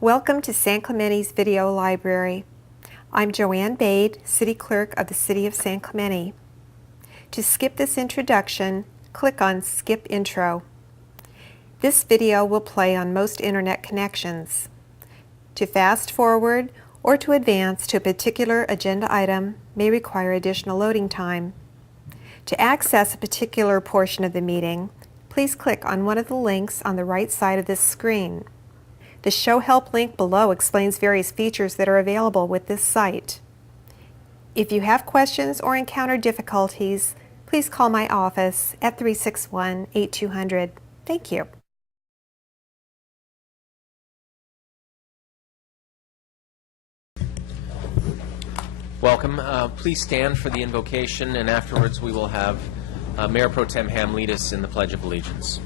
Welcome to San Clemente's Video Library. I'm Joanne Bade, City Clerk of the City of San Clemente. To skip this introduction, click on Skip Intro. This video will play on most internet connections. To fast forward or to advance to a particular agenda item may require additional loading time. To access a particular portion of the meeting, please click on one of the links on the right side of this screen. The Show Help link below explains various features that are available with this site. If you have questions or encounter difficulties, please call my office at 361-8200. Thank you. Welcome. Please stand for the invocation, and afterwards we will have Mayor Pro Tem Ham lead us in the Pledge of Allegiance.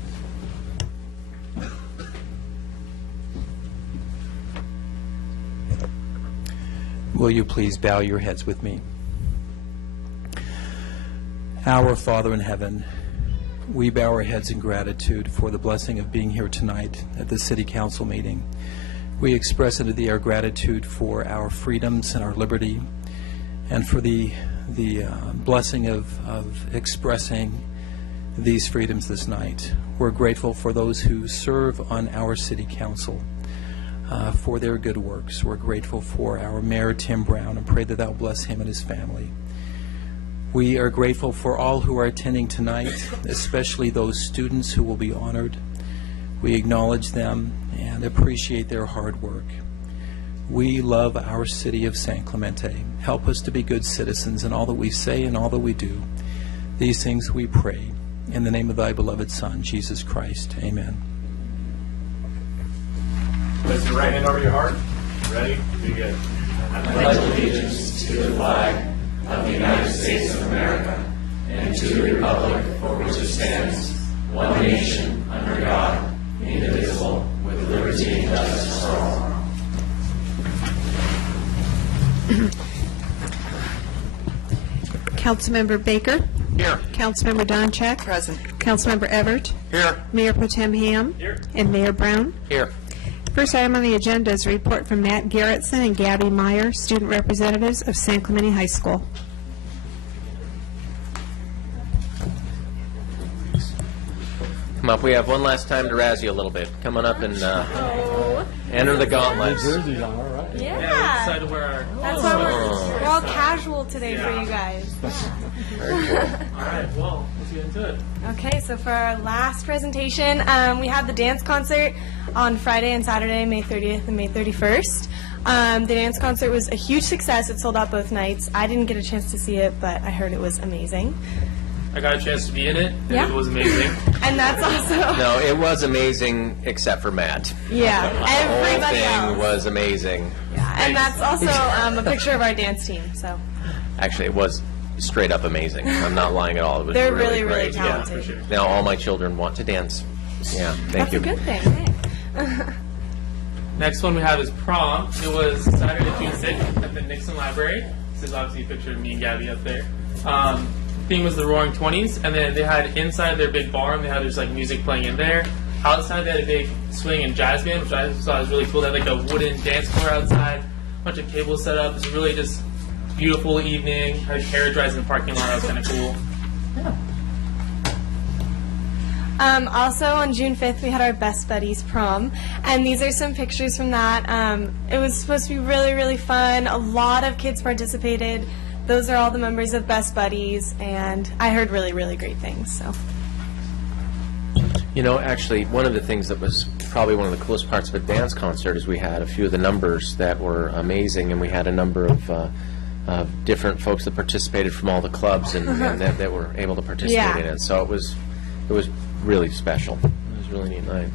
Will you please bow your heads with me? Our Father in heaven, we bow our heads in gratitude for the blessing of being here tonight at the City Council meeting. We express unto Thee our gratitude for our freedoms and our liberty, and for the blessing of expressing these freedoms this night. We're grateful for those who serve on our City Council, for their good works. We're grateful for our Mayor, Tim Brown, and pray that Thou bless him and his family. We are grateful for all who are attending tonight, especially those students who will be honored. We acknowledge them and appreciate their hard work. We love our city of San Clemente. Help us to be good citizens in all that we say and all that we do. These things we pray in the name of Thy beloved Son, Jesus Christ. Amen. Place your right hand over your heart. Ready? Be good. I pledge allegiance to the flag of the United States of America and to the republic for which it stands, one nation, under God, indivisible, with liberty and justice for all. Councilmember Baker. Here. Councilmember Donchak. Present. Councilmember Everett. Here. Mayor Pro Tem Ham. Here. And Mayor Brown. Here. First item on the agenda is a report from Matt Garrettson and Gabby Meyer, student representatives of San Clemente High School. Come up. We have one last time to razz you a little bit. Come on up and enter the gauntlet. Yeah. Decided where our That's why we're all casual today for you guys. Very cool. all right, well, let's get into it. Okay, so for our last presentation, we had the dance concert on Friday and Saturday, May 30th and May 31st. The dance concert was a huge success. It sold out both nights. I didn't get a chance to see it, but I heard it was amazing. I got a chance to be in it, and Yeah. it was amazing. And that's also... No, it was amazing except for Matt. Yeah, The whole everybody thing else. was amazing. Yeah, and that's also a picture of our dance team, so... Actually, it was straight up amazing. I'm not lying at all. It was They're really, really, really great. talented. Yeah. Now all my children want to dance. Yeah, thank That's you. a good thing. Hey. Next one we have is prom. It was Saturday, June 6th at the Nixon Library. This is obviously a picture of me and Gabby up there. Theme was the Roaring 20s, and then they had inside their big ballroom, they had just like music playing in there. Outside they had a big swing and jazz band, which I thought was really cool. They had like a wooden dance floor outside, a bunch of tables set up. It was really just beautiful evening. Had carriage rides in the parking lot. That was kind of cool. Yeah. Also on June 5th we had our Best Buddies prom, and these are some pictures from that. It was supposed to be really, really fun. A lot of kids participated. Those are all the members of Best Buddies, and I heard really, really great things. So. You know, actually, one of the things that was probably one of the coolest parts of a dance concert is we had a few of the numbers that were amazing, and we had a number of different folks that participated from all the clubs and that were able to participate Yeah. in it. So it was really special. It was a really neat night.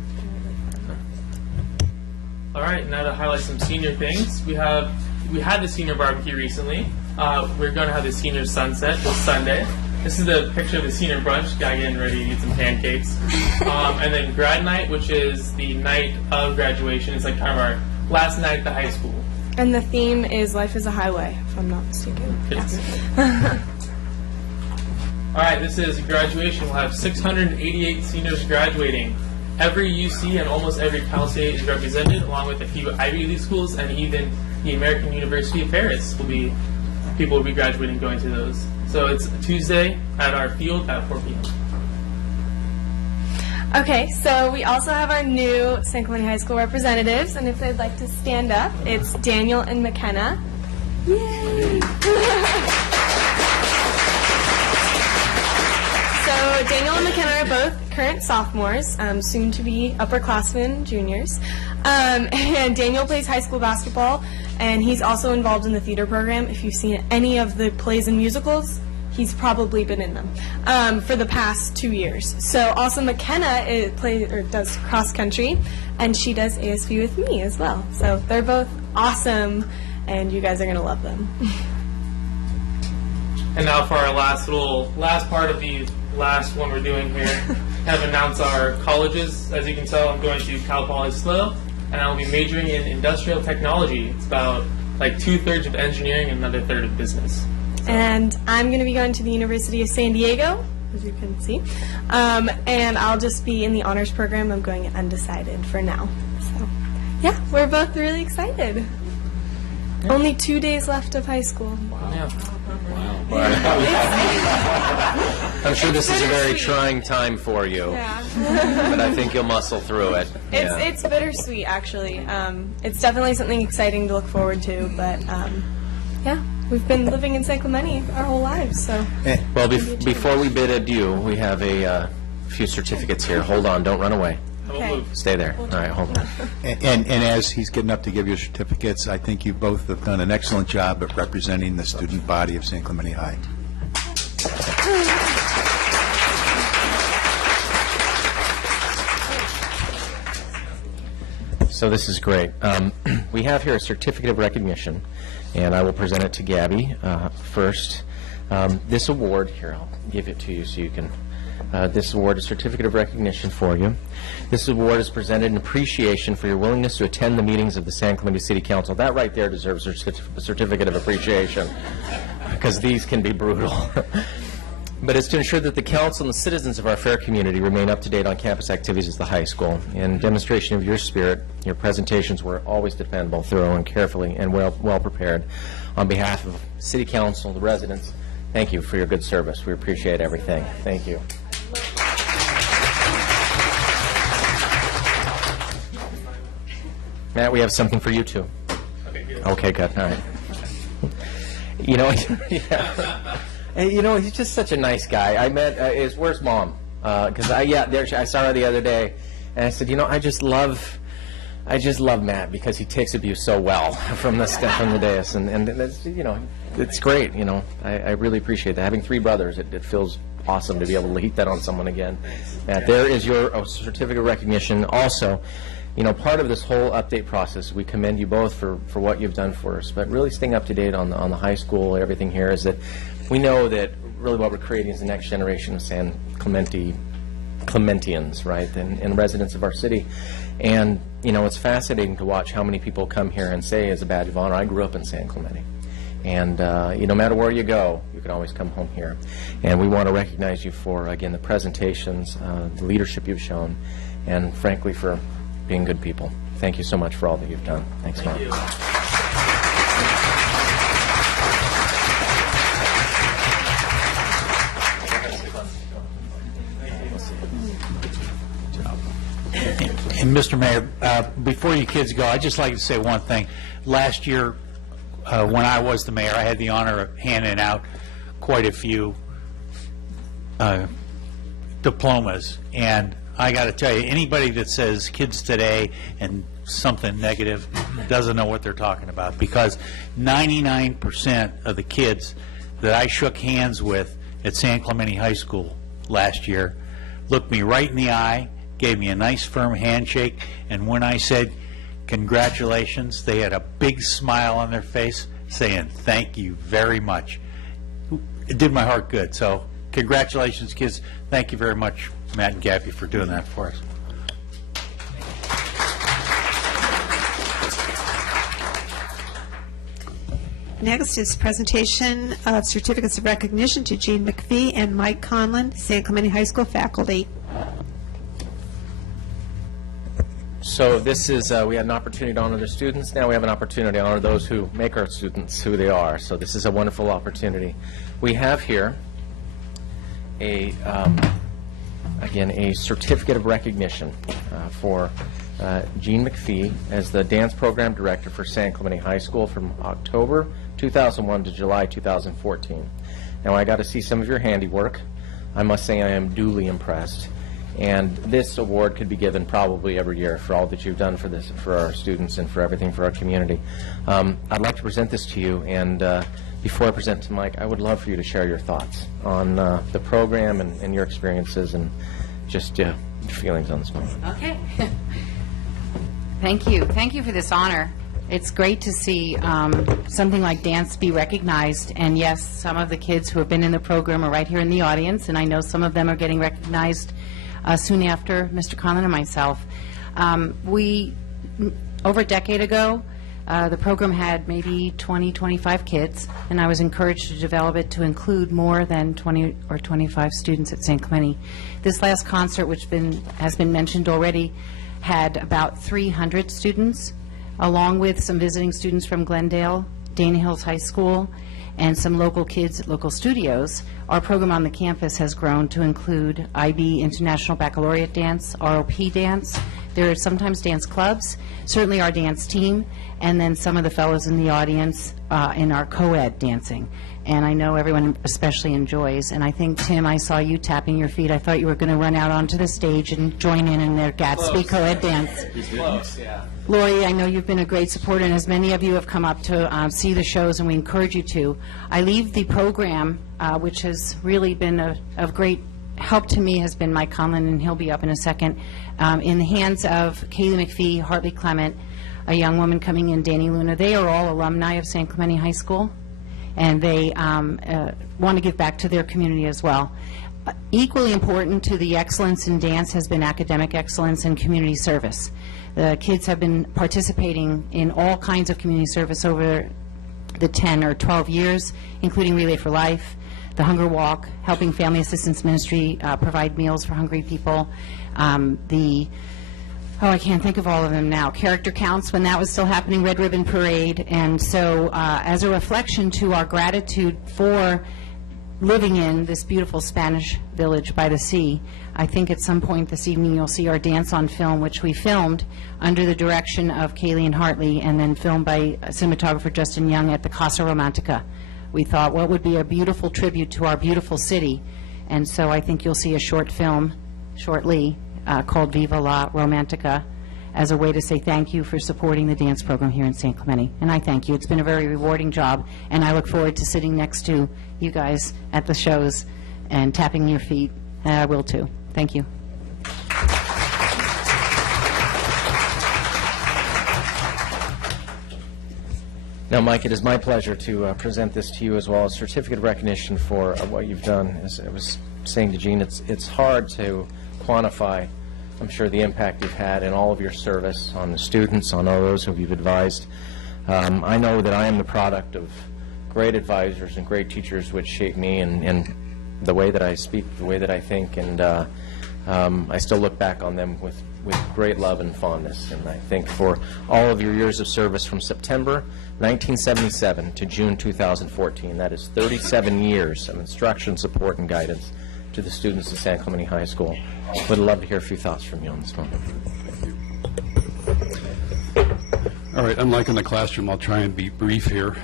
All right, now to highlight some senior things. We had the senior barbecue recently. We're going to have the senior sunset this Sunday. This is the picture of the senior brunch. Guy getting ready to eat some pancakes. And then grad night, which is the night of graduation. It's like kind of our last night at the high school. And the theme is Life is a Highway, if I'm not mistaken. Yes. All right, this is graduation. We'll have 688 seniors graduating. every UC and almost every Cal State is represented, along with a few Ivy League schools, and even the American University of Paris people will be graduating going to those. So it's Tuesday at our field at 4 p.m. Okay, so we also have our new San Clemente High School representatives, and if they'd like to stand up, it's Daniel and McKenna. Yay! So Daniel and McKenna are both current sophomores, soon to be upperclassmen, juniors. And Daniel plays high school basketball, and he's also involved in the theater program. If you've seen any of the plays and musicals, he's probably been in them for the past 2 years. So also McKenna does cross country, and she does ASV with me as well. So they're both awesome, and you guys are going to love them. And now for our last part of the last one we're doing here, have announced our colleges. As you can tell, I'm going to Cal Poly SLO, and I'll be majoring in industrial technology. It's about like 2/3 of engineering and another third of business. And I'm going to be going to the University of San Diego, as you can see. And I'll just be in the honors program. I'm going undecided for now. So, yeah, we're both really excited. Yeah. Only 2 days left of high school. Wow. Yeah. I'm sure this is a very trying time for you, but I think you'll muscle through it. It's bittersweet, actually. It's definitely something exciting to look forward to, but yeah, we've been living in San Clemente our whole lives, so. Well, before we bid adieu, we have a few certificates here. Hold on, don't run away. Okay. Stay there. All right, hold on. And as he's getting up to give you certificates, I think you both have done an excellent job at representing the student body of San Clemente High. So this is great. We have here a certificate of recognition, and I will present it to Gabby first. This award, here, I'll give it to you so you can. This award is a certificate of recognition for you. This award is presented in appreciation for your willingness to attend the meetings of the San Clemente City Council. That right there deserves a certificate of appreciation, because these can be brutal. But it's to ensure that the council and the citizens of our fair community remain up to date on campus activities at the high school. In demonstration of your spirit, your presentations were always dependable, thorough, and carefully and well prepared. On behalf of City Council, the residents, thank you for your good service. We appreciate everything. Thank you. Matt, we have something for you too. Okay, good. All right. You know, and, you know, he's just such a nice guy. I met where's Mom? Because I saw her the other day, and I said, you know, I just love Matt because he takes abuse so well from the dais, and that's, you know, it's great. You know, I really appreciate that. Having 3 brothers, it feels awesome to be able to heap that on someone again. Matt, there is your certificate of recognition. Also, you know, part of this whole update process, we commend you both for what you've done for us, but really staying up to date on the high school, everything here, is that we know that really what we're creating is the next generation of San Clementians, right, and residents of our city. And, you know, it's fascinating to watch how many people come here and say as a badge of honor, I grew up in San Clemente. And no matter where you go, you can always come home here. And we want to recognize you for, again, the presentations, the leadership you've shown, and frankly for being good people. Thank you so much for all that you've done. Thanks, Mom. And Mr. Mayor, before you kids go, I'd just like to say one thing. Last year, when I was the mayor, I had the honor of handing out quite a few diplomas, and I got to tell you, anybody that says kids today and something negative doesn't know what they're talking about, because 99% of the kids that I shook hands with at San Clemente High School last year looked me right in the eye, gave me a nice firm handshake, and when I said congratulations, they had a big smile on their face saying thank you very much. It did my heart good. So congratulations, kids. Thank you very much, Matt and Gabby, for doing that for us. Next is presentation of certificates of recognition to Gene McPhee and Mike Conlon, San Clemente High School faculty. So this is, we had an opportunity to honor the students. Now we have an opportunity to honor those who make our students who they are. So this is a wonderful opportunity. We have here a, again, a certificate of recognition for Jean McPhee as the dance program director for San Clemente High School from October 2001 to July 2014. Now I got to see some of your handiwork. I must say I am duly impressed. And this award could be given probably every year for all that you've done for this, for our students and for everything for our community. I'd like to present this to you, and before I present to Mike, I would love for you to share your thoughts on the program and your experiences and just your feelings on this moment. Okay. Thank you. Thank you for this honor. It's great to see something like dance be recognized, and yes, some of the kids who have been in the program are right here in the audience, and I know some of them are getting recognized soon after Mr. Conlon and myself. Over a decade ago, the program had maybe 20, 25 kids, and I was encouraged to develop it to include more than 20 or 25 students at San Clemente. This last concert, which has been mentioned already, had about 300 students, along with some visiting students from Glendale, Dana Hills High School, and some local kids at local studios. Our program on the campus has grown to include IB International Baccalaureate Dance, ROP Dance. There are sometimes dance clubs, certainly our dance team, and then some of the fellows in the audience in our co-ed dancing. And I know everyone especially enjoys. And I think, Tim, I saw you tapping your feet. I thought you were going to run out onto the stage and join in their Gatsby co-ed dance. Close, yeah. Lori, I know you've been a great supporter, and as many of you have come up to see the shows, and we encourage you to. I leave the program, which has really been of great help to me, has been Mike Conlon, and he'll be up in a second, in the hands of Kaylee McPhee, Hartley Clement, a young woman coming in, Danny Luna. They are all alumni of San Clemente High School, and they want to give back to their community as well. Equally important to the excellence in dance has been academic excellence and community service. The kids have been participating in all kinds of community service over the 10 or 12 years, including Relay for Life, the Hunger Walk, helping Family Assistance Ministry provide meals for hungry people, I can't think of all of them now, Character Counts when that was still happening, Red Ribbon Parade. And so as a reflection to our gratitude for living in this beautiful Spanish village by the sea, I think at some point this evening you'll see our dance on film, which we filmed under the direction of Kaylee and Hartley, and then filmed by cinematographer Justin Young at the Casa Romantica. We thought, what would be a beautiful tribute to our beautiful city? And so I think you'll see a short film shortly called Viva la Romantica, as a way to say thank you for supporting the dance program here in San Clemente. And I thank you. It's been a very rewarding job, and I look forward to sitting next to you guys at the shows and tapping your feet, and I will too. Thank you. Now, Mike, it is my pleasure to present this to you as well, as a certificate of recognition for what you've done. As I was saying to Jean, it's hard to quantify, I'm sure, the impact you've had in all of your service on the students, on all those who you've advised. I know that I am the product of great advisors and great teachers which shape me and the way that I speak, the way that I think, and I still look back on them with great love and fondness. And I think for all of your years of service from September 1977 to June 2014, that is 37 years of instruction, support, and guidance to the students of San Clemente High School. Would love to hear a few thoughts from you on this one. All right, unlike in the classroom, I'll try and be brief here.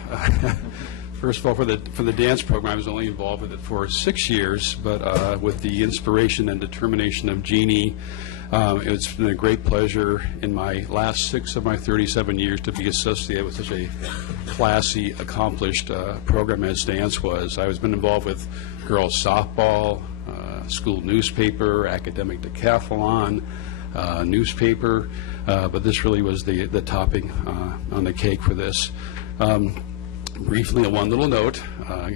First of all, for the dance program, I was only involved with it for 6 years, but with the inspiration and determination of Jeannie, it's been a great pleasure in my last 6 of my 37 years to be associated with such a classy, accomplished program as dance was. I've been involved with girls softball, school newspaper, academic decathlon, newspaper, but this really was the topping on the cake for this. Briefly, one little note,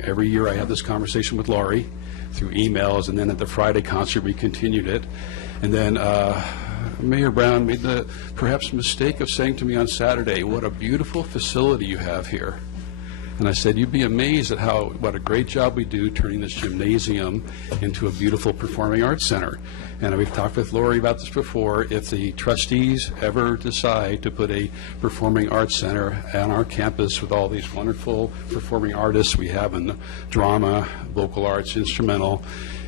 every year I have this conversation with Laurie through emails, and then at the Friday concert we continued it. And then Mayor Brown made the perhaps mistake of saying to me on Saturday, what a beautiful facility you have here. And I said, you'd be amazed at what a great job we do turning this gymnasium into a beautiful performing arts center. And we've talked with Lori about this before. If the trustees ever decide to put a performing arts center on our campus with all these wonderful performing artists we have in drama, vocal arts, instrumental,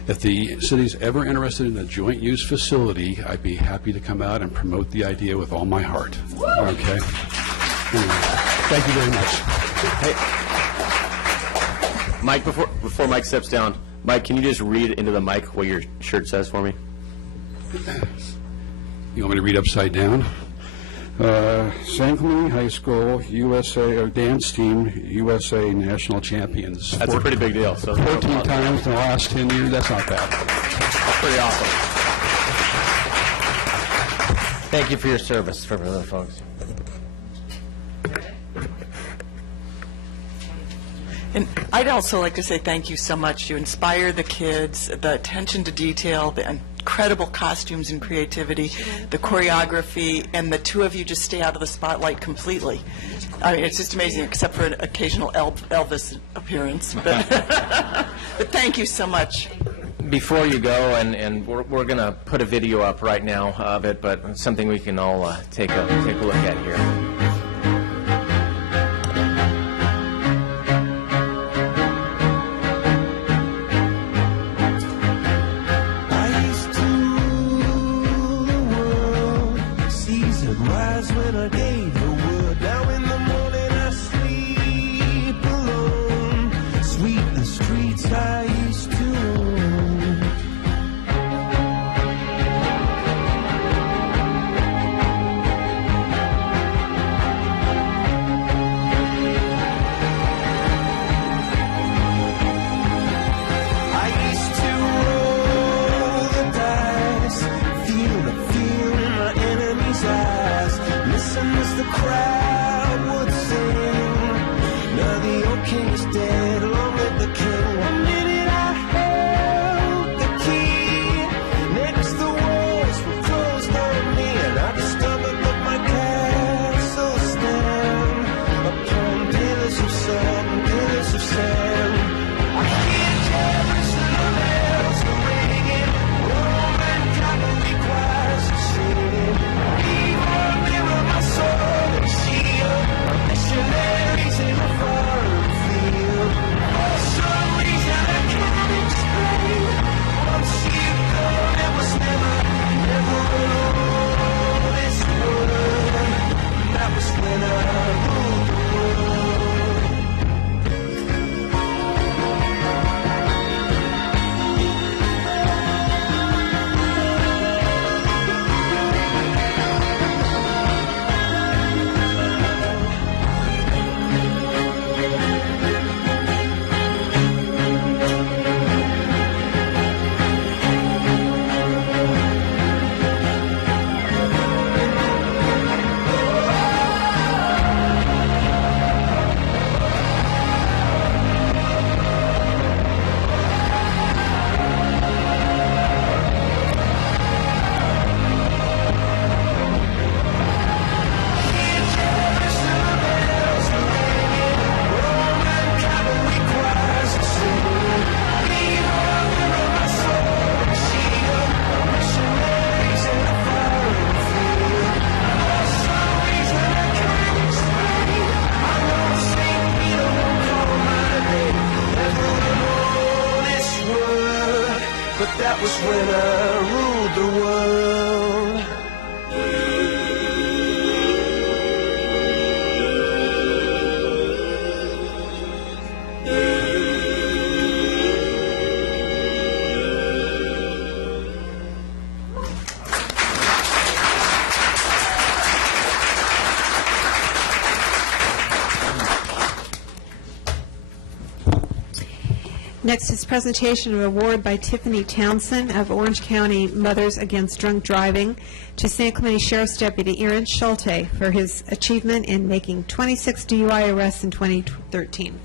if the city's ever interested in a joint use facility, I'd be happy to come out and promote the idea with all my heart. Okay? Anyway, thank you very much. Hey, Mike, before Mike steps down, Mike, can you just read into the mic what your shirt says for me? You want me to read upside down? San Clemente High School USA or dance team USA national champions. That's a pretty big deal. So 14 times in the last 10 years. That's not bad. That's pretty awesome. Thank you for your service for the folks. And I'd also like to say thank you so much. You inspire the kids, the attention to detail, the incredible costumes and creativity, the choreography, and the two of you just stay out of the spotlight completely. I mean, it's just amazing, except for an occasional Elvis appearance. But, but thank you so much. Before you go, and we're going to put a video up right now of it, but it's something we can all take a look at here. That was when I ruled the world. Next is presentation of award by Tiffany Townsend of Orange County Mothers Against Drunk Driving to San Clemente Sheriff's Deputy Aaron Schulte for his achievement in making 26 DUI arrests in 2013.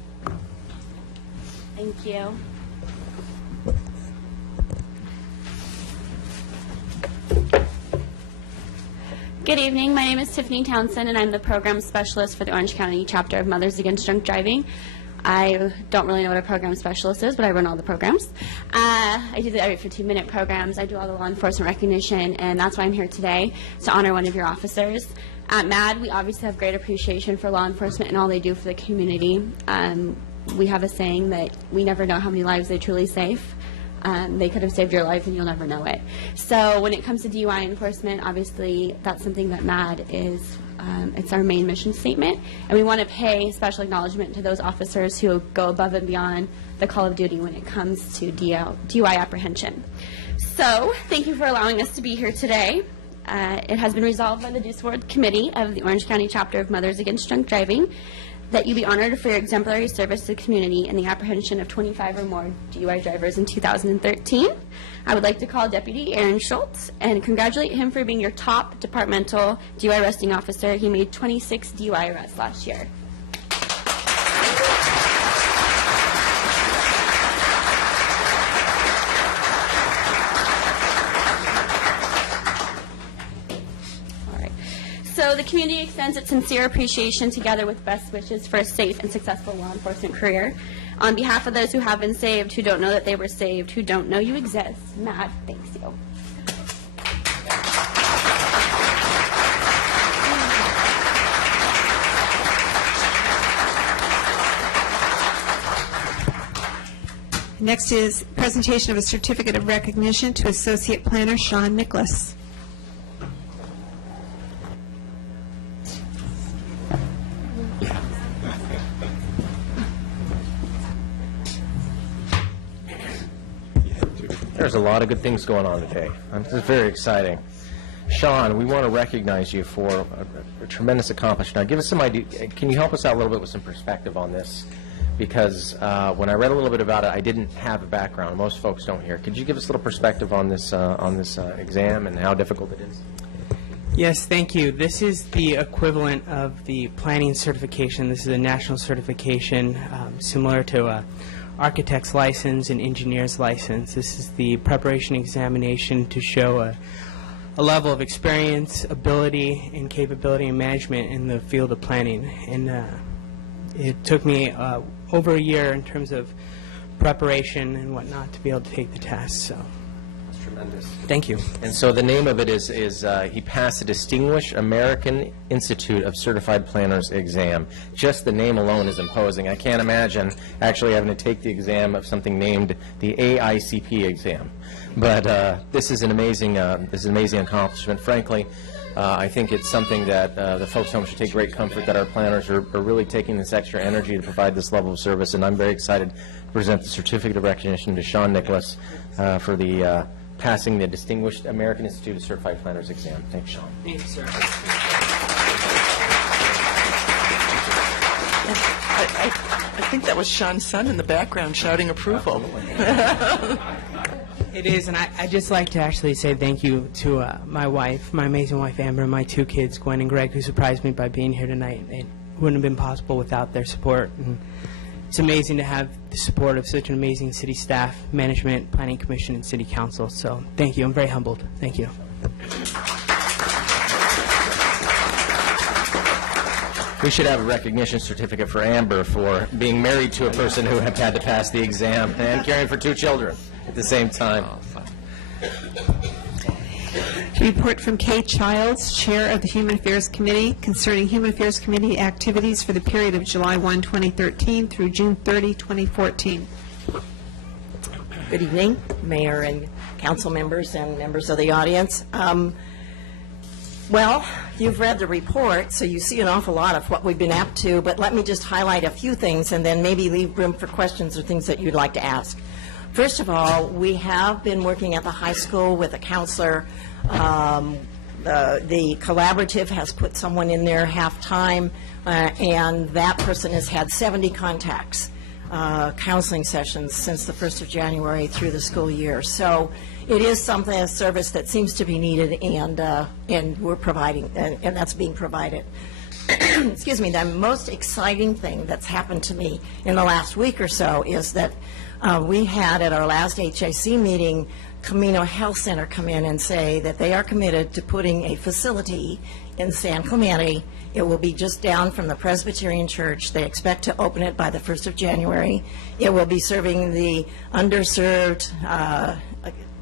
Thank you. Good evening. My name is Tiffany Townsend, and I'm the program specialist for the Orange County Chapter of Mothers Against Drunk Driving. I don't really know what a program specialist is, but I run all the programs. I do the every 15-minute programs. I do all the law enforcement recognition, and that's why I'm here today, to honor one of your officers. At MAD, we obviously have great appreciation for law enforcement and all they do for the community. We have a saying that we never know how many lives they truly save. They could have saved your life and you'll never know it. So when it comes to DUI enforcement, obviously that's something that MAD is, it's our main mission statement. And we want to pay special acknowledgement to those officers who go above and beyond the call of duty when it comes to DUI apprehension. So thank you for allowing us to be here today. It has been resolved by the Deuce Ward Committee of the Orange County Chapter of Mothers Against Drunk Driving that you be honored for your exemplary service to the community in the apprehension of 25 or more DUI drivers in 2013. I would like to call Deputy Aaron Schultz and congratulate him for being your top departmental DUI arresting officer. He made 26 DUI arrests last year. So the community extends its sincere appreciation together with best wishes for a safe and successful law enforcement career. On behalf of those who have been saved, who don't know that they were saved, who don't know you exist, MAD thanks you. Next is presentation of a certificate of recognition to Associate Planner Sean Nicholas. There's a lot of good things going on today. This is very exciting. Sean, we want to recognize you for a tremendous accomplishment. Now, give us some idea. Can you help us out a little bit with some perspective on this? Because when I read a little bit about it, I didn't have a background. Most folks don't here. Could you give us a little perspective on this exam and how difficult it is? Yes, thank you. This is the equivalent of the planning certification. This is a national certification similar to architect's license and engineer's license. This is the preparation examination to show a level of experience, ability, and capability and management in the field of planning. And it took me over a year in terms of preparation and whatnot to be able to take the test. So that's tremendous. Thank you. And so the name of it is he passed the Distinguished American Institute of Certified Planners exam. Just the name alone is imposing. I can't imagine actually having to take the exam of something named the AICP exam. But this is an amazing accomplishment. Frankly, I think it's something that the folks home should take great comfort that our planners are really taking this extra energy to provide this level of service, and I'm very excited to present the certificate of recognition to Sean Nicholas for the passing the Distinguished American Institute of Certified Planners exam. Thanks, Sean. Thank you, sir. I think that was Sean's son in the background shouting approval. It is, and I'd just like to actually say thank you to my wife, my amazing wife Amber, and my two kids, Gwen and Greg, who surprised me by being here tonight. It wouldn't have been possible without their support. And it's amazing to have the support of such an amazing city staff, management, planning commission, and city council. So thank you. I'm very humbled. Thank you. We should have a recognition certificate for Amber for being married to a person who had to pass the exam and caring for two children at the same time. Report from Kay Childs, Chair of the Human Affairs Committee, concerning Human Affairs Committee activities for the period of July 1, 2013 through June 30, 2014. Good evening, Mayor and council members and members of the audience. Well, you've read the report, so you see an awful lot of what we've been up to, but let me just highlight a few things and then maybe leave room for questions or things that you'd like to ask. First of all, we have been working at the high school with a counselor. The collaborative has put someone in there half-time, and that person has had 70 contacts, counseling sessions since the 1st of January through the school year. So it is something, a service that seems to be needed, and we're providing, and that's being provided. Excuse me, the most exciting thing that's happened to me in the last week or so is that we had at our last HIC meeting Camino Health Center come in and say that they are committed to putting a facility in San Clemente. It will be just down from the Presbyterian Church. They expect to open it by the 1st of January. It will be serving the underserved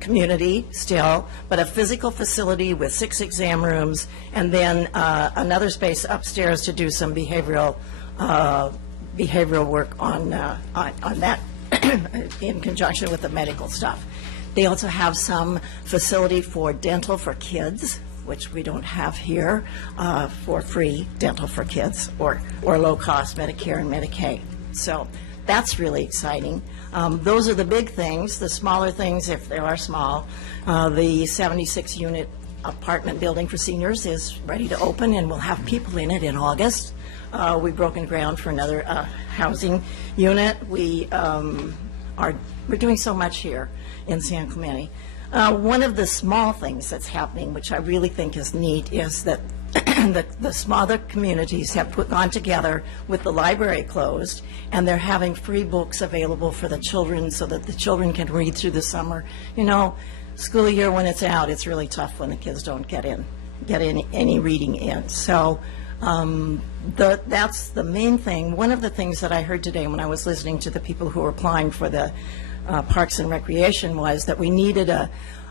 community still, but a physical facility with 6 exam rooms, and then another space upstairs to do some behavioral work on that in conjunction with the medical stuff. They also have some facility for dental for kids, which we don't have here, for free dental for kids or low-cost Medicare and Medicaid. So that's really exciting. Those are the big things. The smaller things, if they are small, the 76-unit apartment building for seniors is ready to open, and we'll have people in it in August. We've broken ground for another housing unit. We're doing so much here in San Clemente. One of the small things that's happening, which I really think is neat, is that the smaller communities have gone together with the library closed, and they're having free books available for the children so that the children can read through the summer. You know, school year when it's out, it's really tough when the kids don't get any reading in. So that's the main thing. One of the things that I heard today when I was listening to the people who were applying for the Parks and Recreation was that we needed a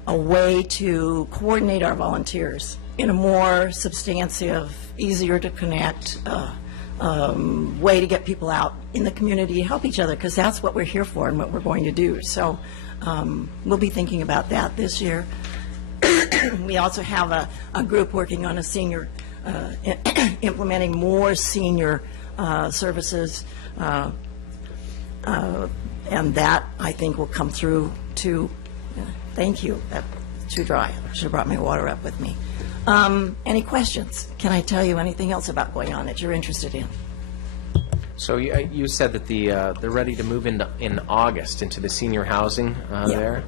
way to coordinate our volunteers in a more substantive, easier to connect way to get people out in the community to help each other, because that's what we're here for and what we're going to do. So we'll be thinking about that this year. We also have a group working on a senior, implementing more senior services, and that, I think, will come through too. Thank you. That's too dry. I should have brought my water up with me. Any questions? Can I tell you anything else about going on that you're interested in? So you said that they're ready to move in August into the senior housing there?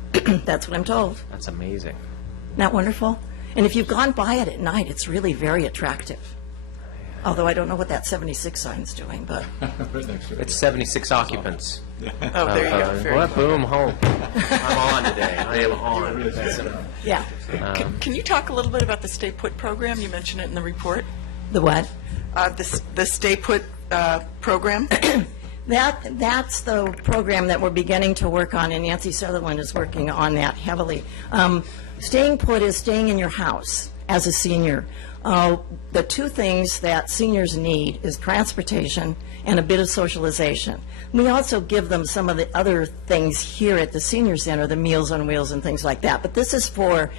That's what I'm told. That's amazing. Isn't that wonderful? And if you've gone by it at night, it's really very attractive. Although I don't know what that 76 sign's doing, but... It's 76 occupants. Oh, there you go. What? Boom, home. I'm on today. I am on. Yeah. Can you talk a little bit about the Stay Put program? You mentioned it in the report. The what? The Stay Put program. That's the program that we're beginning to work on, and Nancy Sutherland is working on that heavily. Staying put is staying in your house as a senior. The two things that seniors need is transportation and a bit of socialization. We also give them some of the other things here at the senior center, the Meals on Wheels and things like that. But this is for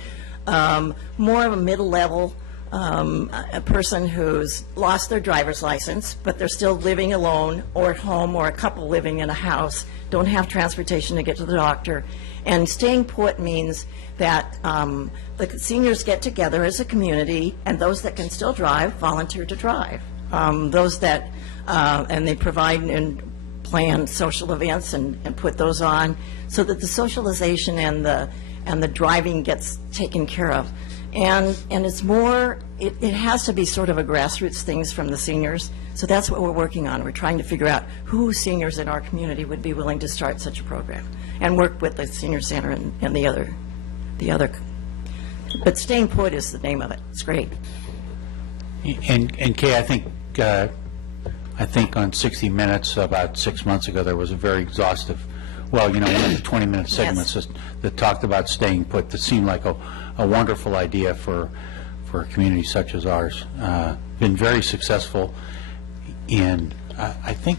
more of a middle level, a person who's lost their driver's license, but they're still living alone or at home, or a couple living in a house, don't have transportation to get to the doctor. And staying put means that the seniors get together as a community, and those that can still drive volunteer to drive. Those that, and they provide and plan social events and put those on so that the socialization and the driving gets taken care of. And it's more, it has to be sort of a grassroots things from the seniors. So that's what we're working on. We're trying to figure out who seniors in our community would be willing to start such a program and work with the senior center and the other. But Staying Put is the name of it. It's great. And Kay, I think on 60 Minutes about 6 months ago, there was a very exhaustive, well, one of the 20-minute segments that talked about staying put, that seemed like a wonderful idea for a community such as ours. Been very successful in, I think,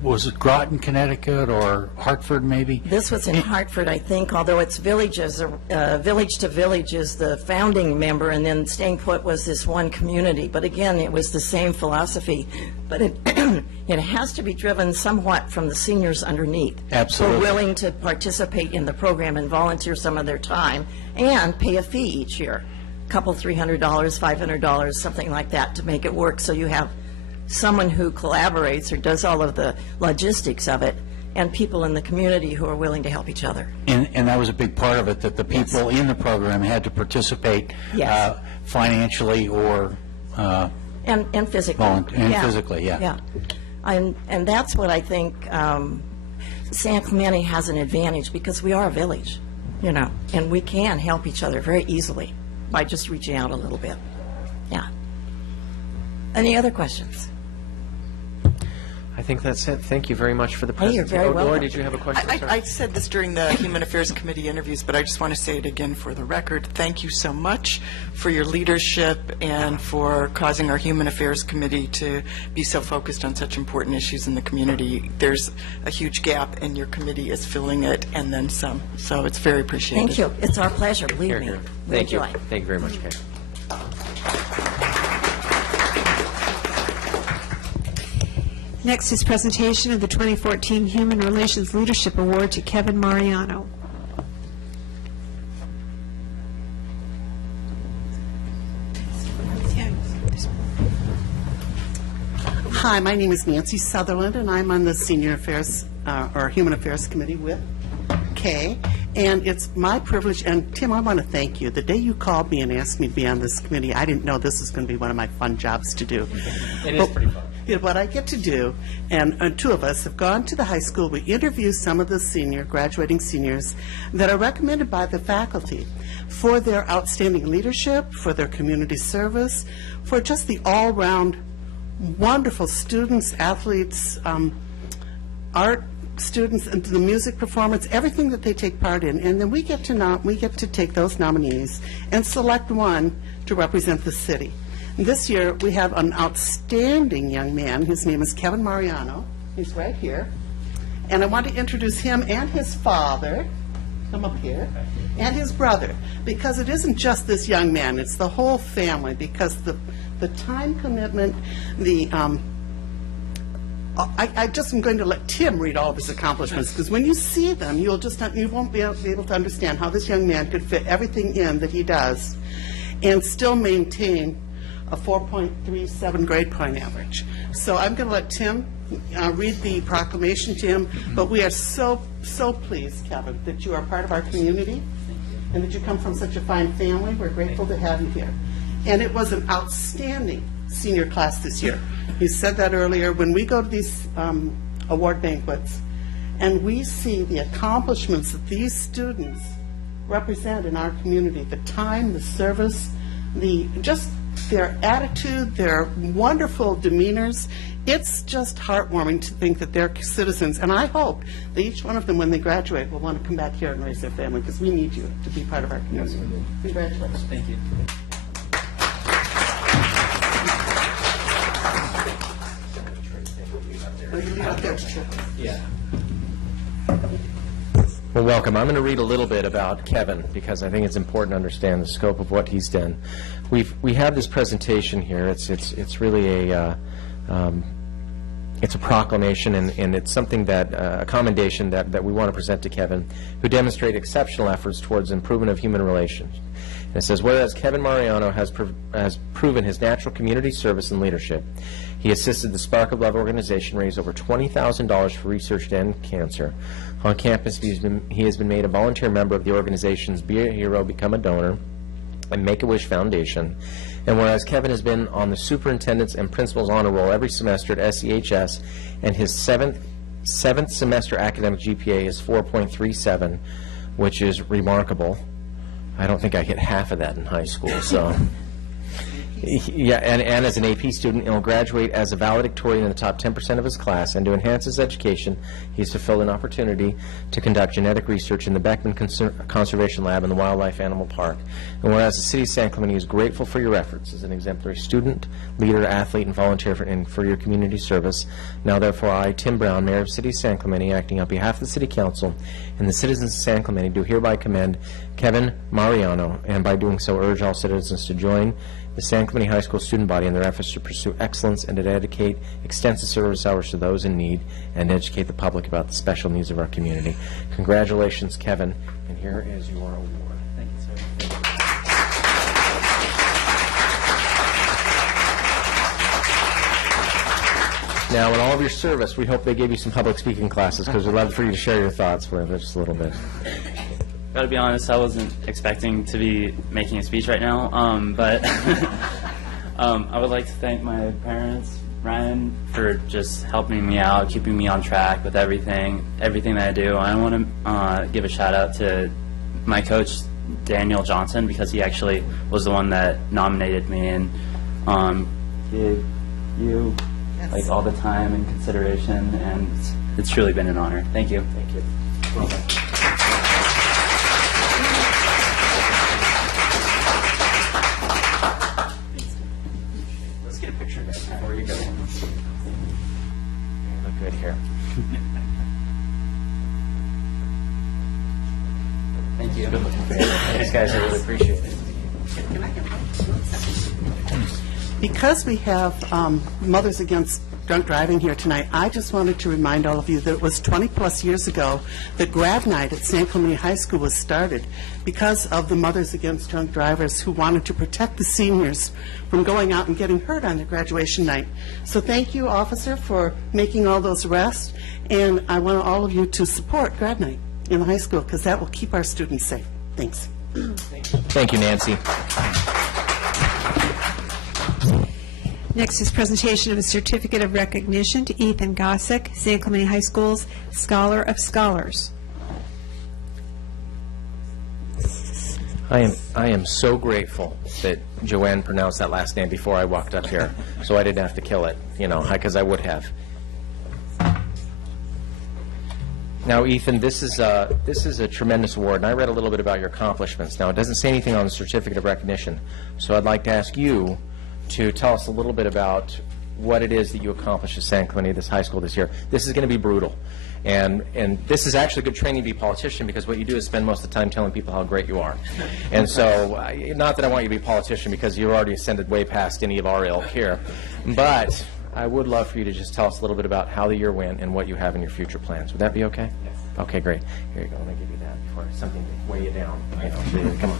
was it Groton, Connecticut, or Hartford, maybe? This was in Hartford, I think, although it's Villages. Village to Village is the founding member, and then Staying Put was this one community. But again, it was the same philosophy. But it has to be driven somewhat from the seniors underneath. Absolutely. Who are willing to participate in the program and volunteer some of their time and pay a fee each year. A couple, $300, $500, something like that, to make it work. So you have someone who collaborates or does all of the logistics of it, and people in the community who are willing to help each other. And that was a big part of it, that the people in the program had to participate financially or and physically. Physically, yeah. And that's what I think San Clemente has an advantage, because we are a village, and we can help each other very easily by just reaching out a little bit. Yeah. Any other questions? I think that's it. Thank you very much for the Hey, you're presentation. very welcome. Laura, did you have a question? sir? I said this during the Human Affairs Committee interviews, but I just want to say it again for the record. Thank you so much for your leadership and for causing our Human Affairs Committee to be so focused on such important issues in the community. There's a huge gap, and your committee is filling it and then some. So it's very appreciated. Thank you. It's our pleasure, believe Here, me. here. We Thank you. enjoy. Thank you very much, Kate. Next is presentation of the 2014 Human Relations Leadership Award to Kevin Mariano. Hi, my name is Nancy Sutherland, and I'm on the Senior Affairs, or Human Affairs Committee with Kay. And it's my privilege, and Tim, I want to thank you. The day you called me and asked me to be on this committee, I didn't know this was going to be one of my fun jobs to do. It is pretty fun. What I get to do, and two of us have gone to the high school, we interview some of the graduating seniors that are recommended by the faculty for their outstanding leadership, for their community service, for just the all-round wonderful students, athletes, art students, and the music performance, everything that they take part in. And then we get to take those nominees and select one to represent the city. This year, we have an outstanding young man. His name is Kevin Mariano. He's right here. And I want to introduce him and his father, come up here, and his brother, because it isn't just this young man, it's the whole family, because the time commitment, I just am going to let Tim read all of his accomplishments, because when you see them, you won't be able to understand how this young man could fit everything in that he does and still maintain a 4.37 grade point average. So I'm going to let Tim read the proclamation to him, but we are so pleased, Kevin, that you are part of our community and that you come from such a fine family. We're grateful to have you here. And it was an outstanding senior class this year. You said that earlier. When we go to these award banquets and we see the accomplishments that these students represent in our community, the time, the service, just their attitude, their wonderful demeanors, it's just heartwarming to think that they're citizens. And I hope that each one of them, when they graduate, will want to come back here and raise their family, because we need you to be part of our community. Congratulations. Thank you. Yeah. Well, welcome. I'm going to read a little bit about Kevin because I think it's important to understand the scope of what he's done. We have this presentation here. It's really it's a proclamation, and it's something that a commendation that we want to present to Kevin, who demonstrated exceptional efforts towards improvement of human relations. And it says, whereas Kevin Mariano has proven his natural community service and leadership, he assisted the Spark of Love organization raise over $20,000 for research to end cancer. On campus, he has been made a volunteer member of the organization's Be a Hero, Become a Donor, and Make-A-Wish Foundation. And whereas Kevin has been on the superintendent's and principal's honor roll every semester at SEHS, and his seventh semester academic GPA is 4.37, which is remarkable. I don't think I hit half of that in high school, so. Yeah, and as an AP student, he'll graduate as a valedictorian in the top 10% of his class, and to enhance his education, he's fulfilled an opportunity to conduct genetic research in the Beckman Conservation Lab in the Wildlife Animal Park. And whereas the City of San Clemente is grateful for your efforts as an exemplary student, leader, athlete, and volunteer for your community service, now therefore I, Tim Brown, Mayor of the City of San Clemente, acting on behalf of the City Council and the citizens of San Clemente, do hereby commend Kevin Mariano, and by doing so urge all citizens to join the San Clemente High School student body in their efforts to pursue excellence and to dedicate extensive service hours to those in need and educate the public about the special needs of our community. Congratulations, Kevin, and here is your award. Thank you, sir. Now, in all of your service, we hope they gave you some public speaking classes, because we'd love for you to share your thoughts with us just a little bit. Gotta be honest, I wasn't expecting to be making a speech right now, but I would like to thank my parents, Ryan, for just helping me out, keeping me on track with everything that I do. I want to give a shout out to my coach, Daniel Johnson, because he actually was the one that nominated me, and he you like all the time and consideration, and it's truly been an honor. Thank you. Thank you. Well done. Let's get a picture of that. Where are you going? You look good here. Thank you. Good looking family. Thanks, guys. I really appreciate it. Because we have Mothers Against Drunk Driving here tonight, I just wanted to remind all of you that it was 20-plus years ago that grad night at San Clemente High School was started because of the Mothers Against Drunk Drivers who wanted to protect the seniors from going out and getting hurt on their graduation night. So thank you, officer, for making all those arrests, and I want all of you to support grad night in the high school because that will keep our students safe. Thanks. Thank you, Nancy. Next is presentation of a certificate of recognition to Ethan Gossick, San Clemente High School's Scholar of Scholars. I am so grateful that Joanne pronounced that last name before I walked up here, so I didn't have to kill it, because I would have. Now, Ethan, this is a tremendous award, and I read a little bit about your accomplishments. Now, it doesn't say anything on the certificate of recognition, so I'd like to ask you to tell us a little bit about what it is that you accomplished at San Clemente, this high school this year. This is going to be brutal, and this is actually good training to be a politician, because what you do is spend most of the time telling people how great you are. And so, not that I want you to be a politician, because you've already ascended way past any of our ilk here, but I would love for you to just tell us a little bit about how the year went and what you have in your future plans. Would that be okay? Yes. Okay, great. Here you go. Let me give you that before something to weigh you down. Come on.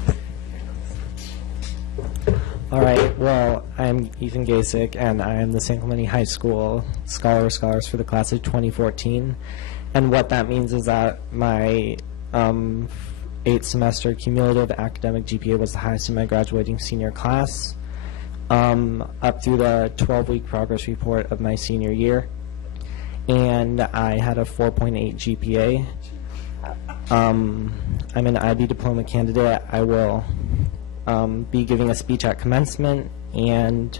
All right, well, I'm Ethan Gasick, and I am the San Clemente High School Scholar of Scholars for the class of 2014. And what that means is that my 8-semester cumulative academic GPA was the highest in my graduating senior class, up through the 12-week progress report of my senior year. And I had a 4.8 GPA. I'm an IB diploma candidate. I will be giving a speech at commencement, and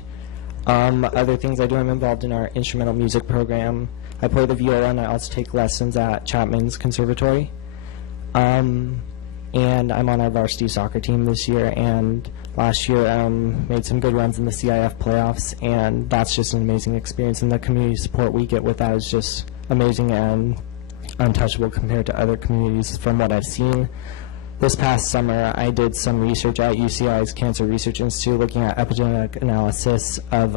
other things I do. I'm involved in our instrumental music program. I play the viola, and I also take lessons at Chapman's Conservatory. And I'm on our varsity soccer team this year, and last year made some good runs in the CIF playoffs, and that's just an amazing experience, and the community support we get with that is just amazing and untouchable compared to other communities from what I've seen. This past summer, I did some research at UCI's Cancer Research Institute looking at epidemic analysis of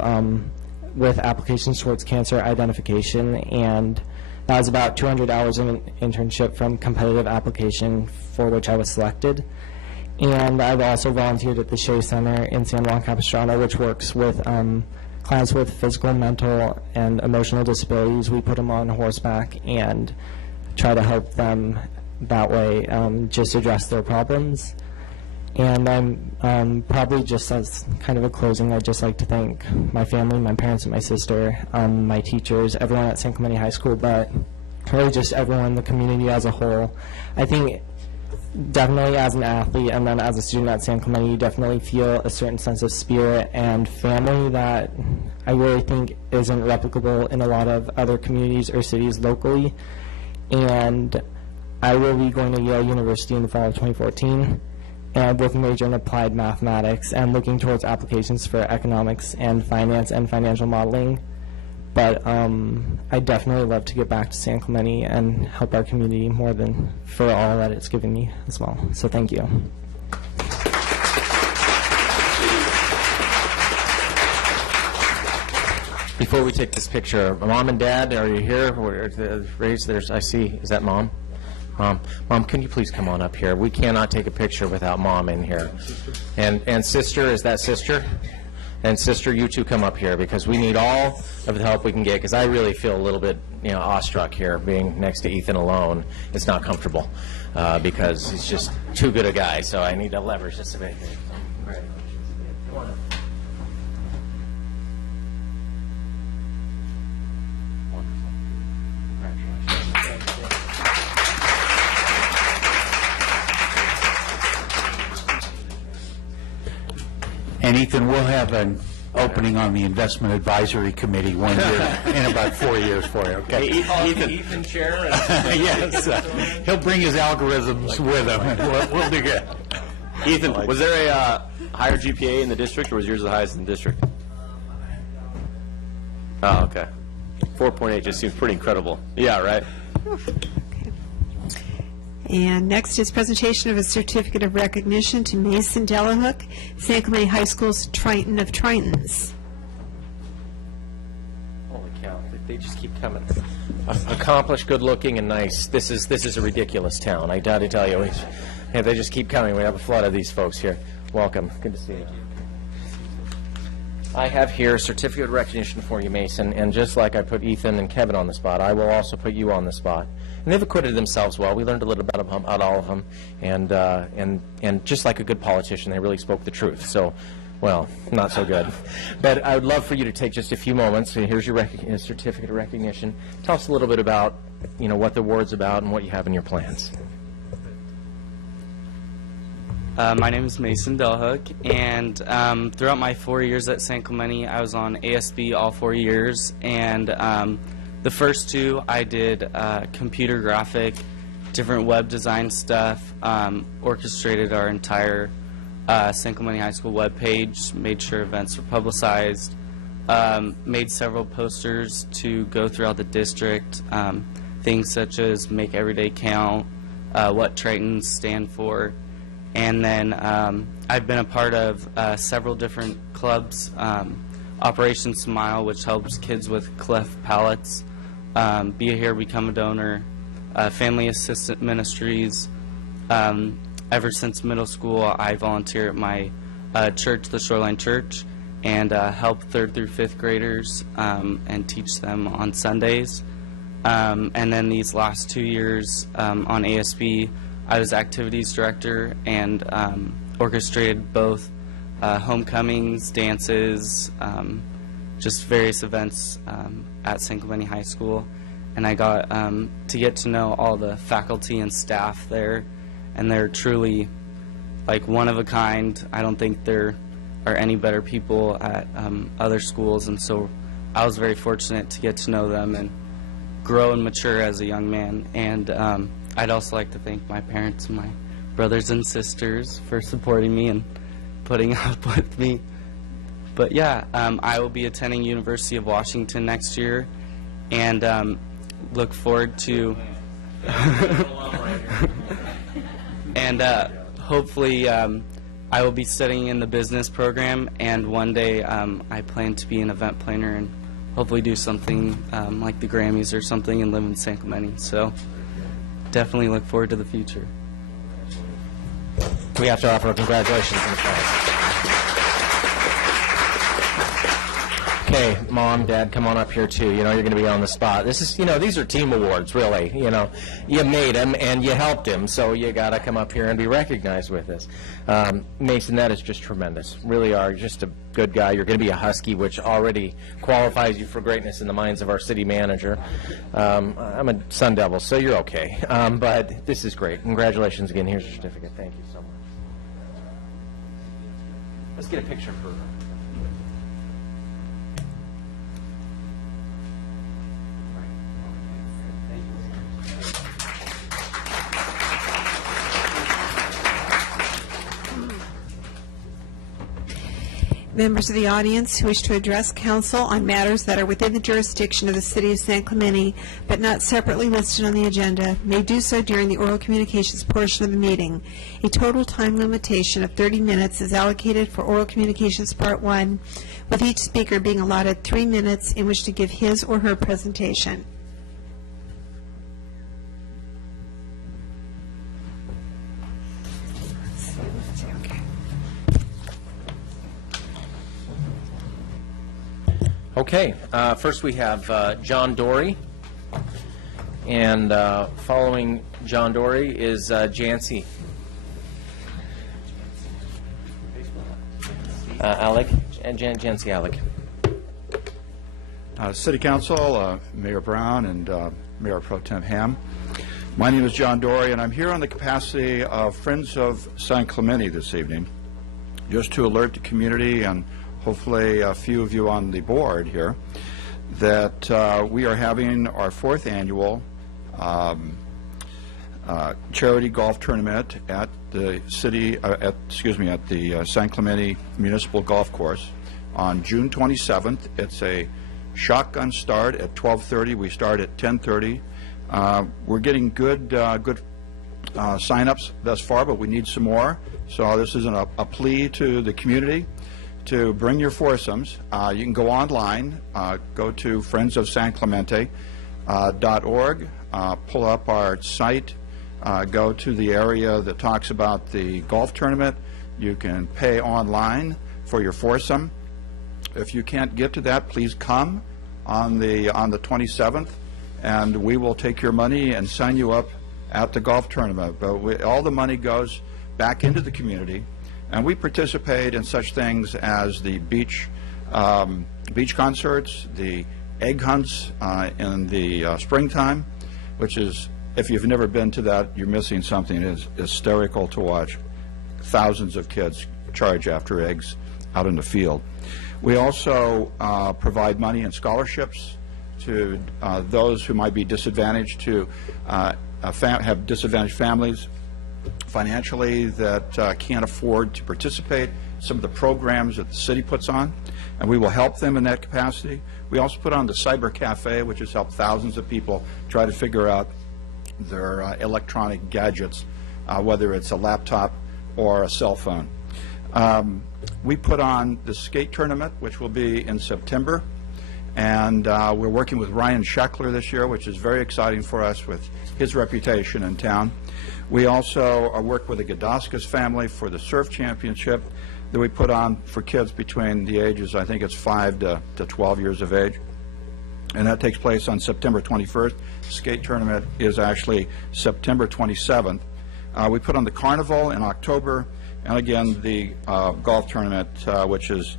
with applications towards cancer identification, and that was about 200 hours of an internship from competitive application for which I was selected. And I've also volunteered at the Shea Center in San Juan Capistrano, which works with clients with physical, mental, and emotional disabilities. We put them on horseback and try to help them that way, just address their problems. And I'm probably just as kind of a closing, I'd just like to thank my family, my parents and my sister, my teachers, everyone at San Clemente High School, but really just everyone in the community as a whole. I think definitely as an athlete and then as a student at San Clemente, you definitely feel a certain sense of spirit and family that I really think isn't replicable in a lot of other communities or cities locally. And I will be going to Yale University in the fall of 2014, and with a major in applied mathematics and looking towards applications for economics and finance and financial modeling. But I definitely love to get back to San Clemente and help our community more than for all that it's given me as well. So thank you. Before we take this picture, Mom and Dad, are you here? Raise, I see. Is that Mom? Mom, can you please come on up here? We cannot take a picture without Mom in here. And Sister, is that Sister? And Sister, you two come up here, because we need all of the help we can get, because I really feel a little bit, awestruck here, being next to Ethan alone. It's not comfortable, because he's just too good a guy, so I need to leverage this a bit. Come on up. And Ethan, we'll have opening on the Investment Advisory Committee one year in about 4 years for you, okay? Ethan chair. Yes, he'll bring his algorithms with him, and we'll do good. Ethan, was there a higher GPA in the district, or was yours the highest in the district? Oh, okay. 4.8 just seems pretty incredible. Yeah, right? And next is presentation of a certificate of recognition to Mason Delahook, San Clemente High School's Triton of Tritons. Holy cow, they just keep coming. Accomplished, good-looking, and nice. This is a ridiculous town, I gotta tell you. Yeah, they just keep coming. We have a flood of these folks here. Welcome. Good to see you. I have here a certificate of recognition for you, Mason, and just like I put Ethan and Kevin on the spot, I will also put you on the spot. And they've acquitted themselves well. We learned a little bit about all of them, and just like a good politician, they really spoke the truth. So, well, not so good. But I would love for you to take just a few moments. So here's your certificate of recognition. Tell us a little bit about, what the award's about and what you have in your plans. My name is Mason Delhook, and throughout my 4 years at San Clemente, I was on ASB all 4 years, and the first 2 I did computer graphic, different web design stuff, orchestrated our entire San Clemente High School webpage, made sure events were publicized, made several posters to go throughout the district, things such as Make Every Day Count, what Tritons stand for. And then I've been a part of several different clubs, Operation Smile, which helps kids with cleft palates, Be a Hero, Become a Donor, Family Assistant Ministries. Ever since middle school, I volunteer at my church, the Shoreline Church, and help 3rd through 5th graders and teach them on Sundays. And then these last 2 years on ASB, I was activities director and orchestrated both homecomings, dances, just various events at San Clemente High School. And I got to get to know all the faculty and staff there, and they're truly like one of a kind. I don't think there are any better people at other schools, and so I was very fortunate to get to know them and grow and mature as a young man. And I'd also like to thank my parents and my brothers and sisters for supporting me and putting up with me. But yeah, I will be attending University of Washington next year, and look forward to and hopefully I will be studying in the business program, and one day I plan to be an event planner and hopefully do something like the Grammys or something and live in San Clemente. So definitely look forward to the future. We have to offer a congratulations and applause. Okay, Mom, Dad, come on up here too. You're going to be on the spot. This is, these are team awards, really. You made him and you helped him, so you got to come up here and be recognized with this. Mason, that is just tremendous. Really are just a good guy. You're going to be a Husky, which already qualifies you for greatness in the minds of our city manager. I'm a Sun Devil, so you're okay. But this is great. Congratulations again. Here's your certificate. Thank you so much. Let's get a picture for her. Members of the audience who wish to address council on matters that are within the jurisdiction of the City of San Clemente but not separately listed on the agenda may do so during the oral communications portion of the meeting. A total time limitation of 30 minutes is allocated for oral communications part 1, with each speaker being allotted 3 minutes in which to give his or her presentation. Okay, first we have John Dory, and following John Dory is Jancy. Alec, and Jancy Alec. City Council, Mayor Brown, and Mayor Pro Tem Ham. My name is John Dory, and I'm here on the capacity of Friends of San Clemente this evening, just to alert the community and hopefully a few of you on the board here, that we are having our 4th annual charity golf tournament at the at the San Clemente Municipal Golf Course on June 27th. It's a shotgun start at 12:30. We start at 10:30. We're getting good sign-ups thus far, but we need some more. So this is a plea to the community to bring your foursomes. You can go online, go to friendsofsanclemente.org, pull up our site, go to the area that talks about the golf tournament. You can pay online for your foursome. If you can't get to that, please come on the 27th, and we will take your money and sign you up at the golf tournament. But all the money goes back into the community, and we participate in such things as the beach concerts, the egg hunts in the springtime, which is, if you've never been to that, you're missing something. It is hysterical to watch thousands of kids charge after eggs out in the field. We also provide money and scholarships to those who might be disadvantaged, to have disadvantaged families financially that can't afford to participate in some of the programs that the city puts on, and we will help them in that capacity. We also put on the Cyber Cafe, which has helped thousands of people try to figure out their electronic gadgets, whether it's a laptop or a cell phone. We put on the skate tournament, which will be in September, and we're working with Ryan Scheckler this year, which is very exciting for us with his reputation in town. We also work with the Godoskas family for the surf championship that we put on for kids between the ages, I think it's 5 to 12 years of age, and that takes place on September 21st. The skate tournament is actually September 27th. We put on the carnival in October, and again the golf tournament, which is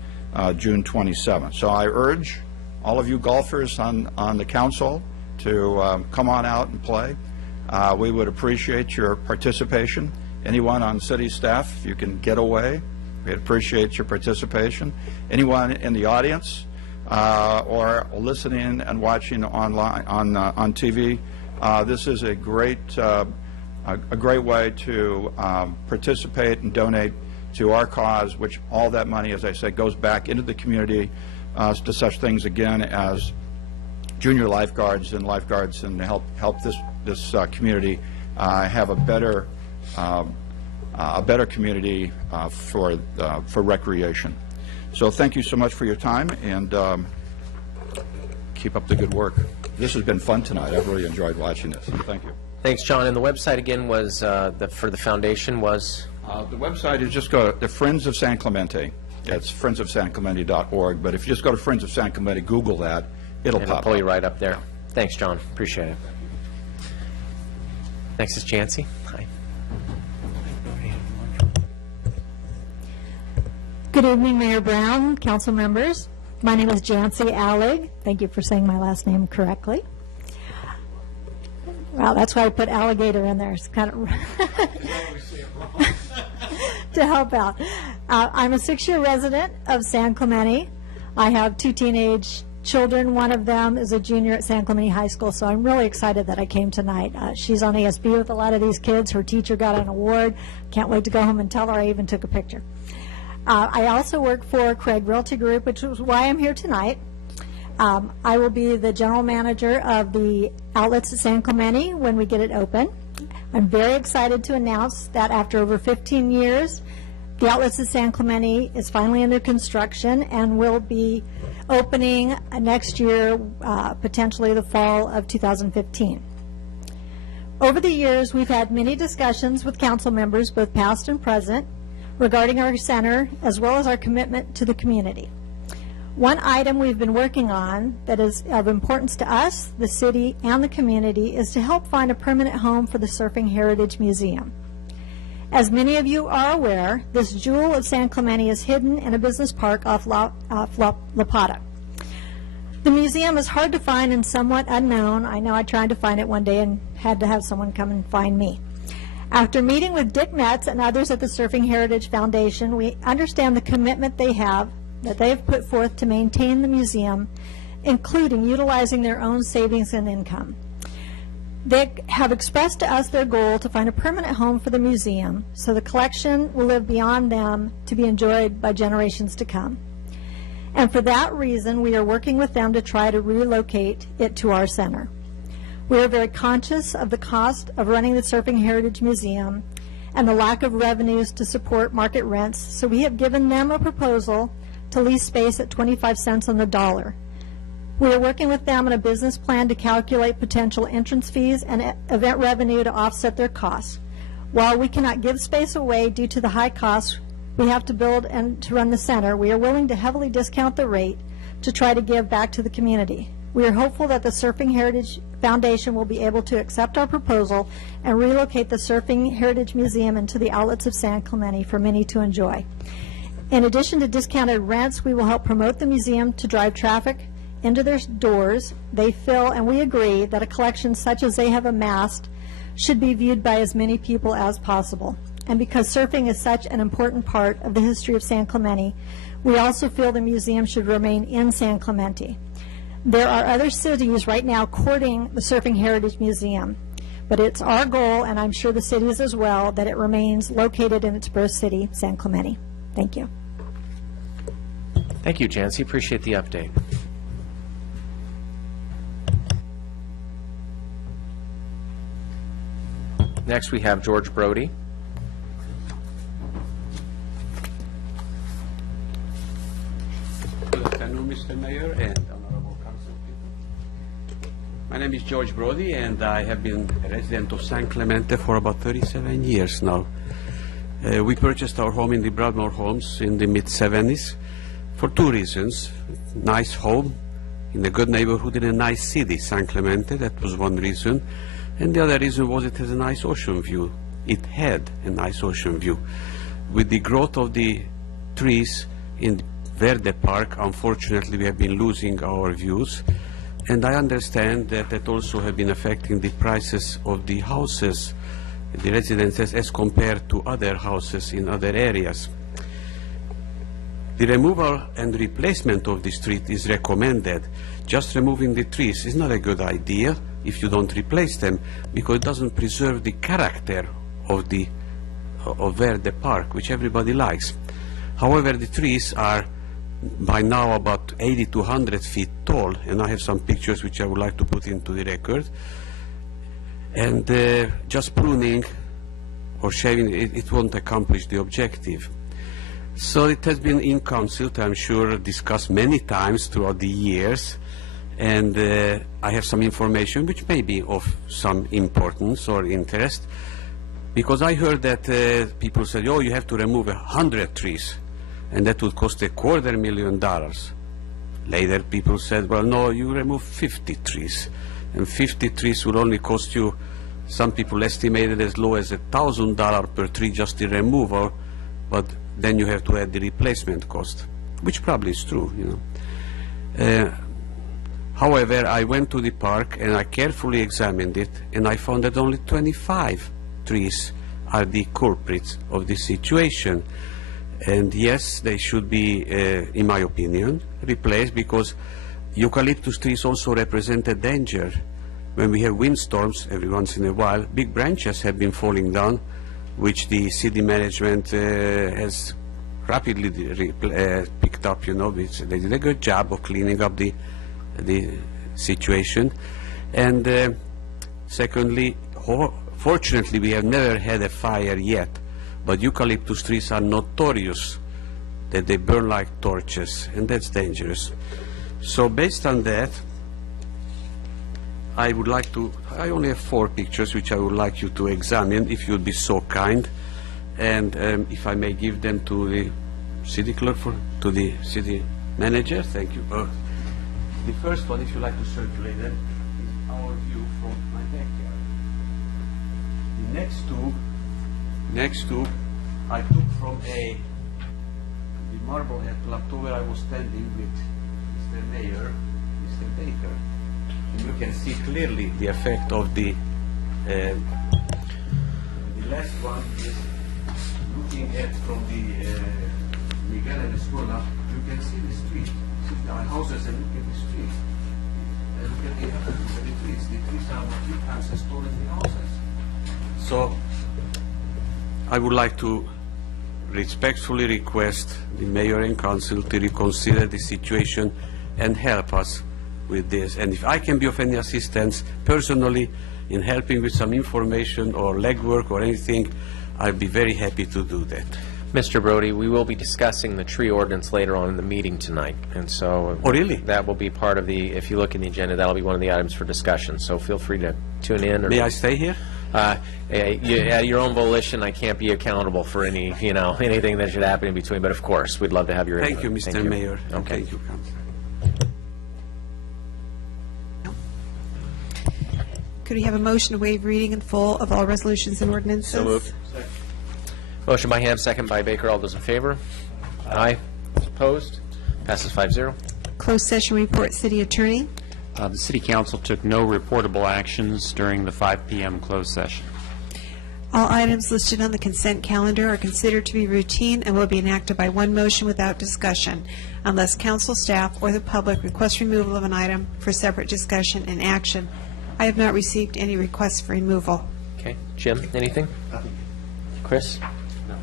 June 27th. So I urge all of you golfers on the council to come on out and play. We would appreciate your participation. Anyone on city staff, if you can get away, we'd appreciate your participation. Anyone in the audience or listening and watching online on TV, this is a great way to participate and donate to our cause, which all that money, as I say, goes back into the community to such things again as junior lifeguards and help this community have a better community for recreation. So thank you so much for your time, and keep up the good work. This has been fun tonight. I've really enjoyed watching this. Thank you. Thanks, John. And the website again was for the foundation was? The website is just go to the Friends of San Clemente. It's friendsofsanclemente.org. But if you just go to Friends of San Clemente, Google that, it'll pull you right up there. Thanks, John. Appreciate it. Next is Jancy. Hi. Good evening, Mayor Brown, council members. My name is Jancy Allig. Thank you for saying my last name correctly. Well, that's why I put alligator in there. It's kind of to help out. I'm a 6-year resident of San Clemente. I have 2 teenage children. One of them is a junior at San Clemente High School, so I'm really excited that I came tonight. She's on ASB with a lot of these kids. Her teacher got an award. Can't wait to go home and tell her I even took a picture. I also work for Craig Realty Group, which is why I'm here tonight. I will be the general manager of the outlets at San Clemente when we get it open. I'm very excited to announce that after over 15 years, the outlets at San Clemente is finally under construction and will be opening next year, potentially the fall of 2015. Over the years, we've had many discussions with council members, both past and present, regarding our center as well as our commitment to the community. One item we've been working on that is of importance to us, the city, and the community is to help find a permanent home for the Surfing Heritage Museum. As many of you are aware, this jewel of San Clemente is hidden in a business park off La Plata. The museum is hard to find and somewhat unknown. I know I tried to find it one day and had to have someone come and find me. After meeting with Dick Metz and others at the Surfing Heritage Foundation, we understand the commitment they have that they have put forth to maintain the museum, including utilizing their own savings and income. They have expressed to us their goal to find a permanent home for the museum so the collection will live beyond them to be enjoyed by generations to come. And for that reason, we are working with them to try to relocate it to our center. We are very conscious of the cost of running the Surfing Heritage Museum and the lack of revenues to support market rents, so we have given them a proposal to lease space at 25 cents on the dollar. We are working with them on a business plan to calculate potential entrance fees and event revenue to offset their costs. While we cannot give space away due to the high costs we have to build and to run the center, we are willing to heavily discount the rate to try to give back to the community. We are hopeful that the Surfing Heritage Foundation will be able to accept our proposal and relocate the Surfing Heritage Museum into the outlets of San Clemente for many to enjoy. In addition to discounted rents, we will help promote the museum to drive traffic into their doors. They feel, and we agree, that a collection such as they have amassed should be viewed by as many people as possible. And because surfing is such an important part of the history of San Clemente, we also feel the museum should remain in San Clemente. There are other cities right now courting the Surfing Heritage Museum, but it's our goal, and I'm sure the cities as well, that it remains located in its birth city, San Clemente. Thank you. Thank you, Jancy. Appreciate the update. Next, we have George Brody. Good afternoon, Mr. Mayor and honorable council people. My name is George Brody, and I have been a resident of San Clemente for about 37 years now. We purchased our home in the Broadmoor Homes in the mid-70s for two reasons. Nice home in a good neighborhood in a nice city, San Clemente. That was one reason. And the other reason was it has a nice ocean view. It had a nice ocean view. With the growth of the trees in Verde Park, unfortunately, we have been losing our views. And I understand that that also have been affecting the prices of the houses, the residences, as compared to other houses in other areas. The removal and replacement of the street is recommended. Just removing the trees is not a good idea if you don't replace them, because it doesn't preserve the character of Verde Park, which everybody likes. However, the trees are by now about 80 to 100 feet tall, and I have some pictures which I would like to put into the record. And just pruning or shaving it won't accomplish the objective. So it has been in council, I'm sure, discussed many times throughout the years, and I have some information which may be of some importance or interest, because I heard that people said, oh, you have to remove 100 trees, and that would cost $250,000. Later people said, well, no, you remove 50 trees, and 50 trees will only cost you, some people estimated as low as $1,000 per tree, just the removal, but then you have to add the replacement cost, which probably is true, you know. However, I went to the park and I carefully examined it, and I found that only 25 trees are the culprits of this situation. And yes, they should be, in my opinion, replaced, because eucalyptus trees also represent a danger. When we have windstorms every once in a while, big branches have been falling down, which the city management has rapidly picked up, you know. They did a good job of cleaning up the situation. And secondly, fortunately, we have never had a fire yet, but eucalyptus trees are notorious that they burn like torches, and that's dangerous. So based on that, I only have 4 pictures which I would like you to examine, if you'd be so kind, and if I may give them to the city clerk, to the city manager. Thank you. The first one, if you like to circulate them, is our view from my backyard. The next two I took from the Marblehead Plateau, where I was standing with Mr. Mayor, Mr. Baker. You can see clearly the effect of the last one is looking at from the Miguel and Escola to can see the street. See the houses and look at the street. And look at the evidence of the trees. The trees are about 3 times as tall as the houses. So I would like to respectfully request the mayor and council to reconsider the situation and help us with this. And if I can be of any assistance personally in helping with some information or legwork or anything, I'd be very happy to do that. Mr. Brody, we will be discussing the tree ordinance later on in the meeting tonight, and so... Oh, really? That will be part of the, if you look in the agenda, that'll be one of the items for discussion, so feel free to tune in. Or, May I stay here? At your own volition, I can't be accountable for any, anything that should happen in between, but of course, we'd love to have your Thank input. you, Mr. Mayor. And Okay. thank you, Council. Could we have a motion to waive reading in full of all resolutions and ordinances? So moved. Motion by Ham, second by Baker. All those in favor? Aye. Opposed? Passes 5-0. Closed session report, City Attorney. The City Council took no reportable actions during the 5 p.m. closed session. All items listed on the consent calendar are considered to be routine and will be enacted by one motion without discussion, unless council staff or the public requests removal of an item for separate discussion and action. I have not received any requests for removal. Okay. Jim, anything? Chris? No.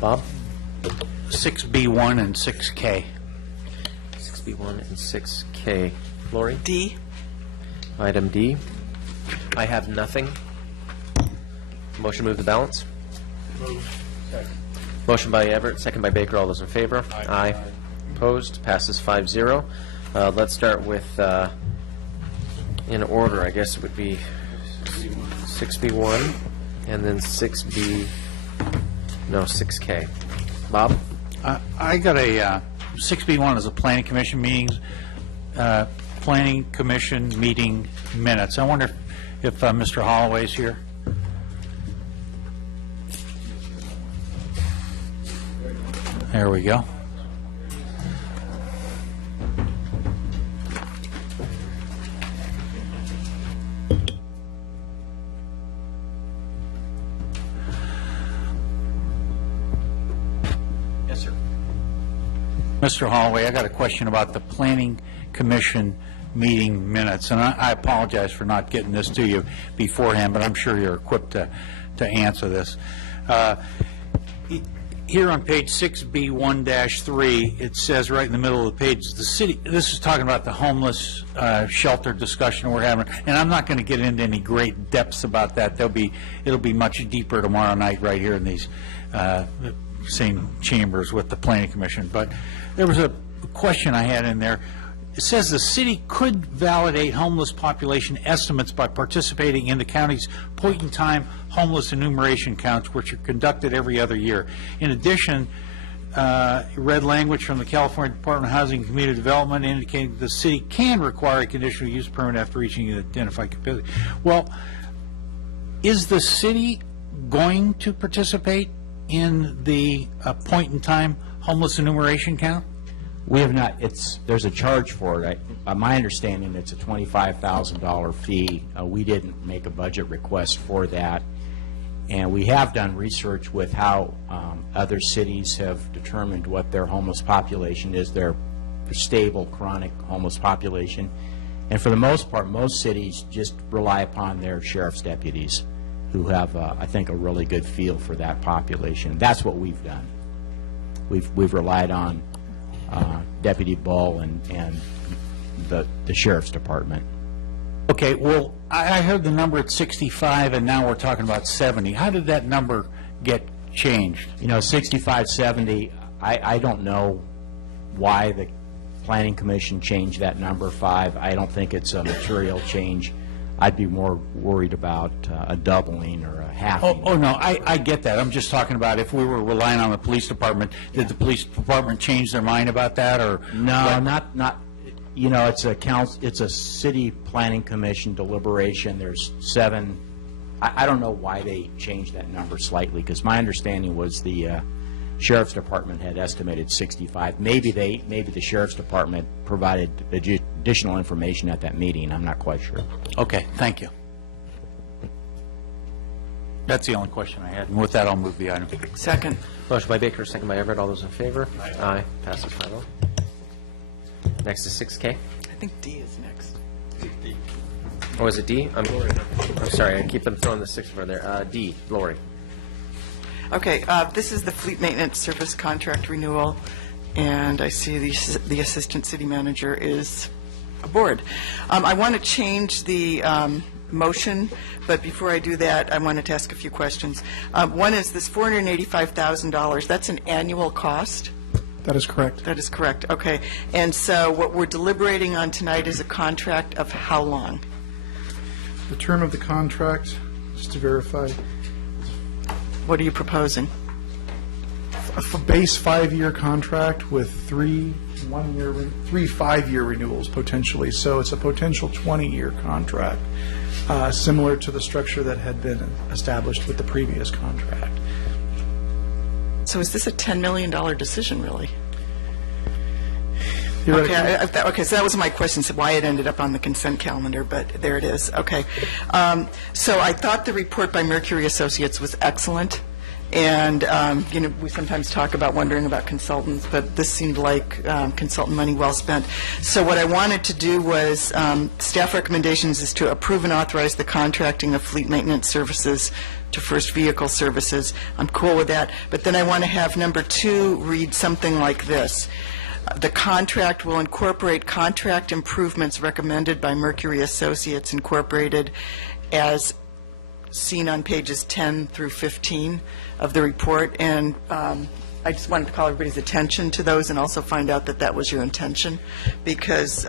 Bob? 6B1 and 6K. 6B1 and 6K. Lori? D. Item D. I have nothing. Motion move the balance. Motion by Everett, second by Baker. All those in favor? Aye. Opposed? Passes 5-0. Let's start with, in order, I guess it would be 6B1 and then 6B, no, 6K. Bob? I got a 6B1 is a planning commission meetings, planning commission meeting minutes. I wonder if Mr. Holloway's here. There we go. Yes, sir. Mr. Holloway, I got a question about the Planning Commission meeting minutes, and I apologize for not getting this to you beforehand, but I'm sure you're equipped to answer this. Here on page 6B1-3, it says right in the middle of the page, the city, this is talking about the homeless shelter discussion we're having, and I'm not going to get into any great depths about that. It'll be much deeper tomorrow night right here in these same chambers with the Planning Commission. But there was a question I had in there. It says the city could validate homeless population estimates by participating in the county's point-in-time homeless enumeration counts, which are conducted every other year. In addition, read language from the California Department of Housing and Community Development indicating the city can require a conditional use permit after reaching an identified capacity. Well, is the city going to participate in the point-in-time homeless enumeration count? We have not. There's a charge for it. My understanding, it's a $25,000 fee. We didn't make a budget request for that. And we have done research with how other cities have determined what their homeless population is, their stable, chronic homeless population. And for the most part, most cities just rely upon their sheriff's deputies, who have, I think, a really good feel for that population. That's what we've done. We've relied on Deputy Bull and the Sheriff's Department. Okay, well, I heard the number at 65, and now we're talking about 70. How did that number get changed? 65, 70, I don't know why the Planning Commission changed that number 5. I don't think it's a material change. I'd be more worried about a doubling or a halving. Oh, no, I get that. I'm just talking about if we were relying on the police department, did the police department change their mind about that, or? No, not. It's a city planning commission deliberation. There's 7. I don't know why they changed that number slightly, because my understanding was the sheriff's department had estimated 65. Maybe the sheriff's department provided additional information at that meeting. I'm not quite sure. Okay, thank you. That's the only question I had. And with that, I'll move the item. Second. Motion by Baker, second by Everett. All those in favor? Aye. Passes 5-0. Next is 6K. I think D is next. Oh, is it D? I'm sorry, I keep them throwing the 6 over there. D, Lori. Okay, this is the fleet maintenance service contract renewal, and I see the assistant city manager is aboard. I want to change the motion, but before I do that, I wanted to ask a few questions. One is this $485,000, that's an annual cost? That is correct. That is correct, okay. And so what we're deliberating on tonight is a contract of how long? The term of the contract, just to verify, What are you proposing? a base 5-year contract with 3 5-year renewals potentially. So it's a potential 20-year contract, similar to the structure that had been established with the previous contract. So is this a $10 million decision, really? Theoretically- Okay, so that was my question, so why it ended up on the consent calendar, but there it is. Okay. So I thought the report by Mercury Associates was excellent, and, we sometimes talk about wondering about consultants, but this seemed like consultant money well spent. So what I wanted to do was, staff recommendations is to approve and authorize the contracting of fleet maintenance services to First Vehicle Services. I'm cool with that, but then I want to have number 2 read something like this. The contract will incorporate contract improvements recommended by Mercury Associates Incorporated as seen on pages 10 through 15 of the report, and I just wanted to call everybody's attention to those and also find out that that was your intention, because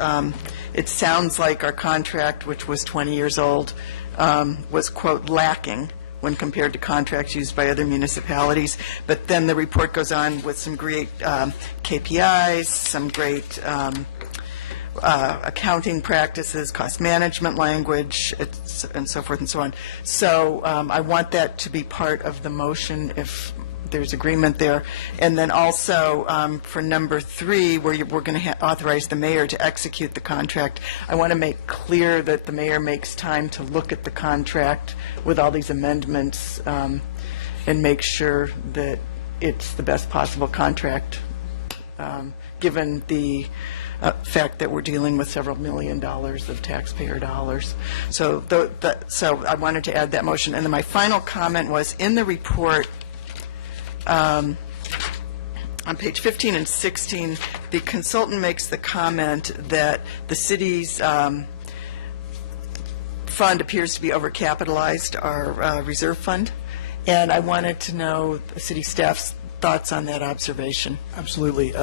it sounds like our contract, which was 20 years old, was, quote, lacking when compared to contracts used by other municipalities. But then the report goes on with some great KPIs, some great accounting practices, cost management language, and so forth and so on. So I want that to be part of the motion if there's agreement there. And then also for number 3, where we're going to authorize the mayor to execute the contract, I want to make clear that the mayor makes time to look at the contract with all these amendments and make sure that it's the best possible contract, given the fact that we're dealing with several $1 million of taxpayer dollars. So, so I wanted to add that motion. And then my final comment was, in the report, on page 15 and 16, the consultant makes the comment that the city's fund appears to be overcapitalized, our reserve fund, and I wanted to know the city staff's thoughts on that observation. Absolutely.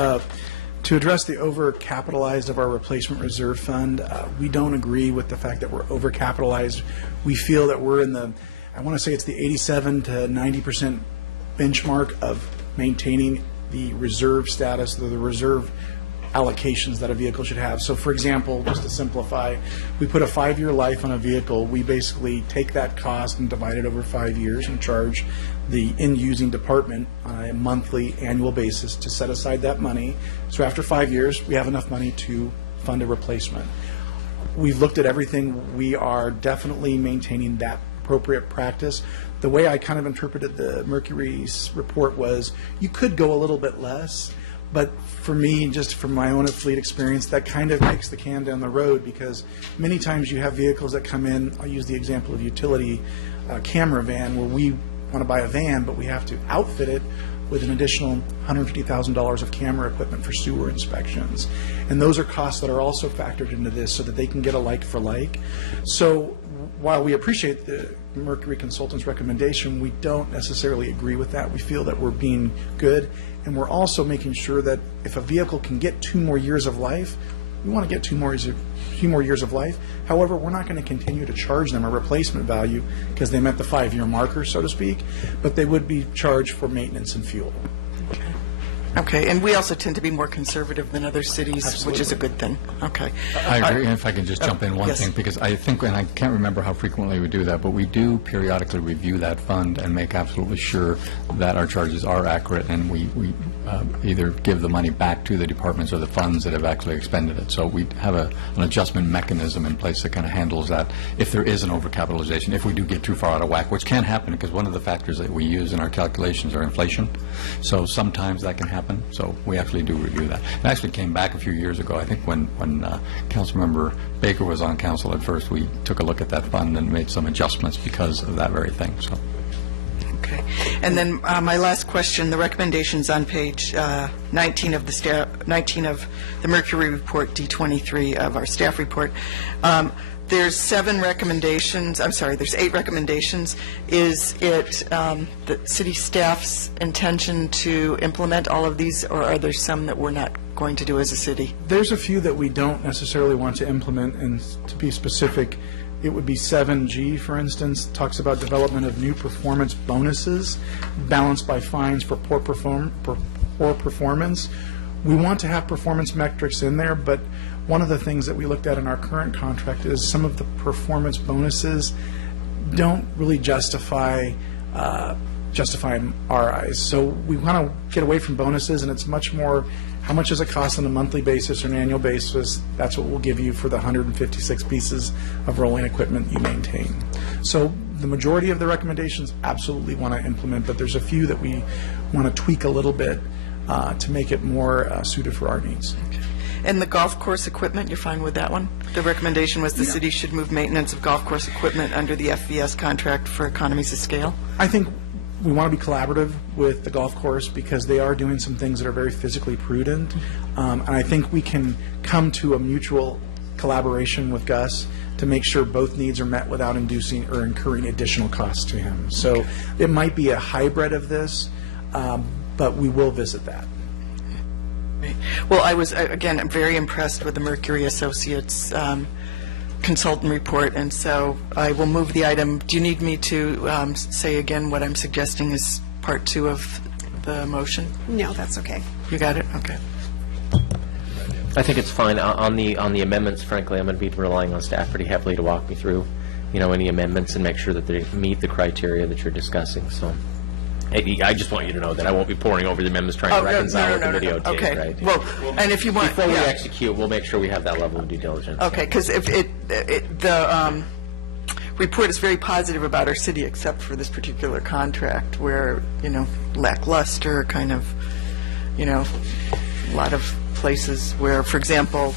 To address the overcapitalized of our replacement reserve fund, we don't agree with the fact that we're overcapitalized. We feel that we're in the, I want to say it's the 87 to 90% benchmark of maintaining the reserve status, the reserve allocations that a vehicle should have. So for example, just to simplify, we put a 5-year life on a vehicle. We basically take that cost and divide it over 5 years and charge the end-using department on a monthly, annual basis to set aside that money. So after 5 years, we have enough money to fund a replacement. We've looked at everything. We are definitely maintaining that appropriate practice. The way I kind of interpreted the Mercury's report was you could go a little bit less, but for me, just from my own fleet experience, that kind of kicks the can down the road, because many times you have vehicles that come in. I'll use the example of utility camera van, where we want to buy a van, but we have to outfit it with an additional $150,000 of camera equipment for sewer inspections. And those are costs that are also factored into this so that they can get a like for like. So while we appreciate the Mercury Consultants' recommendation, we don't necessarily agree with that. We feel that we're being good, and we're also making sure that if a vehicle can get 2 more years of life, we want to get 2 more years of life. However, we're not going to continue to charge them a replacement value because they met the 5-year marker, so to speak, but they would be charged for maintenance and fuel. Okay, and we also tend to be more conservative than other cities, which is a good thing. Okay. I agree, and if I can just jump in one yes. thing, because I think, and I can't remember how frequently we do that, but we do periodically review that fund and make absolutely sure that our charges are accurate, and we either give the money back to the departments or the funds that have actually expended it. So we have an adjustment mechanism in place that kind of handles that if there is an overcapitalization, if we do get too far out of whack, which can happen, because one of the factors that we use in our calculations are inflation. So sometimes that can happen. So we actually do review that. It actually came back a few years ago. I think when Councilmember Baker was on council at first, we took a look at that fund and made some adjustments because of that very thing. So. Okay. And then my last question, the recommendations on page 19 of the Mercury report, D23 of our staff report. There's 7 recommendations, I'm sorry, there's 8 recommendations. Is it the city staff's intention to implement all of these, or are there some that we're not going to do as a city? There's a few that we don't necessarily want to implement, and to be specific, it would be 7G, for instance, talks about development of new performance bonuses balanced by fines for poor performance. We want to have performance metrics in there, but one of the things that we looked at in our current contract is some of the performance bonuses don't really justify our eyes. So we want to get away from bonuses, and it's much more how much does it cost on a monthly basis or an annual basis. That's what we'll give you for the 156 pieces of rolling equipment you maintain. So the majority of the recommendations absolutely want to implement, but there's a few that we want to tweak a little bit to make it more suited for our needs. Okay. And the golf course equipment, you're fine with that one? The recommendation was the city should move maintenance of golf course equipment under the FVS contract for economies of scale? I think we want to be collaborative with the golf course because they are doing some things that are very physically prudent. And I think we can come to a mutual collaboration with Gus to make sure both needs are met without inducing or incurring additional costs to him. So it might be a hybrid of this, but we will visit that. Well, I was, again, I'm very impressed with the Mercury Associates consultant report, and so I will move the item. Do you need me to say again what I'm suggesting is part 2 of the motion? No, that's okay. You got it? Okay. I think it's fine. On the amendments, frankly, I'm going to be relying on staff pretty heavily to walk me through, any amendments and make sure that they meet the criteria that you're discussing. So I just want you to know that I won't be poring over the amendments trying to reconcile with the videotape, okay. right? Well, and if you want... Before we execute, we'll make sure we have that level of due diligence. Okay, because if the report is very positive about our city, except for this particular contract, where, lackluster, kind of, a lot of places where, for example,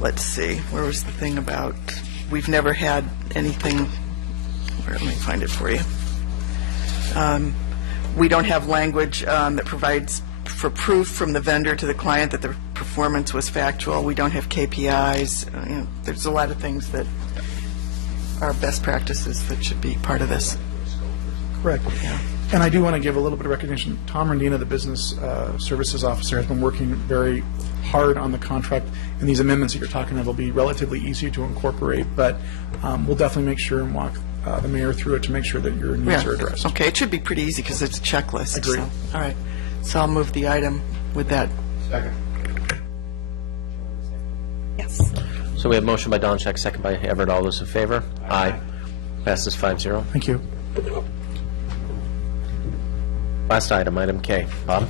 let's see, where was the thing about, we've never had anything, let me find it for you. We don't have language that provides for proof from the vendor to the client that the performance was factual. We don't have KPIs. There's a lot of things that are best practices that should be part of this. Correct. Yeah. And I do want to give a little bit of recognition. Tom Rendina, the Business Services Officer, has been working very hard on the contract, and these amendments that you're talking about will be relatively easy to incorporate, but we'll definitely make sure and walk the mayor through it to make sure that your needs are addressed. Okay, it should be pretty easy because it's a checklist. Agreed. So, all right, so I'll move the item with that. Second. Yes. So we have motion by Donchak, second by Everett. All those in favor? Aye. Passes 5-0. Thank you. Last item, item K. Bob?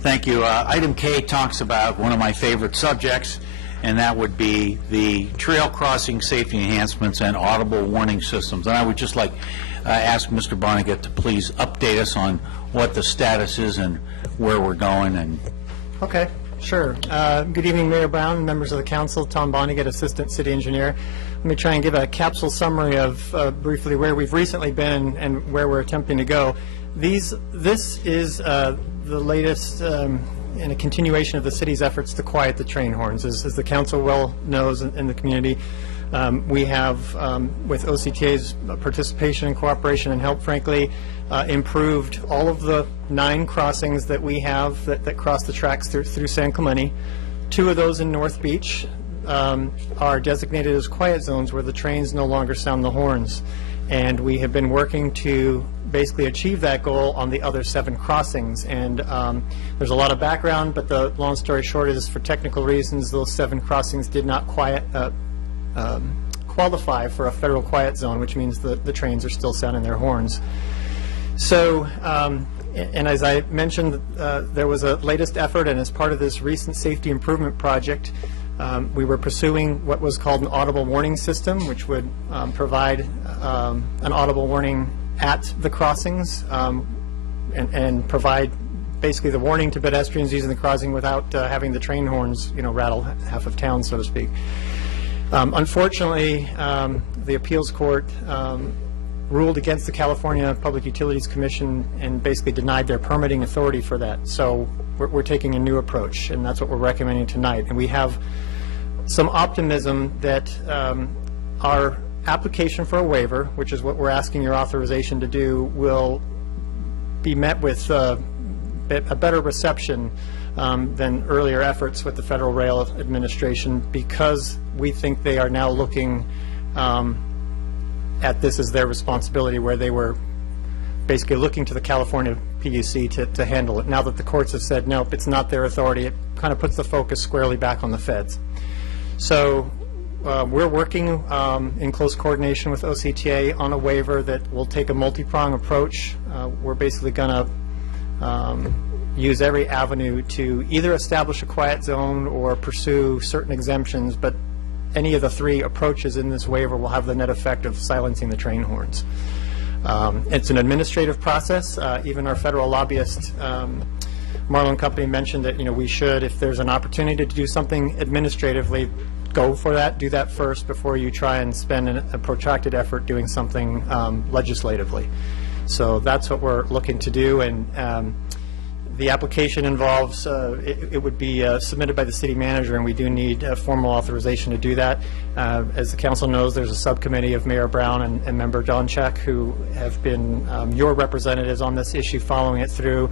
Thank you. Item K talks about one of my favorite subjects, and that would be the trail crossing safety enhancements and audible warning systems. And I would just like ask Mr. Vonnegut to please update us on what the status is and where we're going. And okay, sure. Good evening, Mayor Brown, members of the council. Tom Vonnegut, Assistant City Engineer. Let me try and give a capsule summary of briefly where we've recently been and where we're attempting to go. This is the latest in a continuation of the city's efforts to quiet the train horns. As the council well knows in the community, we have, with OCTA's participation and cooperation and help, frankly, improved all of the 9 crossings that we have that cross the tracks through San Clemente. 2 of those in North Beach are designated as quiet zones where the trains no longer sound the horns. And we have been working to basically achieve that goal on the other 7 crossings. And there's a lot of background, but the long story short is, for technical reasons, those 7 crossings did not qualify for a federal quiet zone, which means the trains are still sounding their horns. So, and as I mentioned, there was a latest effort, and as part of this recent safety improvement project, we were pursuing what was called an audible warning system, which would provide an audible warning at the crossings and provide basically the warning to pedestrians using the crossing without having the train horns, rattle half of town, so to speak. Unfortunately, the appeals court ruled against the California Public Utilities Commission and basically denied their permitting authority for that. So we're taking a new approach, and that's what we're recommending tonight. And we have some optimism that our application for a waiver, which is what we're asking your authorization to do, will be met with a better reception than earlier efforts with the Federal Rail Administration, because we think they are now looking at this as their responsibility, where they were basically looking to the California PUC to handle it. Now that the courts have said, nope, it's not their authority, it kind of puts the focus squarely back on the feds. So we're working in close coordination with OCTA on a waiver that will take a multi-pronged approach. We're basically going to use every avenue to either establish a quiet zone or pursue certain exemptions, but any of the 3 approaches in this waiver will have the net effect of silencing the train horns. It's an administrative process. Even our federal lobbyist, Marlin Company, mentioned that we should, if there's an opportunity to do something administratively, go for that, do that first before you try and spend a protracted effort doing something legislatively. So that's what we're looking to do, and the application involves, it would be submitted by the city manager, and we do need formal authorization to do that. As the council knows, there's a subcommittee of Mayor Brown and Member Donchak who have been your representatives on this issue, following it through.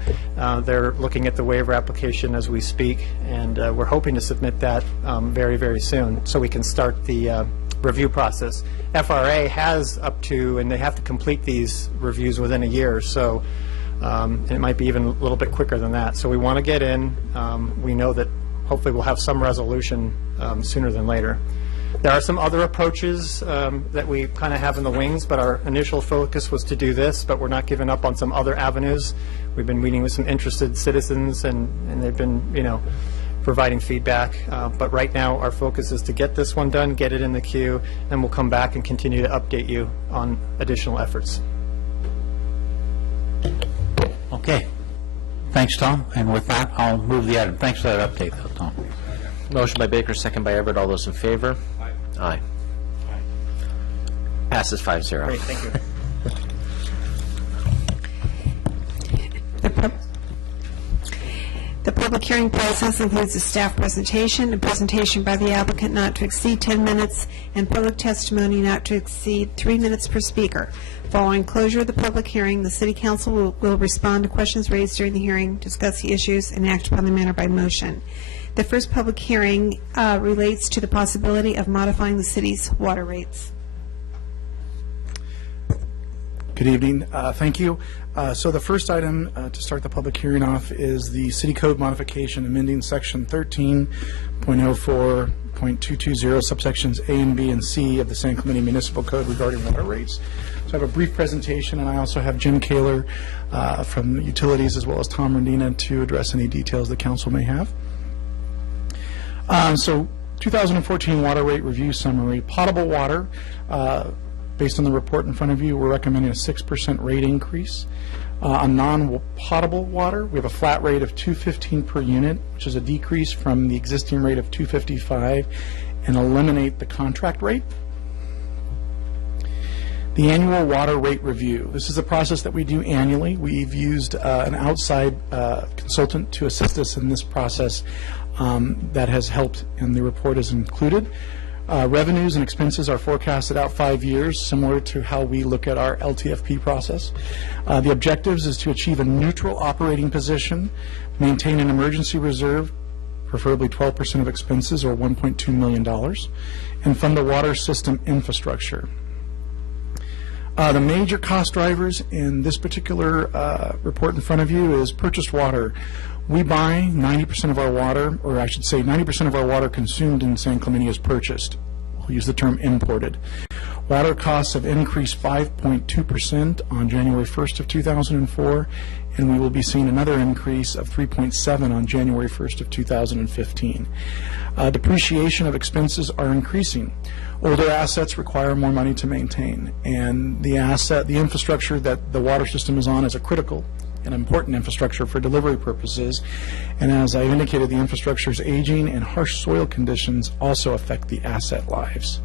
They're looking at the waiver application as we speak, and we're hoping to submit that very, very soon so we can start the review process. FRA has up to, and they have to complete these reviews within a year, so it might be even a little bit quicker than that. So we want to get in. We know that hopefully we'll have some resolution sooner than later. There are some other approaches that we kind of have in the wings, but our initial focus was to do this, but we're not giving up on some other avenues. We've been meeting with some interested citizens, and they've been, providing feedback. But right now, our focus is to get this one done, get it in the queue, and we'll come back and continue to update you on additional efforts. Okay. Thanks, Tom. And with that, I'll move the item. Thanks for that update, though, Tom. Motion by Baker, second by Everett. All those in favor? Aye. Passes 5-0. Great, thank you. The public hearing process includes a staff presentation, a presentation by the applicant not to exceed 10 minutes, and public testimony not to exceed 3 minutes per speaker. Following closure of the public hearing, the City Council will respond to questions raised during the hearing, discuss the issues, and act upon the matter by motion. The first public hearing relates to the possibility of modifying the city's water rates. Good evening. Thank you. So the first item to start the public hearing off is the City Code modification amending Section 13.04.220 subsections A and B and C of the San Clemente Municipal Code regarding water rates. So I have a brief presentation, and I also have Jim Kaler from Utilities as well as Tom Rendina to address any details the council may have. So 2014 water rate review summary. Potable water, based on the report in front of you, we're recommending a 6% rate increase. On non-potable water, we have a flat rate of $2.15 per unit, which is a decrease from the existing rate of $2.55, and eliminate the contract rate. The annual water rate review. This is a process that we do annually. We've used an outside consultant to assist us in this process that has helped, and the report is included. Revenues and expenses are forecasted out 5 years, similar to how we look at our LTFP process. The objectives is to achieve a neutral operating position, maintain an emergency reserve, preferably 12% of expenses or $1.2 million, and fund the water system infrastructure. The major cost drivers in this particular report in front of you is purchased water. We buy 90% of our water, or I should say 90% of our water consumed in San Clemente is purchased. We'll use the term imported. Water costs have increased 5.2% on January 1st of 2004, and we will be seeing another increase of 3.7% on January 1st of 2015. Depreciation of expenses are increasing. Older assets require more money to maintain, and the infrastructure that the water system is on is a critical and important infrastructure for delivery purposes. And as I've indicated, the infrastructure is aging, and harsh soil conditions also affect the asset lives.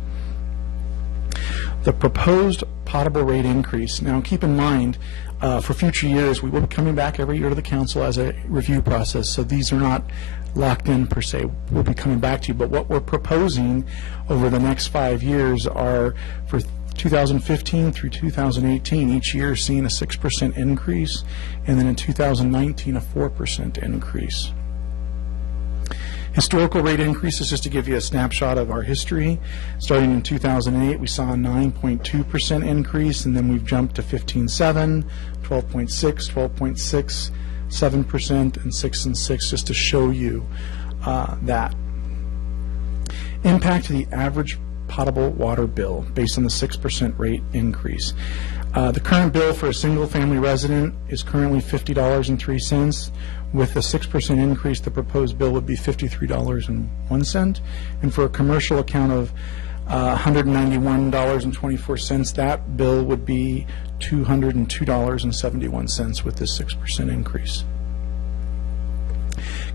The proposed potable rate increase. Now, keep in mind, for future years, we will be coming back every year to the council as a review process, so these are not locked in per se. We'll be coming back to you, but what we're proposing over the next 5 years are for 2015 through 2018, each year seeing a 6% increase, and then in 2019 a 4% increase. Historical rate increases, just to give you a snapshot of our history. Starting in 2008, we saw a 9.2% increase, and then we've jumped to 15.7, 12.6, 12.6, 7%, and 6 and 6, just to show you that. Impact to the average potable water bill based on the 6% rate increase. The current bill for a single-family resident is currently $50.03. With a 6% increase, the proposed bill would be $53.01. And for a commercial account of $191.24, that bill would be $202.71 with this 6% increase.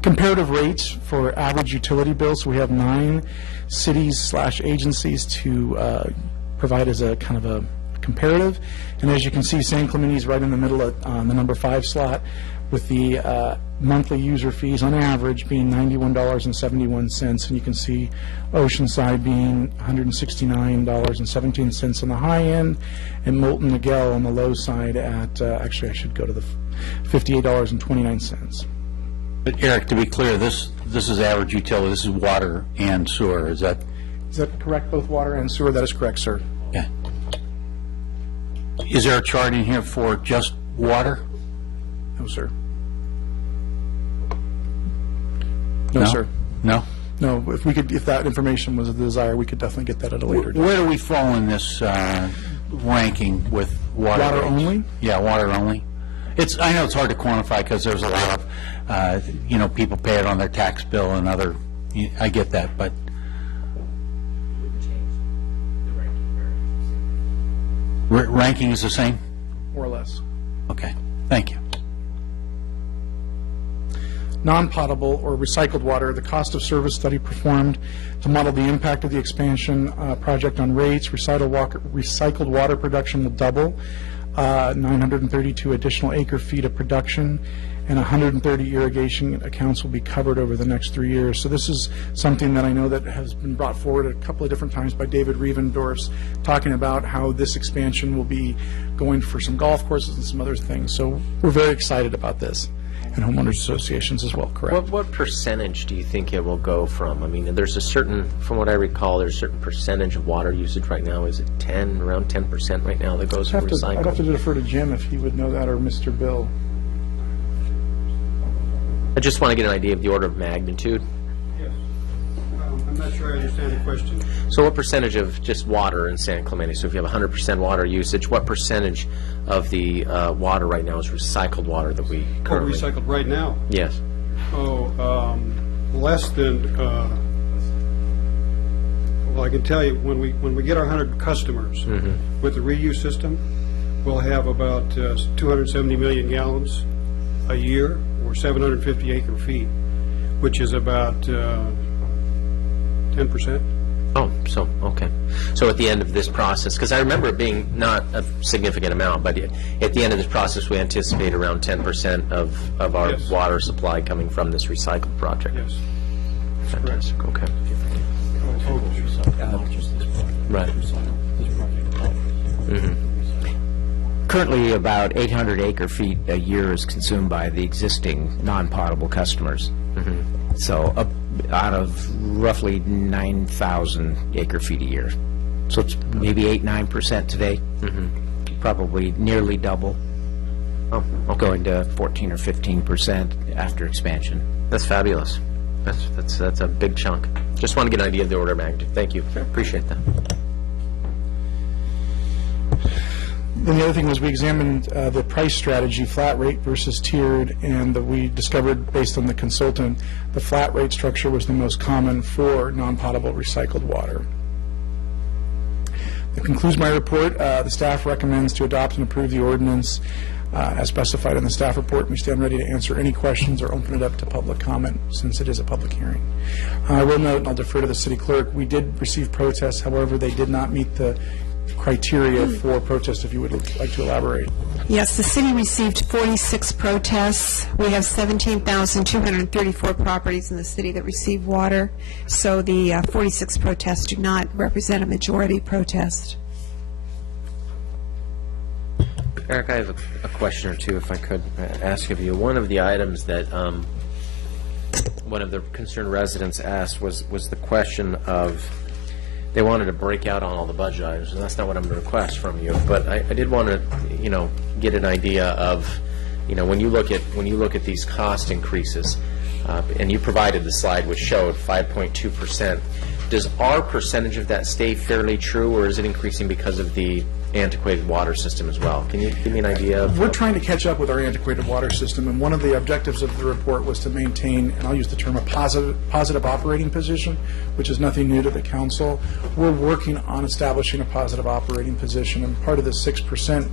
Comparative rates for average utility bills. So we have 9 cities/agencies to provide as a kind of a comparative. And as you can see, San Clemente is right in the middle of, on the number 5 slot, with the monthly user fees on average being $91.71, and you can see Oceanside being $169.17 on the high end, and Molten Miguel on the low side at, actually I should go to the $58.29. But Eric, to be clear, this is average utility, this is water and sewer, is that? Is that correct, both water and sewer? That is correct, sir. Yeah. Is there a chart in here for just water? No, sir. No, sir. No? No, if we could, if that information was a desire, we could definitely get that at a later date. Where do we fall in this ranking with water? Water rates? only? Yeah, water only. I know it's hard to quantify because there's a lot of, people pay it on their tax bill and other, I get that, but. Ranking is the same? More or less. Okay, thank you. Non-potable or recycled water, the cost of service study performed to model the impact of the expansion project on rates. Recycled water production will double, 932 additional acre feet of production, and 130 irrigation accounts will be covered over the next 3 years. So this is something that I know that has been brought forward a couple of different times by David Rievendorf's, talking about how this expansion will be going for some golf courses and some other things. So we're very excited about this. And homeowners associations as well, correct? What percentage do you think it will go from? I mean, there's a certain, from what I recall, there's a certain percentage of water usage right now. Is it around 10% right now that goes for recycling? I'd have to defer to Jim if he would know that, or Mr. Bill. I just want to get an idea of the order of magnitude. Yes. I'm not sure I understand the question. So what percentage of just water in San Clemente? So if you have 100% water usage, what percentage of the water right now is recycled water that we currently... recycled right now? Yes. Less than... well, I can tell you, when we get our 100 customers with the reuse system, we'll have about 270 million gallons a year, or 750 acre feet, which is about 10%. Oh, so, okay. So at the end of this process, because I remember it being not a significant amount, but at the end of this process, we anticipate around 10% of our Yes. water supply coming from this recycle project. Yes. Fantastic, okay. Right. Currently, about 800 acre feet a year is consumed by the existing non-potable customers. So out of roughly 9,000 acre feet a year. So it's maybe 8-9% today. probably nearly double, going to 14 or 15% after expansion. That's fabulous. That's a big chunk. Just want to get an idea of the order of magnitude. Thank you. Appreciate that. Then the other thing was we examined the price strategy, flat rate versus tiered, and we discovered, based on the consultant, the flat rate structure was the most common for non-potable recycled water. That concludes my report. The staff recommends to adopt and approve the ordinance as specified in the staff report, and we stand ready to answer any questions or open it up to public comment since it is a public hearing. I will note, and I'll defer to the city clerk, we did receive protests. However, they did not meet the criteria for protest, if you would like to elaborate. Yes, the city received 46 protests. We have 17,234 properties in the city that receive water, so the 46 protests do not represent a majority protest. Eric, I have a question or two, if I could ask of you. One of the items that one of the concerned residents asked was the question of, they wanted to break out on all the budget items, and that's not what I'm going to request from you. But I did want to, get an idea of, when you look at these cost increases, and you provided the slide which showed 5.2%. Does our percentage of that stay fairly true, or is it increasing because of the antiquated water system as well? Can you give me an idea of... We're trying to catch up with our antiquated water system, and one of the objectives of the report was to maintain, and I'll use the term, a positive operating position, which is nothing new to the council. We're working on establishing a positive operating position, and part of the 6%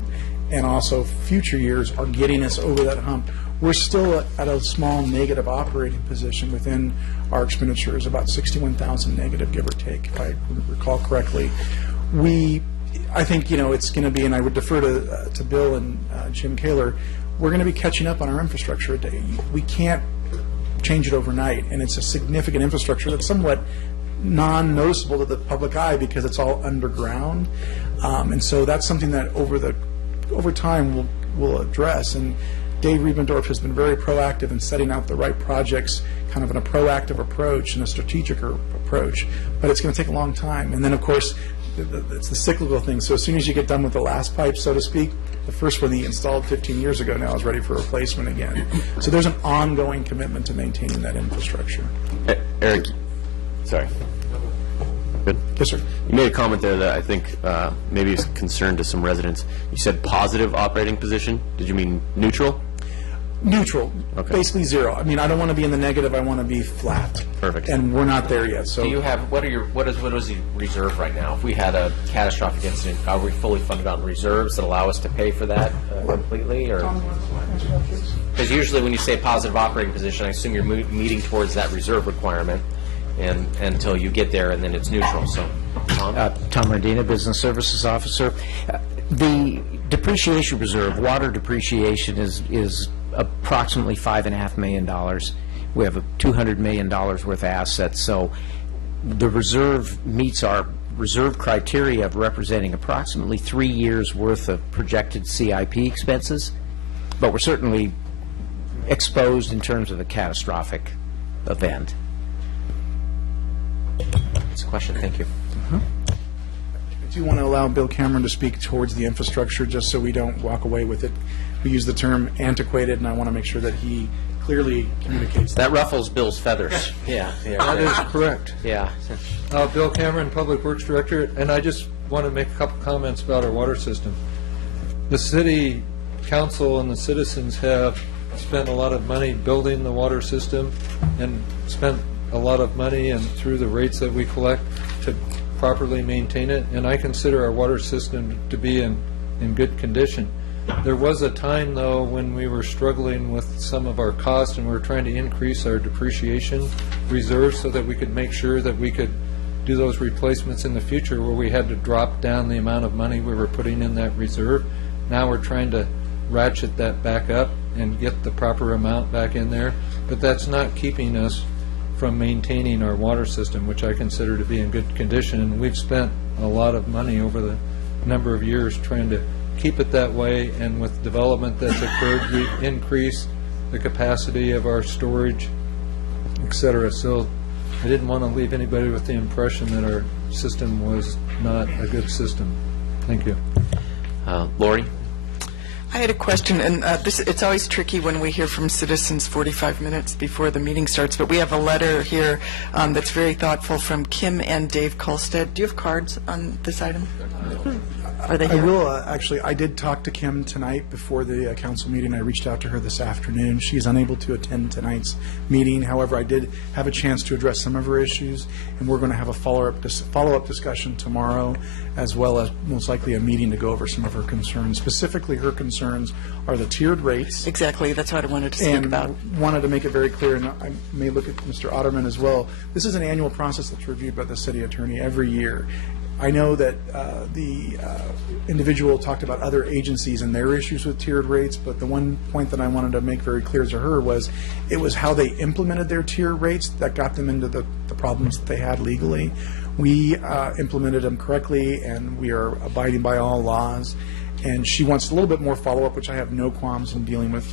and also future years are getting us over that hump. We're still at a small negative operating position within our expenditures, about 61,000 negative, give or take, if I recall correctly. I think, it's going to be, and I would defer to Bill and Jim Kaler, we're going to be catching up on our infrastructure. We can't change it overnight, and it's a significant infrastructure that's somewhat non-noticeable to the public eye because it's all underground. And so that's something that over time we'll address. And Dave Riebendorf has been very proactive in setting out the right projects, kind of in a proactive approach and a strategic approach, but it's going to take a long time. And then, of course, it's the cyclical thing. So as soon as you get done with the last pipe, so to speak, the first one he installed 15 years ago now is ready for replacement again. So there's an ongoing commitment to maintaining that infrastructure. Eric, sorry. Good? Yes, sir. You made a comment there that I think maybe is concern to some residents. You said positive operating position. Did you mean neutral? Neutral, Okay. basically zero. I mean, I don't want to be in the negative. I want to be flat. Perfect. And we're not there yet. So Do you have, what is the reserve right now? If we had a catastrophic incident, are we fully funded on reserves that allow us to pay for that completely? Or because usually when you say positive operating position, I assume you're meeting towards that reserve requirement and until you get there, and then it's neutral. So, Tom? Tom Medina, Business Services Officer. The depreciation reserve, water depreciation is approximately $5.5 million. We have $200 million worth of assets, so the reserve meets our reserve criteria of representing approximately 3 years' worth of projected CIP expenses, but we're certainly exposed in terms of a catastrophic event. That's a question. Thank you. I do want to allow Bill Cameron to speak towards the infrastructure, just so we don't walk away with it. We use the term antiquated, and I want to make sure that he clearly communicates that. Ruffles Bill's feathers. Yeah. That is correct. Yeah. Bill Cameron, Public Works Director, and I just want to make a couple comments about our water system. The city council and the citizens have spent a lot of money building the water system and spent a lot of money and through the rates that we collect to properly maintain it, and I consider our water system to be in good condition. There was a time, though, when we were struggling with some of our costs and we were trying to increase our depreciation reserve so that we could make sure that we could do those replacements in the future, where we had to drop down the amount of money we were putting in that reserve. Now we're trying to ratchet that back up and get the proper amount back in there, but that's not keeping us from maintaining our water system, which I consider to be in good condition. And we've spent a lot of money over the number of years trying to keep it that way, and with development that's occurred, we've increased the capacity of our storage, etc. So I didn't want to leave anybody with the impression that our system was not a good system. Thank you. Lori? I had a question, and it's always tricky when we hear from citizens 45 minutes before the meeting starts, but we have a letter here that's very thoughtful from Kim and Dave Kolstad. Do you have cards on this item? Are they I here? will, actually, I did talk to Kim tonight before the council meeting. I reached out to her this afternoon. She's unable to attend tonight's meeting. However, I did have a chance to address some of her issues, and we're going to have a follow-up discussion tomorrow, as well as most likely a meeting to go over some of her concerns. Specifically, her concerns are the tiered rates. Exactly, that's what I wanted to speak about. And wanted to make it very clear, and I may look at Mr. Otterman as well. This is an annual process that's reviewed by the city attorney every year. I know that the individual talked about other agencies and their issues with tiered rates, but the one point that I wanted to make very clear to her was it was how they implemented their tier rates that got them into the problems that they had legally. We implemented them correctly, and we are abiding by all laws. And she wants a little bit more follow-up, which I have no qualms in dealing with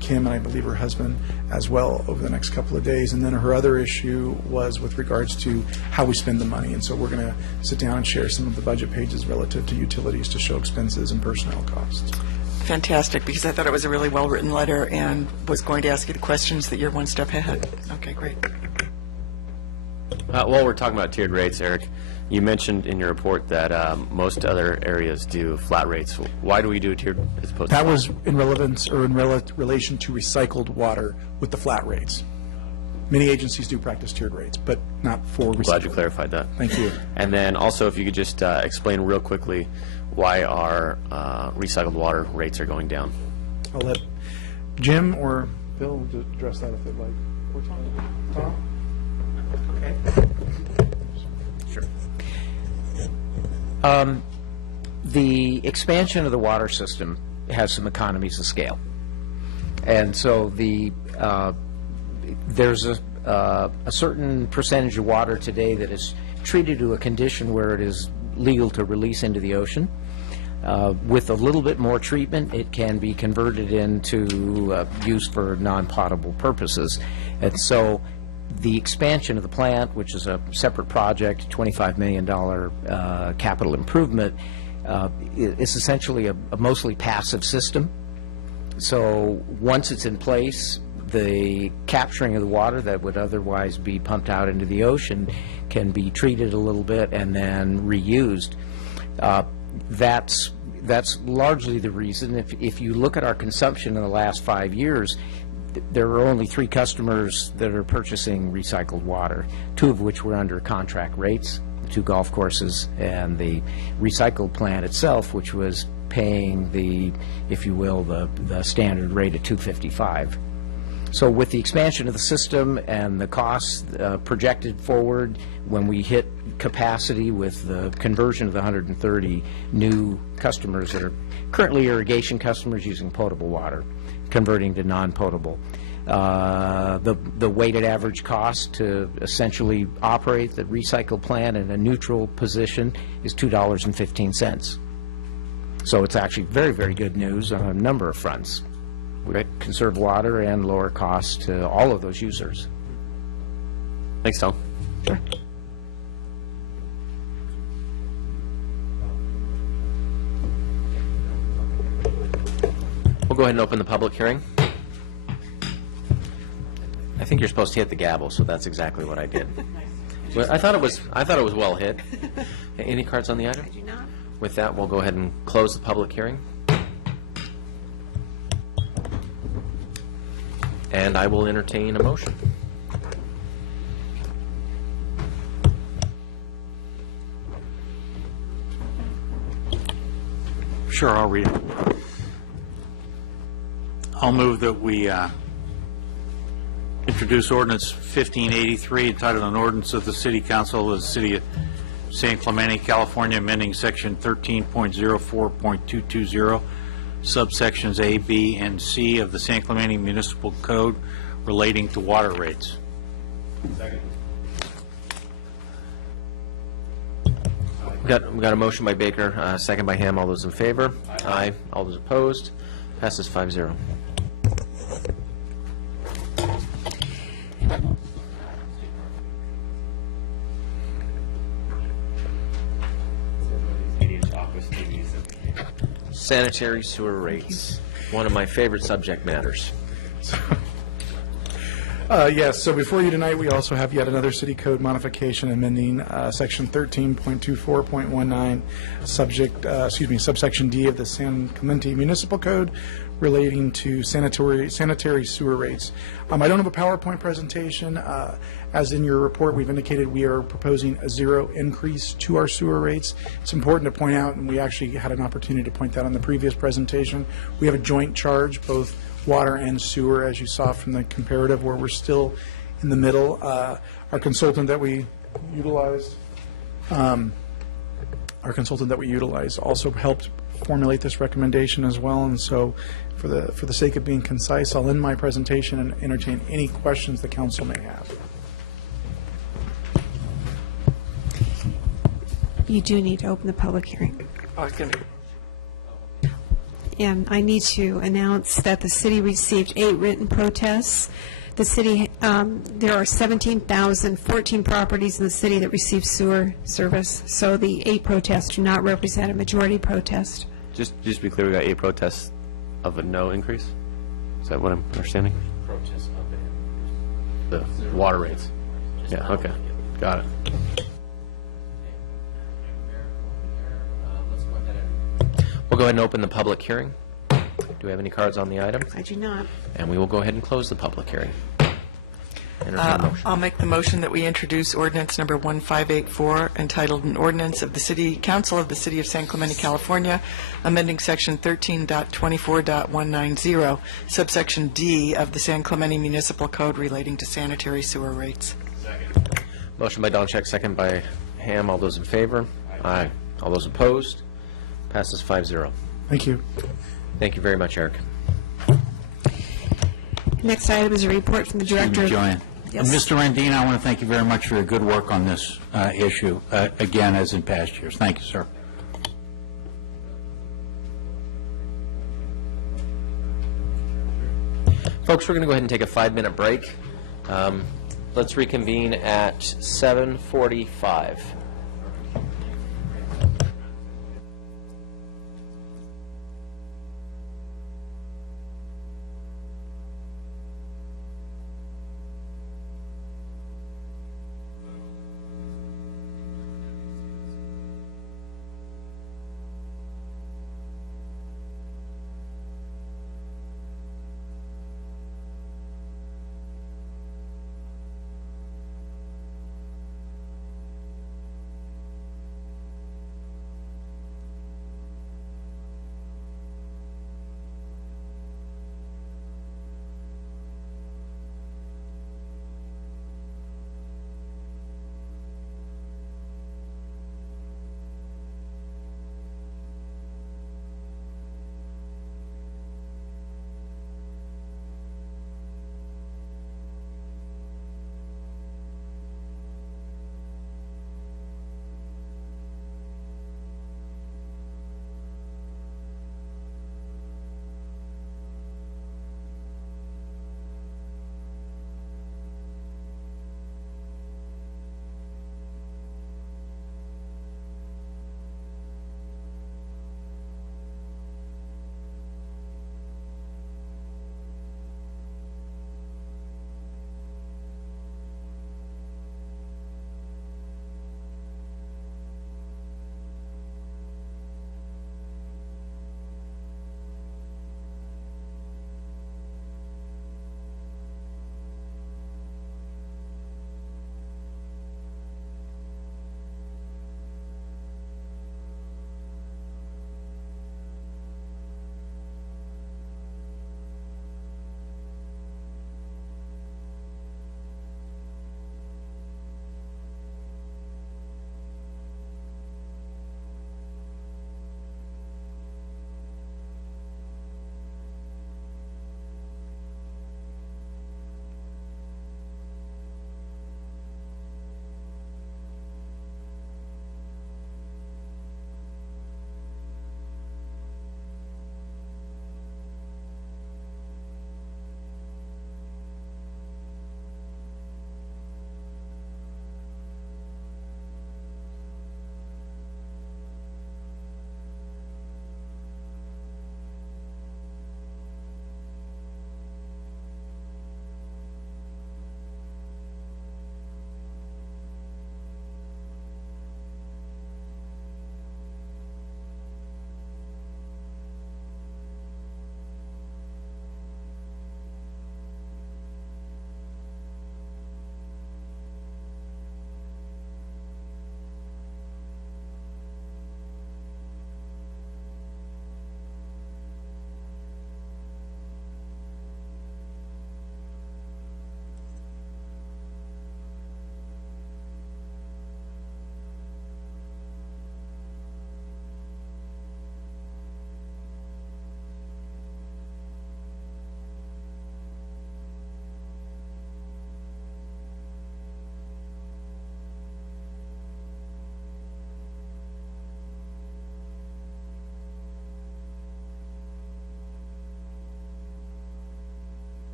Kim and I believe her husband as well over the next couple of days. And then her other issue was with regards to how we spend the money. And so we're going to sit down and share some of the budget pages relative to utilities to show expenses and personnel costs. Fantastic, because I thought it was a really well-written letter and was going to ask you the questions that you're one step ahead. Okay, great. While we're talking about tiered rates, Eric, you mentioned in your report that most other areas do flat rates. Why do we do tiered as opposed That to was in relevance or in relation to recycled water with the flat rates. Many agencies do practice tiered rates, but not for recycled. Glad you clarified that. Thank you. And then also, if you could just explain real quickly why our recycled water rates are going down. I'll let Jim or Bill address that if they'd like. Or Tom? Okay. Sure. The expansion of the water system has some economies of scale. And so there's a certain percentage of water today that is treated to a condition where it is legal to release into the ocean. With a little bit more treatment, it can be converted into use for non-potable purposes. And so the expansion of the plant, which is a separate project, $25 million capital improvement, is essentially a mostly passive system. So once it's in place, the capturing of the water that would otherwise be pumped out into the ocean can be treated a little bit and then reused. That's largely the reason. If you look at our consumption in the last 5 years, there are only 3 customers that are purchasing recycled water, 2 of which were under contract rates, the 2 golf courses and the recycled plant itself, which was paying the, if you will, the standard rate of $2.55. So with the expansion of the system and the costs projected forward, when we hit capacity with the conversion of the 130 new customers that are currently irrigation customers using potable water, converting to non-potable, the weighted average cost to essentially operate the recycle plant in a neutral position is $2.15. So it's actually very, very good news on a number of fronts. We conserve water and lower costs to all of those users. Thanks, Tom. Sure. We'll go ahead and open the public hearing. I think you're supposed to hit the gavel, so that's exactly what I did. Well, I thought it was well hit. Any cards on the item? I do not. With that, we'll go ahead and close the public hearing. And I will entertain a motion. Sure, I'll read it. I'll move that we introduce ordinance 1583 entitled an ordinance of the City Council of the City of San Clemente, California, amending section 13.04.220 subsections A, B, and C of the San Clemente Municipal Code relating to water rates. Second. We got a motion by Baker, second by Ham. All those in favor? Aye. All those opposed? Passes 5-0. Sanitary sewer rates, one of my favorite subject matters. Yes, so before you tonight, we also have yet another city code modification amending section 13.24.19, subsection D of the San Clemente Municipal Code relating to sanitary sewer rates. I don't have a PowerPoint presentation. As in your report, we've indicated we are proposing a zero increase to our sewer rates. It's important to point out, and we actually had an opportunity to point that on the previous presentation, we have a joint charge, both water and sewer, as you saw from the comparative, where we're still in the middle. Our consultant that we utilized, also helped formulate this recommendation as well. And so, for the sake of being concise, I'll end my presentation and entertain any questions the council may have. You do need to open the public hearing. And I need to announce that the city received 8 written protests. The city, there are 17,014 properties in the city that receive sewer service, so the 8 protests do not represent a majority protest. Just to be clear, we got 8 protests of a no increase? Is that what I'm understanding? Protests of The water rates? Yeah, okay. Got it. We'll go ahead and open the public hearing. Do we have any cards on the item? I do not. And we will go ahead and close the public hearing. Entertain a motion. I'll make the motion that we introduce ordinance number 1584, entitled An Ordinance of the City Council of the City of San Clemente, California, amending section 13.24.190, subsection D of the San Clemente Municipal Code relating to sanitary sewer rates. Motion by Donchek, second by Ham. All those in favor? Aye. All those opposed? Passes 5-0. Thank you. Thank you very much, Eric. Next item is a report from the director. Joanne. Yes. Mr. Randine, I want to thank you very much for your good work on this issue, again, as in past years. Thank you, sir. Folks, we're going to go ahead and take a 5-minute break. Let's reconvene at 7:45.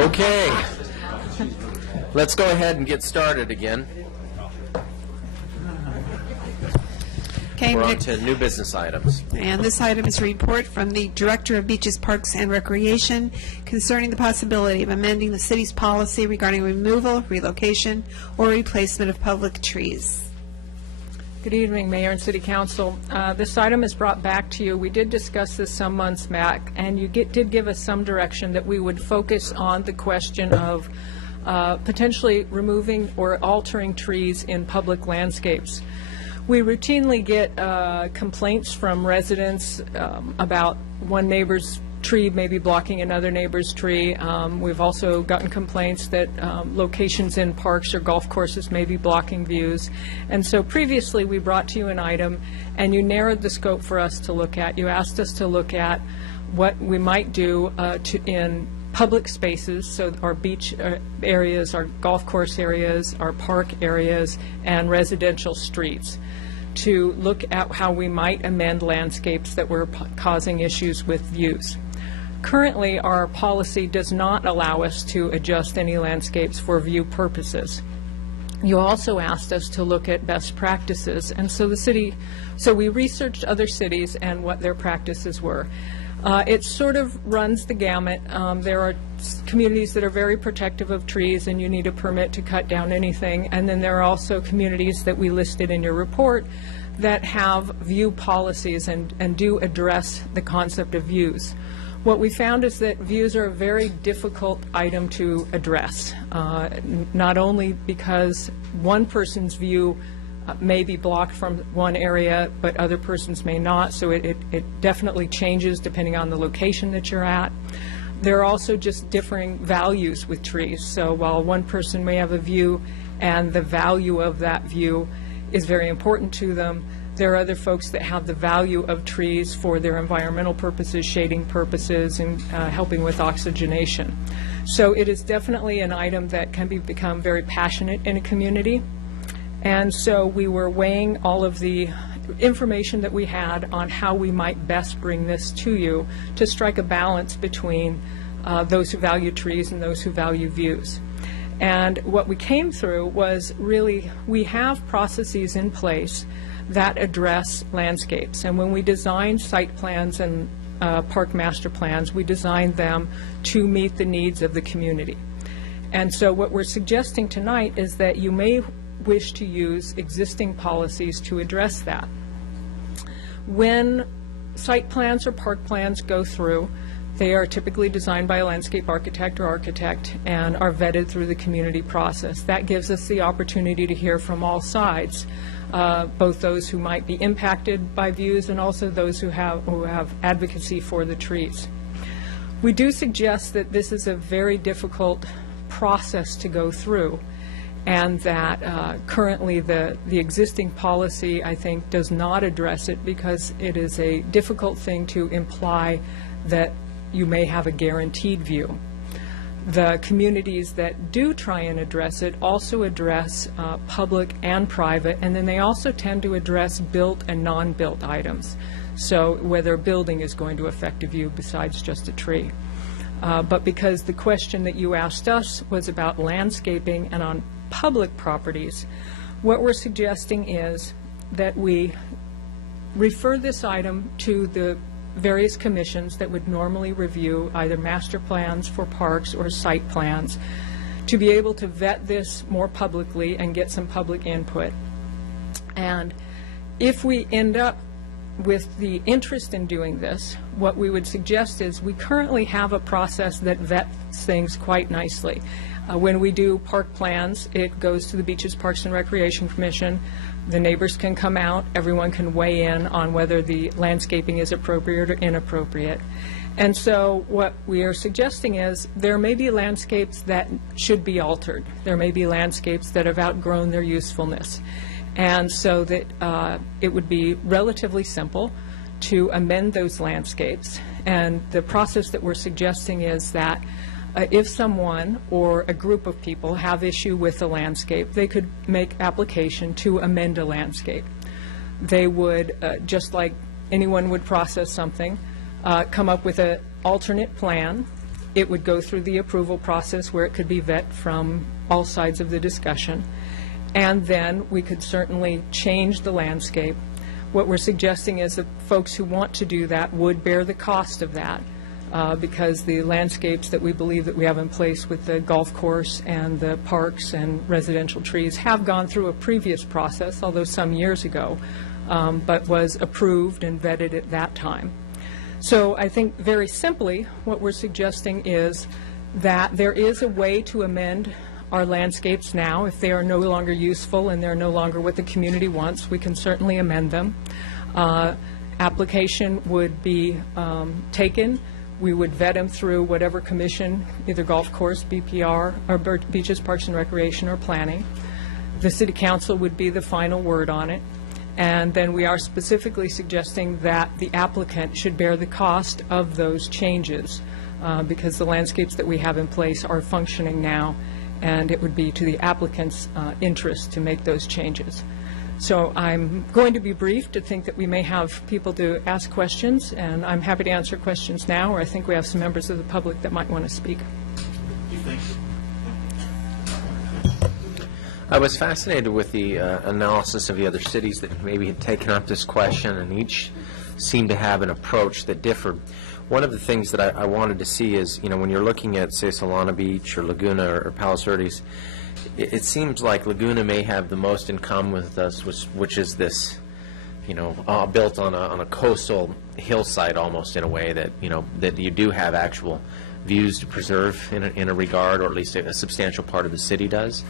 Okay. Let's go ahead and get started again. Okay, We're on Nick. to new business items. And this item is a report from the Director of Beaches, Parks, and Recreation concerning the possibility of amending the city's policy regarding removal, relocation, or replacement of public trees. Good evening, Mayor and City Council. This item is brought back to you. We did discuss this some months back, and you did give us some direction that we would focus on the question of potentially removing or altering trees in public landscapes. We routinely get complaints from residents about one neighbor's tree maybe blocking another neighbor's tree. We've also gotten complaints that locations in parks or golf courses may be blocking views. And so previously we brought to you an item and you narrowed the scope for us to look at. You asked us to look at what we might do in public spaces, so our beach areas, our golf course areas, our park areas, and residential streets, to look at how we might amend landscapes that were causing issues with views. Currently, our policy does not allow us to adjust any landscapes for view purposes. You also asked us to look at best practices, and so we researched other cities and what their practices were. It sort of runs the gamut. There are communities that are very protective of trees and you need a permit to cut down anything, and then there are also communities that we listed in your report that have view policies and do address the concept of views. What we found is that views are a very difficult item to address, not only because one person's view may be blocked from one area, but other persons may not, so it definitely changes depending on the location that you're at. There are also just differing values with trees, so while one person may have a view and the value of that view is very important to them, there are other folks that have the value of trees for their environmental purposes, shading purposes, and helping with oxygenation. So it is definitely an item that can become very passionate in a community. And so we were weighing all of the information that we had on how we might best bring this to you to strike a balance between those who value trees and those who value views. And what we came through was really, we have processes in place that address landscapes. And when we design site plans and park master plans, we designed them to meet the needs of the community. And so what we're suggesting tonight is that you may wish to use existing policies to address that. When site plans or park plans go through, they are typically designed by a landscape architect or architect and are vetted through the community process. That gives us the opportunity to hear from all sides, both those who might be impacted by views and also those who have advocacy for the trees. We do suggest that this is a very difficult process to go through, and that currently the existing policy, I think, does not address it because it is a difficult thing to imply that you may have a guaranteed view. The communities that do try and address it also address public and private, and then they also tend to address built and non-built items. So whether a building is going to affect a view besides just a tree. But because the question that you asked us was about landscaping and on public properties, what we're suggesting is that we refer this item to the various commissions that would normally review either master plans for parks or site plans to be able to vet this more publicly and get some public input. And if we end up with the interest in doing this, what we would suggest is we currently have a process that vets things quite nicely. When we do park plans, it goes to the Beaches, Parks, and Recreation Commission. The neighbors can come out. Everyone can weigh in on whether the landscaping is appropriate or inappropriate. And so what we are suggesting is there may be landscapes that should be altered. There may be landscapes that have outgrown their usefulness. And so that it would be relatively simple to amend those landscapes. And the process that we're suggesting is that if someone or a group of people have issue with a landscape, they could make application to amend a landscape. They would, just like anyone would process something, come up with an alternate plan It would go through the approval process where it could be vet from all sides of the discussion. And then we could certainly change the landscape. What we're suggesting is that folks who want to do that would bear the cost of that, because the landscapes that we believe that we have in place with the golf course and the parks and residential trees have gone through a previous process, although some years ago, but was approved and vetted at that time. So I think very simply what we're suggesting is that there is a way to amend our landscapes now. If they are no longer useful and they're no longer what the community wants, we can certainly amend them. Application would be taken. We would vet them through whatever commission, either golf course, BPR, or Beaches, Parks and Recreation, or Planning. The City Council would be the final word on it. And then we are specifically suggesting that the applicant should bear the cost of those changes, because the landscapes that we have in place are functioning now, and it would be to the applicant's interest to make those changes. So I'm going to be brief to think that we may have people to ask questions, and I'm happy to answer questions now, or I think we have some members of the public that might want to speak. I was fascinated with the analysis of the other cities that maybe had taken up this question, and each seemed to have an approach that differed. One of the things that I wanted to see is, when you're looking at, say, Solana Beach or Laguna or Palos Verdes, it seems like Laguna may have the most in common with us, which is this, built on a coastal hillside almost, in a way that, that you do have actual views to preserve in a regard, or at least a substantial part of the city does.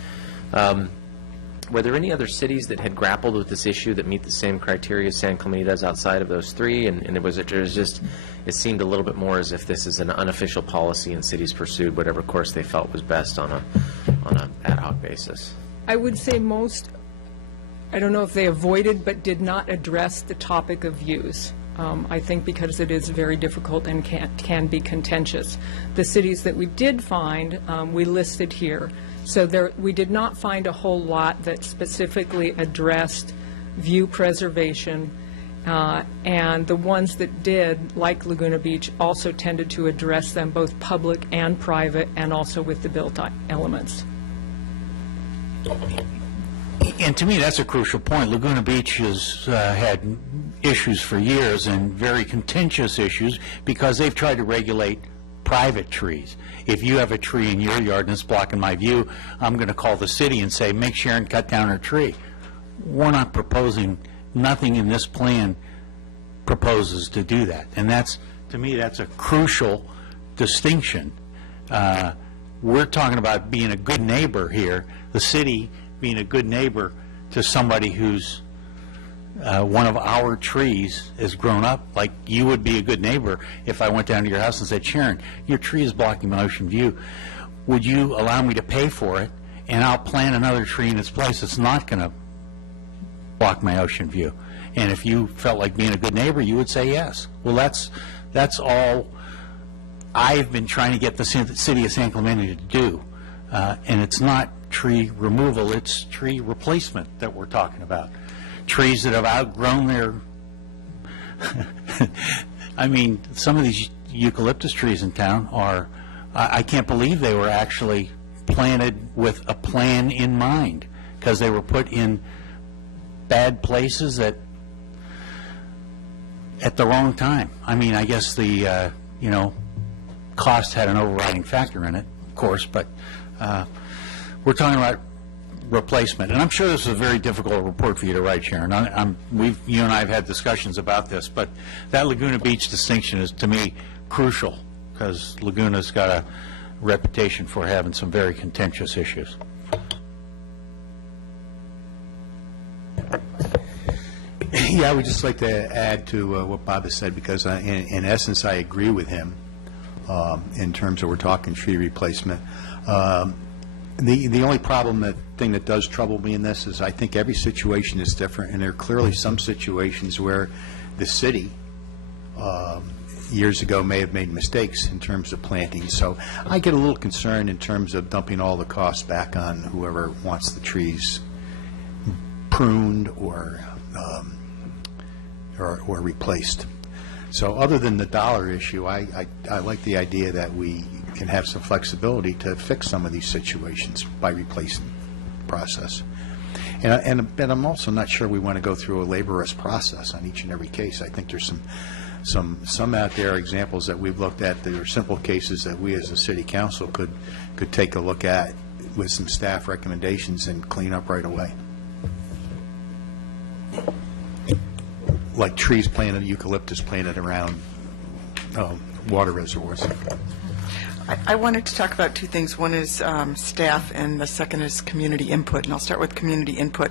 Were there any other cities that had grappled with this issue that meet the same criteria as San Clemente does outside of those three? And it seemed a little bit more as if this is an unofficial policy and cities pursued whatever course they felt was best on a ad hoc basis. I would say most, I don't know if they avoided, but did not address the topic of views. I think because it is very difficult and can be contentious. The cities that we did find, we listed here. So we did not find a whole lot that specifically addressed view preservation, and the ones that did, like Laguna Beach, also tended to address them both public and private, and also with the built elements. And to me, that's a crucial point. Laguna Beach has had issues for years, and very contentious issues, because they've tried to regulate private trees. If you have a tree in your yard and it's blocking my view, I'm going to call the city and say, make Sharon cut down her tree. We're not proposing, nothing in this plan proposes to do that. And that's, to me, that's a crucial distinction. We're talking about being a good neighbor here, the city being a good neighbor to somebody who's one of our trees has grown up. Like you would be a good neighbor if I went down to your house and said, Sharon, your tree is blocking my ocean view. Would you allow me to pay for it, and I'll plant another tree in its place that's not going to block my ocean view? And if you felt like being a good neighbor, you would say yes. Well, that's all I've been trying to get the city of San Clemente to do. And it's not tree removal, it's tree replacement that we're talking about. Trees that have outgrown their I mean, some of these eucalyptus trees in town are, I can't believe they were actually planted with a plan in mind, because they were put in bad places at the wrong time. I mean, I guess the cost had an overriding factor in it, of course, but we're talking about replacement. And I'm sure this is a very difficult report for you to write, Sharon. You and I have had discussions about this, but that Laguna Beach distinction is, to me, crucial, because Laguna's got a reputation for having some very contentious issues. Yeah, I would just like to add to what Bob has said, because in essence I agree with him in terms of we're talking tree replacement. The only thing that does trouble me in this is I think every situation is different, and there are clearly some situations where the city years ago may have made mistakes in terms of planting. So I get a little concerned in terms of dumping all the costs back on whoever wants the trees pruned or replaced. So other than the dollar issue, I like the idea that we can have some flexibility to fix some of these situations by replacing the process. And I'm also not sure we want to go through a laborious process on each and every case. I think there's some out there examples that we've looked at that are simple cases that we as a city council could take a look at with some staff recommendations and clean up right away. Like trees planted, eucalyptus planted around water reservoirs. I wanted to talk about two things. One is staff, and the second is community input. And I'll start with community input.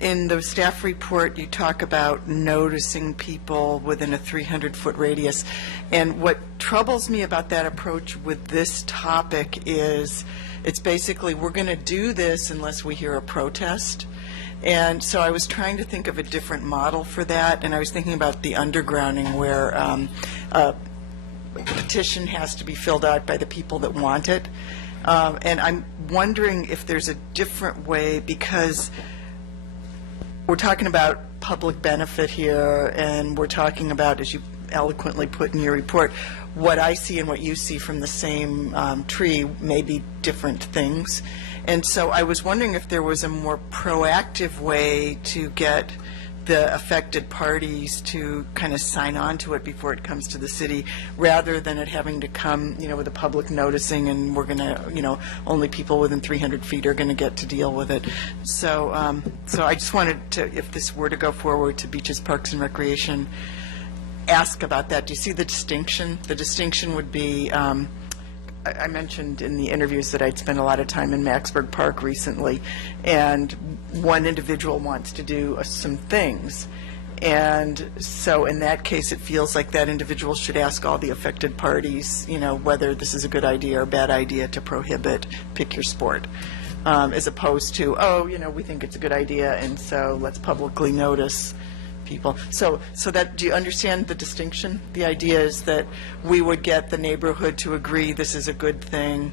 In the staff report, you talk about noticing people within a 300-foot radius. And what troubles me about that approach with this topic is it's basically we're going to do this unless we hear a protest. And so I was trying to think of a different model for that, and I was thinking about the undergrounding where a petition has to be filled out by the people that want it. And I'm wondering if there's a different way, because we're talking about public benefit here, and we're talking about, as you eloquently put in your report, what I see and what you see from the same tree may be different things. And so I was wondering if there was a more proactive way to get the affected parties to kind of sign on to it before it comes to the city, rather than it having to come, with a public noticing, and we're going to, only people within 300 feet are going to get to deal with it. So, so I just wanted to, if this were to go forward to Beaches, Parks, and Recreation, ask about that. Do you see the distinction? The distinction would be, I mentioned in the interviews that I'd spent a lot of time in Maxburg Park recently, and one individual wants to do some things. And so in that case, it feels like that individual should ask all the affected parties, whether this is a good idea or a bad idea to prohibit, pick your sport, as opposed to, we think it's a good idea, and so let's publicly notice people. So that, do you understand the distinction? The idea is that we would get the neighborhood to agree this is a good thing.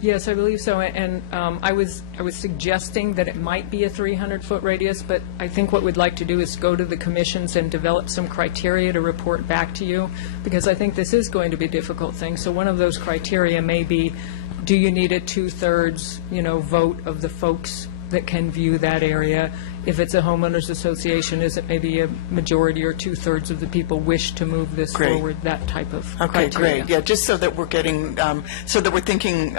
Yes, I believe so. And I was suggesting that it might be a 300-foot radius, but I think what we'd like to do is go to the commissions and develop some criteria to report back to you, because I think this is going to be a difficult thing. So one of those criteria may be, do you need a 2/3, vote of the folks that can view that area? If it's a homeowners association, is it maybe a majority or 2/3 of the people wish to move this forward? That type of criteria. Okay, great. Yeah, just so that we're getting, so that we're thinking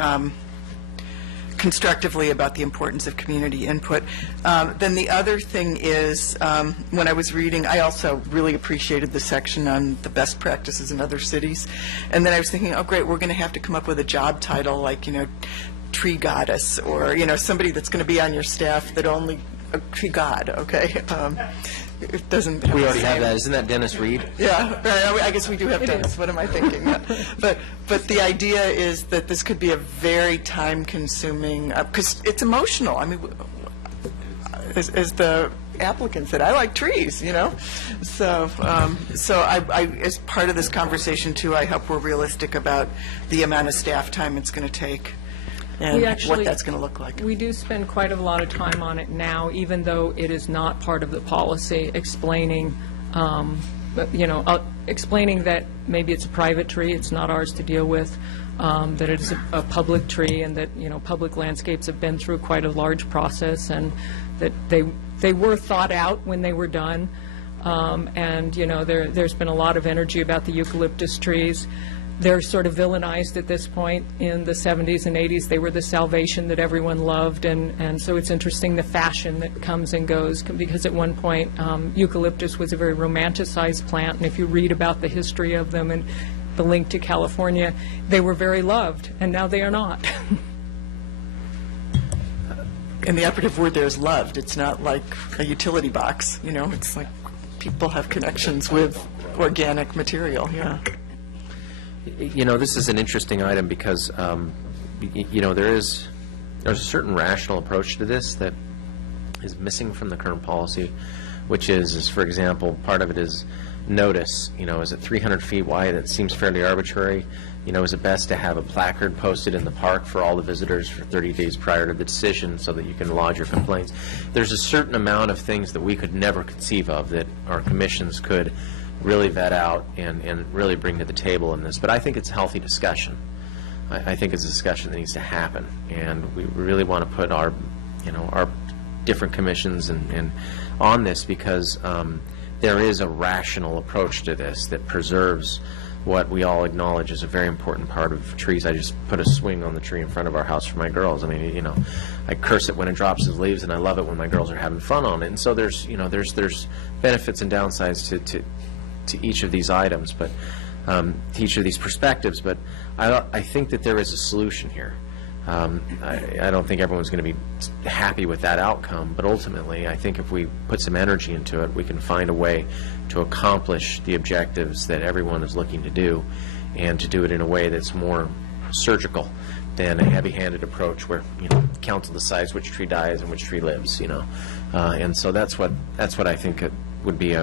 constructively about the importance of community input. Then the other thing is, when I was reading, I also really appreciated the section on the best practices in other cities. And then I was thinking, oh, great, we're going to have to come up with a job title like, tree goddess, or somebody that's going to be on your staff that only a tree god. Okay, it doesn't. We already have that. Isn't that Dennis Reed? Yeah, I guess we do have Dennis. What am I thinking? But the idea is that this could be a very time-consuming, because it's emotional. I mean, as the applicant said, I like trees, So, I, as part of this conversation too, I hope we're realistic about the amount of staff time it's going to take, and what that's going to look like. We do spend quite a lot of time on it now, even though it is not part of the policy, explaining, explaining that maybe it's a private tree, it's not ours to deal with, that it is a public tree, and that, public landscapes have been through quite a large process, and that they were thought out when they were done. And, there's been a lot of energy about the eucalyptus trees. They're sort of villainized at this point. In the 70s and 80s, they were the salvation that everyone loved, and so it's interesting the fashion that comes and goes, because at one point eucalyptus was a very romanticized plant, and if you read about the history of them and the link to California, they were very loved, and now they are not. And the operative word there is loved. It's not like a utility box, it's like people have connections with organic material, yeah. This is an interesting item because, there's a certain rational approach to this that is missing from the current policy, which is, for example, part of it is notice. Is it 300 feet wide? That seems fairly arbitrary. Is it best to have a placard posted in the park for all the visitors for 30 days prior to the decision so that you can lodge your complaints? There's a certain amount of things that we could never conceive of that our commissions could really vet out and really bring to the table in this. But I think it's a healthy discussion. I think it's a discussion that needs to happen, and we really want to put our, our different commissions and on this, because there is a rational approach to this that preserves what we all acknowledge is a very important part of trees. I just put a swing on the tree in front of our house for my girls. I mean, I curse it when it drops its leaves, and I love it when my girls are having fun on it. And so there's, there's benefits and downsides to each of these items, but to each of these perspectives. But I think that there is a solution here. I don't think everyone's going to be happy with that outcome, but ultimately, I think if we put some energy into it, we can find a way to accomplish the objectives that everyone is looking to do, and to do it in a way that's more surgical than a heavy-handed approach where council decides which tree dies and which tree lives. And so that's what I think it would be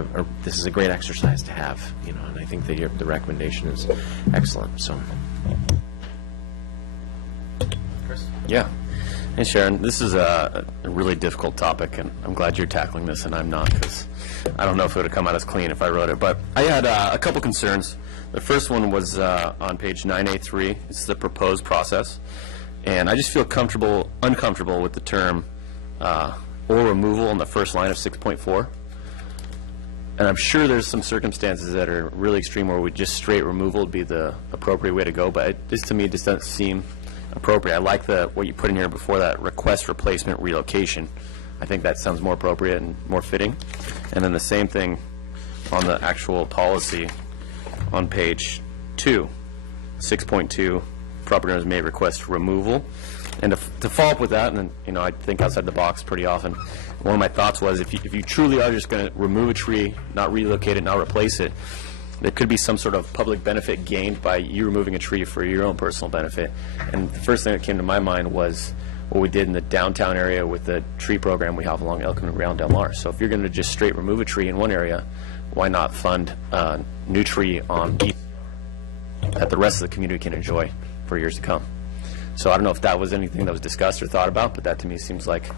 this is a great exercise to have. And I think that the recommendation is excellent. So. Yeah. Hey, Sharon, this is a really difficult topic, and I'm glad you're tackling this, and I'm not, because I don't know if it would have come out as clean if I wrote it. But I had a couple concerns. The first one was on page 9A3. It's the proposed process. And I just feel uncomfortable with the term or removal on the first line of 6.4. And I'm sure there's some circumstances that are really extreme where just straight removal would be the appropriate way to go, but this to me just doesn't seem appropriate. I like what you put in here before that, request replacement relocation. I think that sounds more appropriate and more fitting. And then the same thing on the actual policy on page 2, 6.2, property owners may request removal. And to follow up with that, and I think outside the box pretty often, one of my thoughts was if you truly are just going to remove a tree, not relocate it, not replace it, there could be some sort of public benefit gained by you removing a tree for your own personal benefit. And the first thing that came to my mind was what we did in the downtown area with the tree program we have along Elkhorn and Round Del Mar. So if you're going to just straight remove a tree in one area, why not fund a new tree on each that the rest of the community can enjoy for years to come? So I don't know if that was anything that was discussed or thought about, but that to me seems like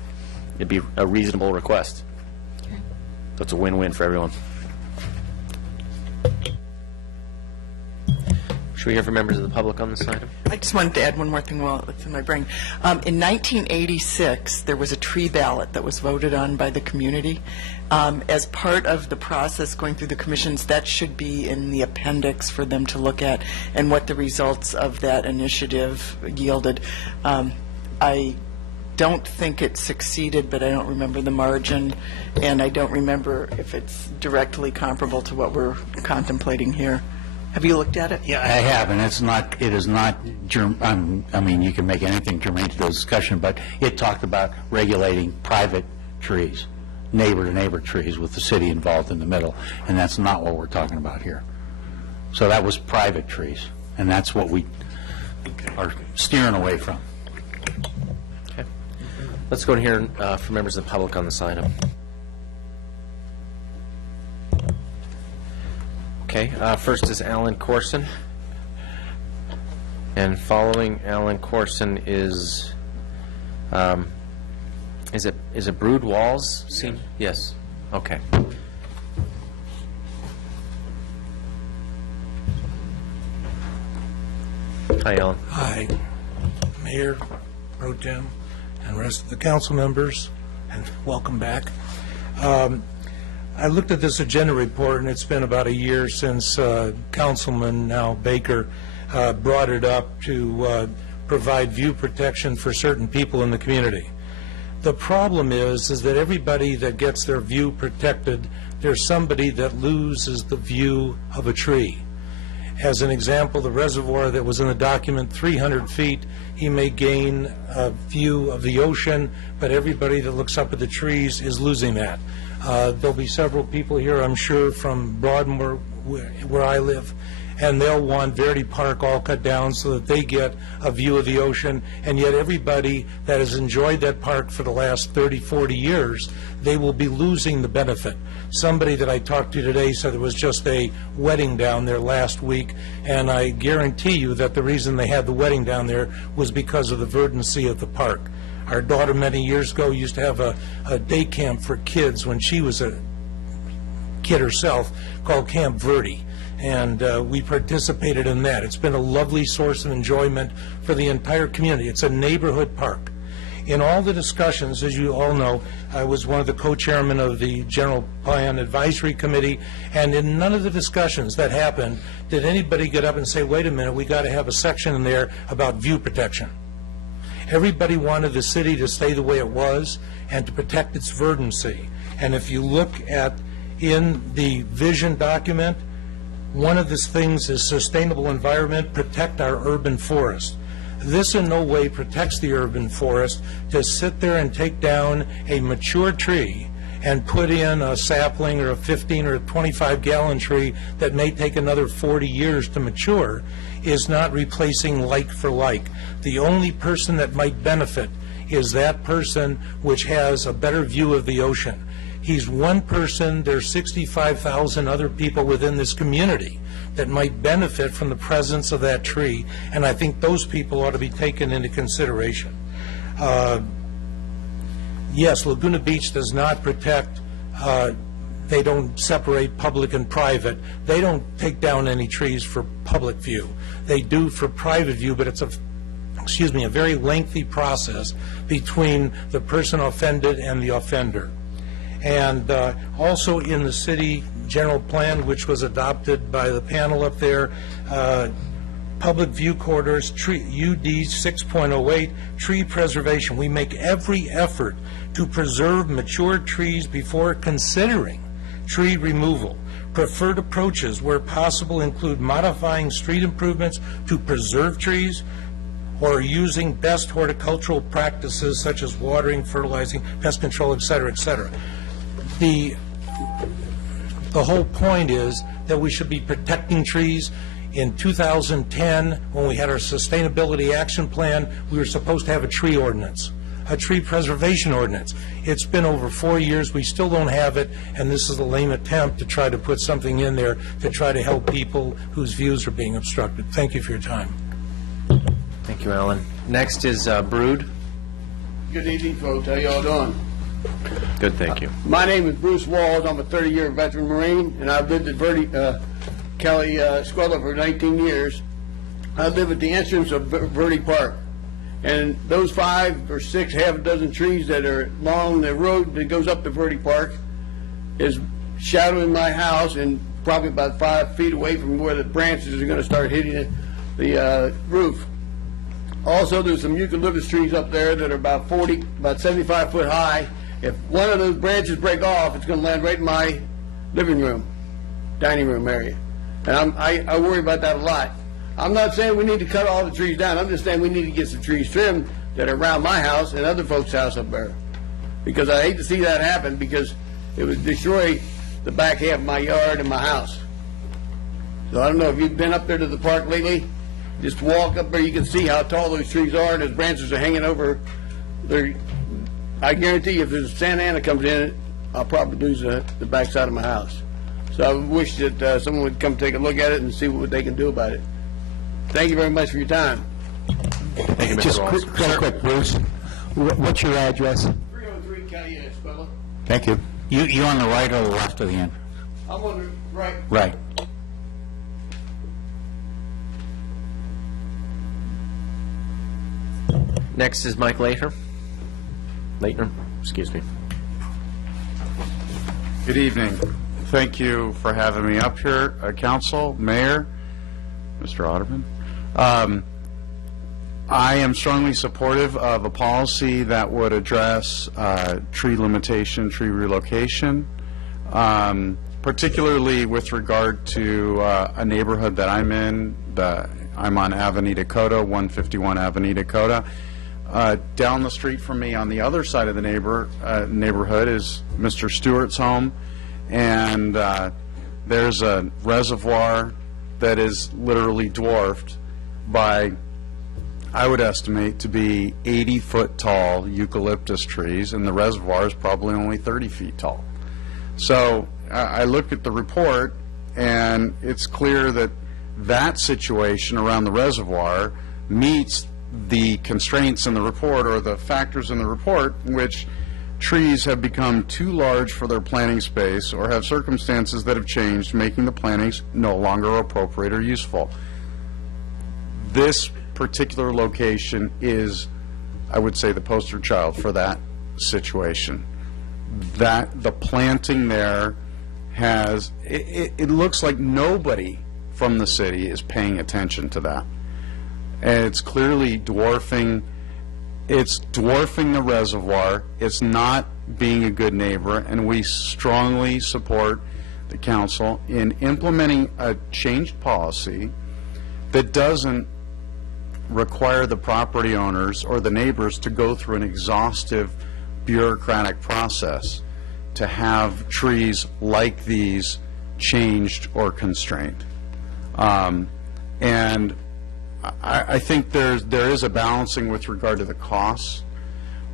it'd be a reasonable request. Okay. So it's a win-win for everyone. Should we hear from members of the public on this item? I just wanted to add one more thing while it's in my brain. In 1986, there was a tree ballot that was voted on by the community. As part of the process going through the commissions, that should be in the appendix for them to look at and what the results of that initiative yielded. I don't think it succeeded, but I don't remember the margin, and I don't remember if it's directly comparable to what we're contemplating here. Have you looked at it? Yeah, I have, and it is not, I mean, you can make anything germane to the discussion, but it talked about regulating private trees, neighbor-to-neighbor trees with the city involved in the middle, and that's not what we're talking about here. So that was private trees, and that's what we are steering away from. Okay. Let's go to hear from members of the public on this item. Okay, first is Alan Corson, and following Alan Corson is it Brood Walls? Yes. Yes. Okay. Hi, Alan. Hi, Mayor Pro Tem and rest of the council members, and welcome back. I looked at this agenda report, and it's been about a year since Councilman now Baker brought it up to provide view protection for certain people in the community. The problem is that everybody that gets their view protected, there's somebody that loses the view of a tree. As an example, the reservoir that was in the document, 300 feet, he may gain a view of the ocean, but everybody that looks up at the trees is losing that. There'll be several people here, I'm sure, from Broadmoor, where I live, and they'll want Verdi Park all cut down so that they get a view of the ocean, and yet everybody that has enjoyed that park for the last 30, 40 years, they will be losing the benefit. Somebody that I talked to today said there was just a wedding down there last week, and I guarantee you that the reason they had the wedding down there was because of the verdancy of the park. Our daughter many years ago used to have a day camp for kids when she was a kid herself, called Camp Verde. And we participated in that. It's been a lovely source of enjoyment for the entire community. It's a neighborhood park. In all the discussions, as you all know, I was one of the co-chairmen of the General Plan Advisory Committee, and in none of the discussions that happened did anybody get up and say, wait a minute, we got to have a section in there about view protection. Everybody wanted the city to stay the way it was and to protect its verdancy. And if you look at in the vision document, one of the things is sustainable environment, protect our urban forest. This in no way protects the urban forest to sit there and take down a mature tree and put in a sapling or a 15 or a 25-gallon tree that may take another 40 years to mature is not replacing like for like. The only person that might benefit is that person which has a better view of the ocean. He's one person, there's 65,000 other people within this community that might benefit from the presence of that tree, and I think those people ought to be taken into consideration. Yes, Laguna Beach does not protect, they don't separate public and private. They don't take down any trees for public view. They do for private view, but it's a very lengthy process between the person offended and the offender. And also in the city general plan, which was adopted by the panel up there, public view corridors, UD 6.08, tree preservation. We make every effort to preserve mature trees before considering tree removal. Preferred approaches, where possible, include modifying street improvements to preserve trees, or using best horticultural practices such as watering, fertilizing, pest control, et cetera, et cetera. The whole point is that we should be protecting trees. In 2010, when we had our Sustainability Action Plan, we were supposed to have a tree ordinance, a tree preservation ordinance. It's been over 4 years. We still don't have it, and this is a lame attempt to try to put something in there to try to help people whose views are being obstructed. Thank you for your time. Thank you, Alan. Next is Brood. Good evening, folks. How y'all doing? Good, thank you. My name is Bruce Walls. I'm a 30-year veteran Marine, and I've lived at Kelly Squella for 19 years. I live at the entrance of Verde Park. And those 5 or 6, half a dozen trees that are along the road that goes up to Verde Park is shadowing my house and probably about 5 feet away from where the branches are going to start hitting the roof. Also, there's some eucalyptus trees up there that are about 75 foot high. If one of those branches break off, it's going to land right in my living room, dining room area. And I worry about that a lot. I'm not saying we need to cut all the trees down. I'm just saying we need to get some trees trimmed that are around my house and other folks' house up there. Because I hate to see that happen, because it would destroy the back half of my yard and my house. So I don't know if you've been up there to the park lately. Just walk up there, you can see how tall those trees are, and those branches are hanging over. I guarantee you, if there's Santa Ana comes in, I'll probably lose the backside of my house. So I wish that someone would come take a look at it and see what they can do about it. Thank you very much for your time. Thank you, Mr. Just Walls. real quick, Bruce, what's your address? 303 Kelly Esquella. Thank you. You on the right or the left of the end? I'm on the right. Right. Next is Mike Leitner, excuse me. Good evening. Thank you for having me up here, Council, Mayor, Mr. Otterman. I am strongly supportive of a policy that would address tree limitation, tree relocation, particularly with regard to a neighborhood that I'm in. I'm on Avenue Dakota, 151 Avenue Dakota. Down the street from me on the other side of the neighborhood is Mr. Stewart's home, and there's a reservoir that is literally dwarfed by, I would estimate to be 80-foot tall eucalyptus trees, and the reservoir is probably only 30 feet tall. So I look at the report, and it's clear that that situation around the reservoir meets the constraints in the report, or the factors in the report, which trees have become too large for their planting space or have circumstances that have changed, making the plantings no longer appropriate or useful. This particular location is, I would say, the poster child for that situation. That the planting there has, it looks like nobody from the city is paying attention to that. And it's clearly dwarfing the reservoir. It's not being a good neighbor, and we strongly support the council in implementing a changed policy that doesn't require the property owners or the neighbors to go through an exhaustive bureaucratic process to have trees like these changed or constrained. And I think there is a balancing with regard to the costs,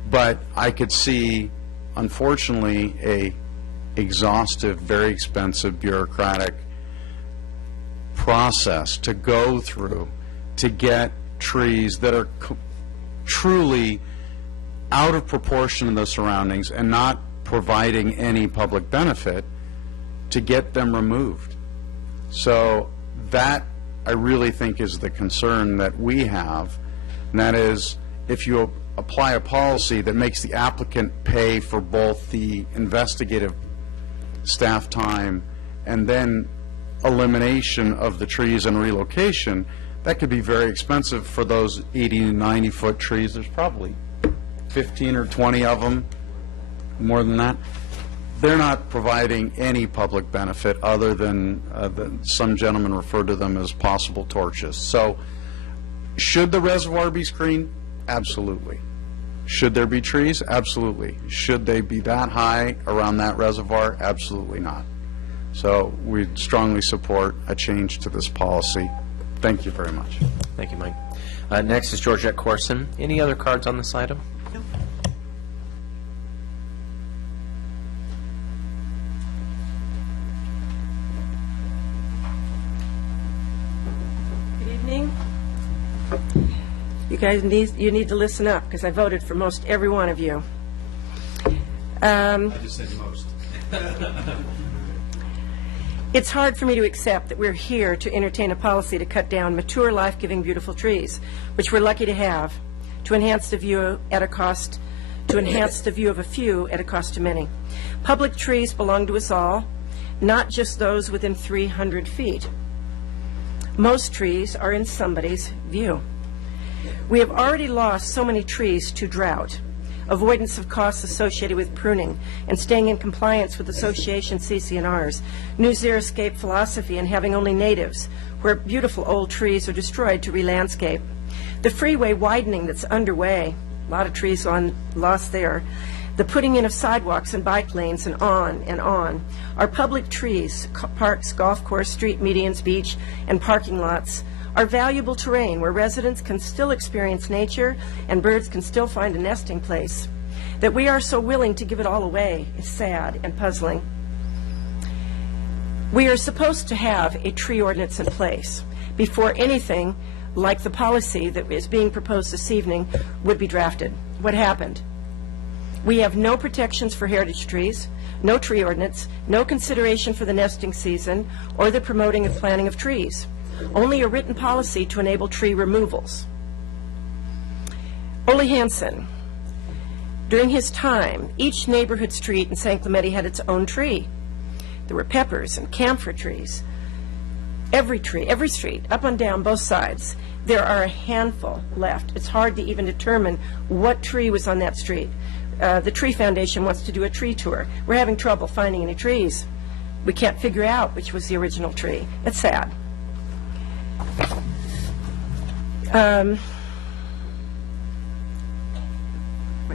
but I could see, unfortunately, a exhaustive, very expensive bureaucratic process to go through to get trees that are truly out of proportion to the surroundings and not providing any public benefit, to get them removed. So that, I really think, is the concern that we have, and that is, if you apply a policy that makes the applicant pay for both the investigative staff time and then elimination of the trees and relocation, that could be very expensive for those 80 to 90-foot trees. There's probably 15 or 20 of them, more than that. They're not providing any public benefit other than some gentlemen refer to them as possible torches. So should the reservoir be screened? Absolutely. Should there be trees? Absolutely. Should they be that high around that reservoir? Absolutely not. So we strongly support a change to this policy. Thank you very much. Thank you, Mike. Next is Georgette Corson. Any other cards on this item? You guys need to listen up, because I voted for most every one of you. I just said most. It's hard for me to accept that we're here to entertain a policy to cut down mature, life-giving, beautiful trees, which we're lucky to have, to enhance the view at a cost, to enhance the view of a few at a cost to many. Public trees belong to us all, not just those within 300 feet. Most trees are in somebody's view. We have already lost so many trees to drought, avoidance of costs associated with pruning, and staying in compliance with association CC&Rs, new xeriscape philosophy, and having only natives, where beautiful old trees are destroyed to re-landscape. The freeway widening that's underway, a lot of trees lost there, the putting in of sidewalks and bike lanes, and on and on. Our public trees, parks, golf course, street medians, beach, and parking lots are valuable terrain where residents can still experience nature and birds can still find a nesting place. That we are so willing to give it all away is sad and puzzling. We are supposed to have a tree ordinance in place before anything like the policy that is being proposed this evening would be drafted. What happened? We have no protections for heritage trees, no tree ordinance, no consideration for the nesting season or the promoting of planting of trees. Only a written policy to enable tree removals. Ole Hanson, during his time, each neighborhood street in San Clemente had its own tree. There were peppers and camphor trees. Every tree, every street, up and down both sides. There are a handful left. It's hard to even determine what tree was on that street. The Tree Foundation wants to do a tree tour. We're having trouble finding any trees. We can't figure out which was the original tree. It's sad. Where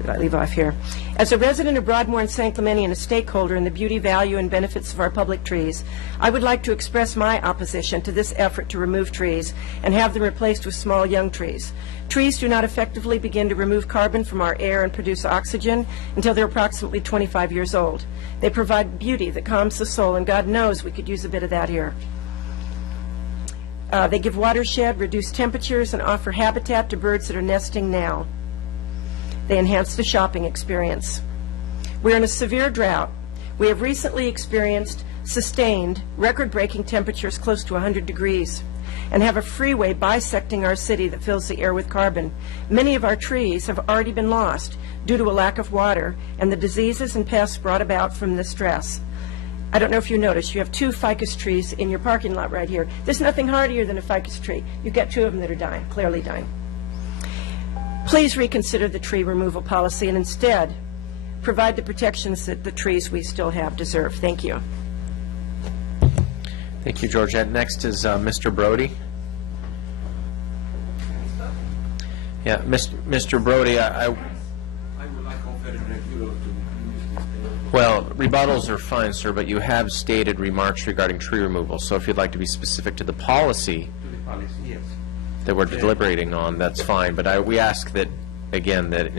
did I leave off here? As a resident of Broadmoor and San Clemente and a stakeholder in the beauty, value, and benefits of our public trees, I would like to express my opposition to this effort to remove trees and have them replaced with small young trees. Trees do not effectively begin to remove carbon from our air and produce oxygen until they're approximately 25 years old. They provide beauty that calms the soul, and God knows we could use a bit of that here. They give watershed, reduce temperatures, and offer habitat to birds that are nesting now. They enhance the shopping experience. We're in a severe drought. We have recently experienced sustained, record-breaking temperatures close to 100 degrees and have a freeway bisecting our city that fills the air with carbon. Many of our trees have already been lost due to a lack of water and the diseases and pests brought about from this stress. I don't know if you noticed, you have 2 ficus trees in your parking lot right here. There's nothing hardier than a ficus tree. You've got 2 of them that are dying, clearly dying. Please reconsider the tree removal policy and instead provide the protections that the trees we still have deserve. Thank you. Thank you, Georgette. Next is Mr. Brody. Yeah, Mr. Brody, I would like to offer a review to well, rebuttals are fine, sir, but you have stated remarks regarding tree removal. So if you'd like to be specific to the policy yes. that we're deliberating on, that's fine. But we ask that, again, that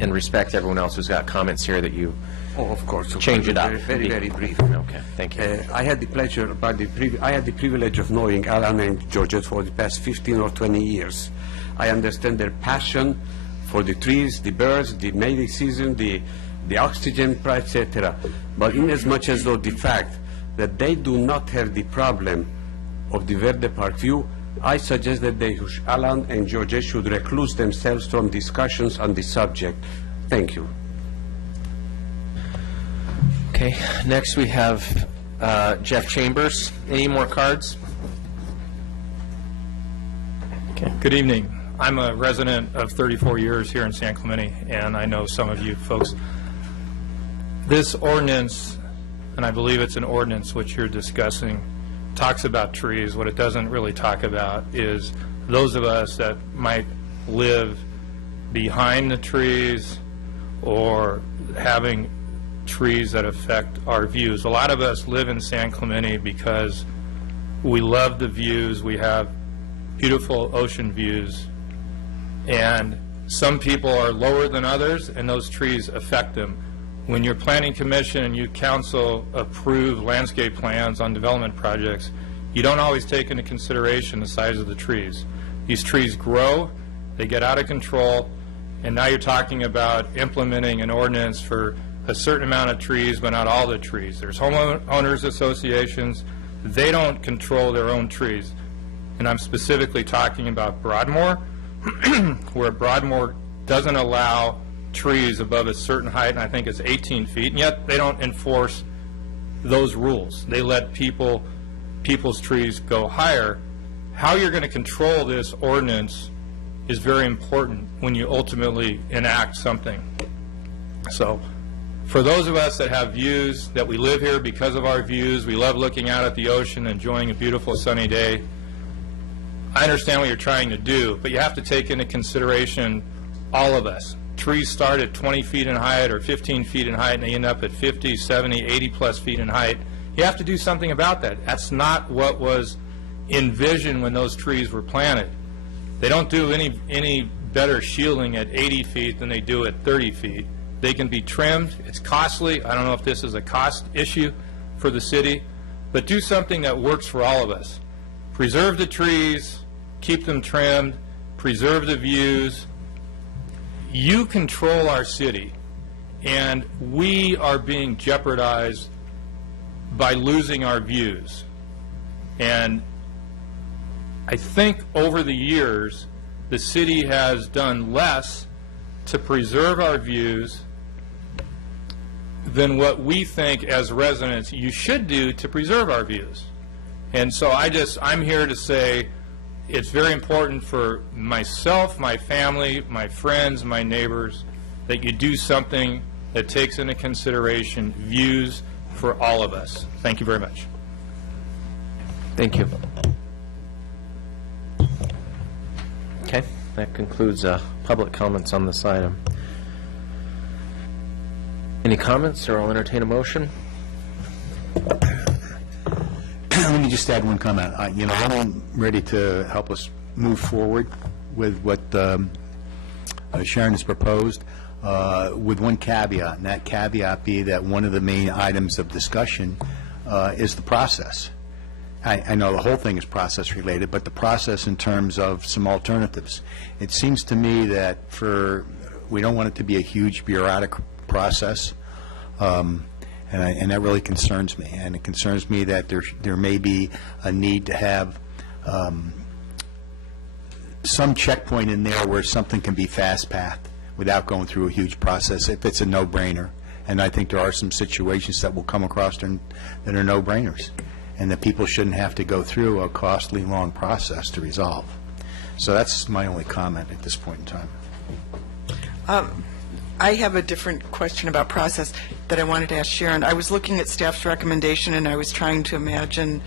in respect to everyone else who's got comments here, that you of course. change it up. Very brief. Okay, thank you. I had the pleasure, I had the privilege of knowing Alan and Georgette for the past 15 or 20 years. I understand their passion for the trees, the birds, the mating season, the oxygen, etc. But in as much as though the fact that they do not have the problem of the Verde Park view, I suggest that Alan and Georgette should recluse themselves from discussions on the subject. Thank you. Okay, next we have Jeff Chambers. Any more cards? Okay. Good evening. I'm a resident of 34 years here in San Clemente, and I know some of you folks. This ordinance, and I believe it's an ordinance which you're discussing, talks about trees. What it doesn't really talk about is those of us that might live behind the trees or having trees that affect our views. A lot of us live in San Clemente because we love the views. We have beautiful ocean views, and some people are lower than others, and those trees affect them. When your planning commission and you council approve landscape plans on development projects, you don't always take into consideration the size of the trees. These trees grow, they get out of control, and now you're talking about implementing an ordinance for a certain amount of trees, but not all the trees. There's homeowners associations. They don't control their own trees. And I'm specifically talking about Broadmoor, where Broadmoor doesn't allow trees above a certain height, and I think it's 18 feet, and yet they don't enforce those rules. They let people's trees go higher. How you're going to control this ordinance is very important when you ultimately enact something. So for those of us that have views, that we live here because of our views, we love looking out at the ocean, enjoying a beautiful sunny day, I understand what you're trying to do, but you have to take into consideration all of us. Trees start at 20 feet in height or 15 feet in height, and they end up at 50, 70, 80 plus feet in height. You have to do something about that. That's not what was envisioned when those trees were planted. They don't do any better shielding at 80 feet than they do at 30 feet. They can be trimmed. It's costly. I don't know if this is a cost issue for the city, but do something that works for all of us. Preserve the trees, keep them trimmed, preserve the views. You control our city, and we are being jeopardized by losing our views. And I think over the years, the city has done less to preserve our views than what we think as residents you should do to preserve our views. And so I'm here to say it's very important for myself, my family, my friends, my neighbors, that you do something that takes into consideration views for all of us. Thank you very much. Thank you. Okay, that concludes public comments on this item. Any comments, or I'll entertain a motion? Let me just add one comment. I'm ready to help us move forward with what Sharon has proposed, with one caveat, and that caveat be that one of the main items of discussion is the process. I know the whole thing is process related, but the process in terms of some alternatives. It seems to me that we don't want it to be a huge bureaucratic process. And that really concerns me. And it concerns me that there may be a need to have some checkpoint in there where something can be fast-pathed without going through a huge process if it's a no-brainer. And I think there are some situations that will come across that are no-brainers, and that people shouldn't have to go through a costly, long process to resolve. So that's my only comment at this point in time. I have a different question about process that I wanted to ask Sharon. I was looking at staff's recommendation, and I was trying to imagine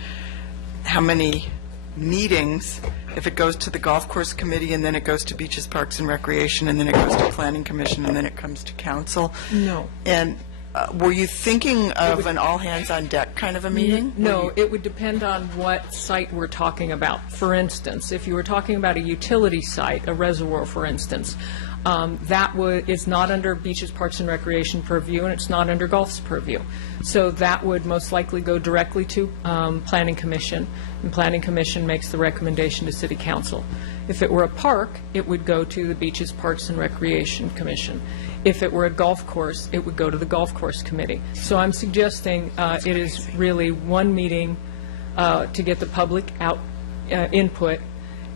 how many meetings, if it goes to the golf course committee, and then it goes to beaches, parks, and recreation, and then it goes to planning commission, and then it comes to council. No. And were you thinking of an all-hands-on-deck kind of a meeting? No, it would depend on what site we're talking about. For instance, if you were talking about a utility site, a reservoir, for instance, that is not under beaches, parks, and recreation purview, and it's not under golf's purview. So that would most likely go directly to planning commission, and planning commission makes the recommendation to city council. If it were a park, it would go to the beaches, parks, and recreation commission. If it were a golf course, it would go to the golf course committee. So I'm suggesting it is really one meeting to get the public out input,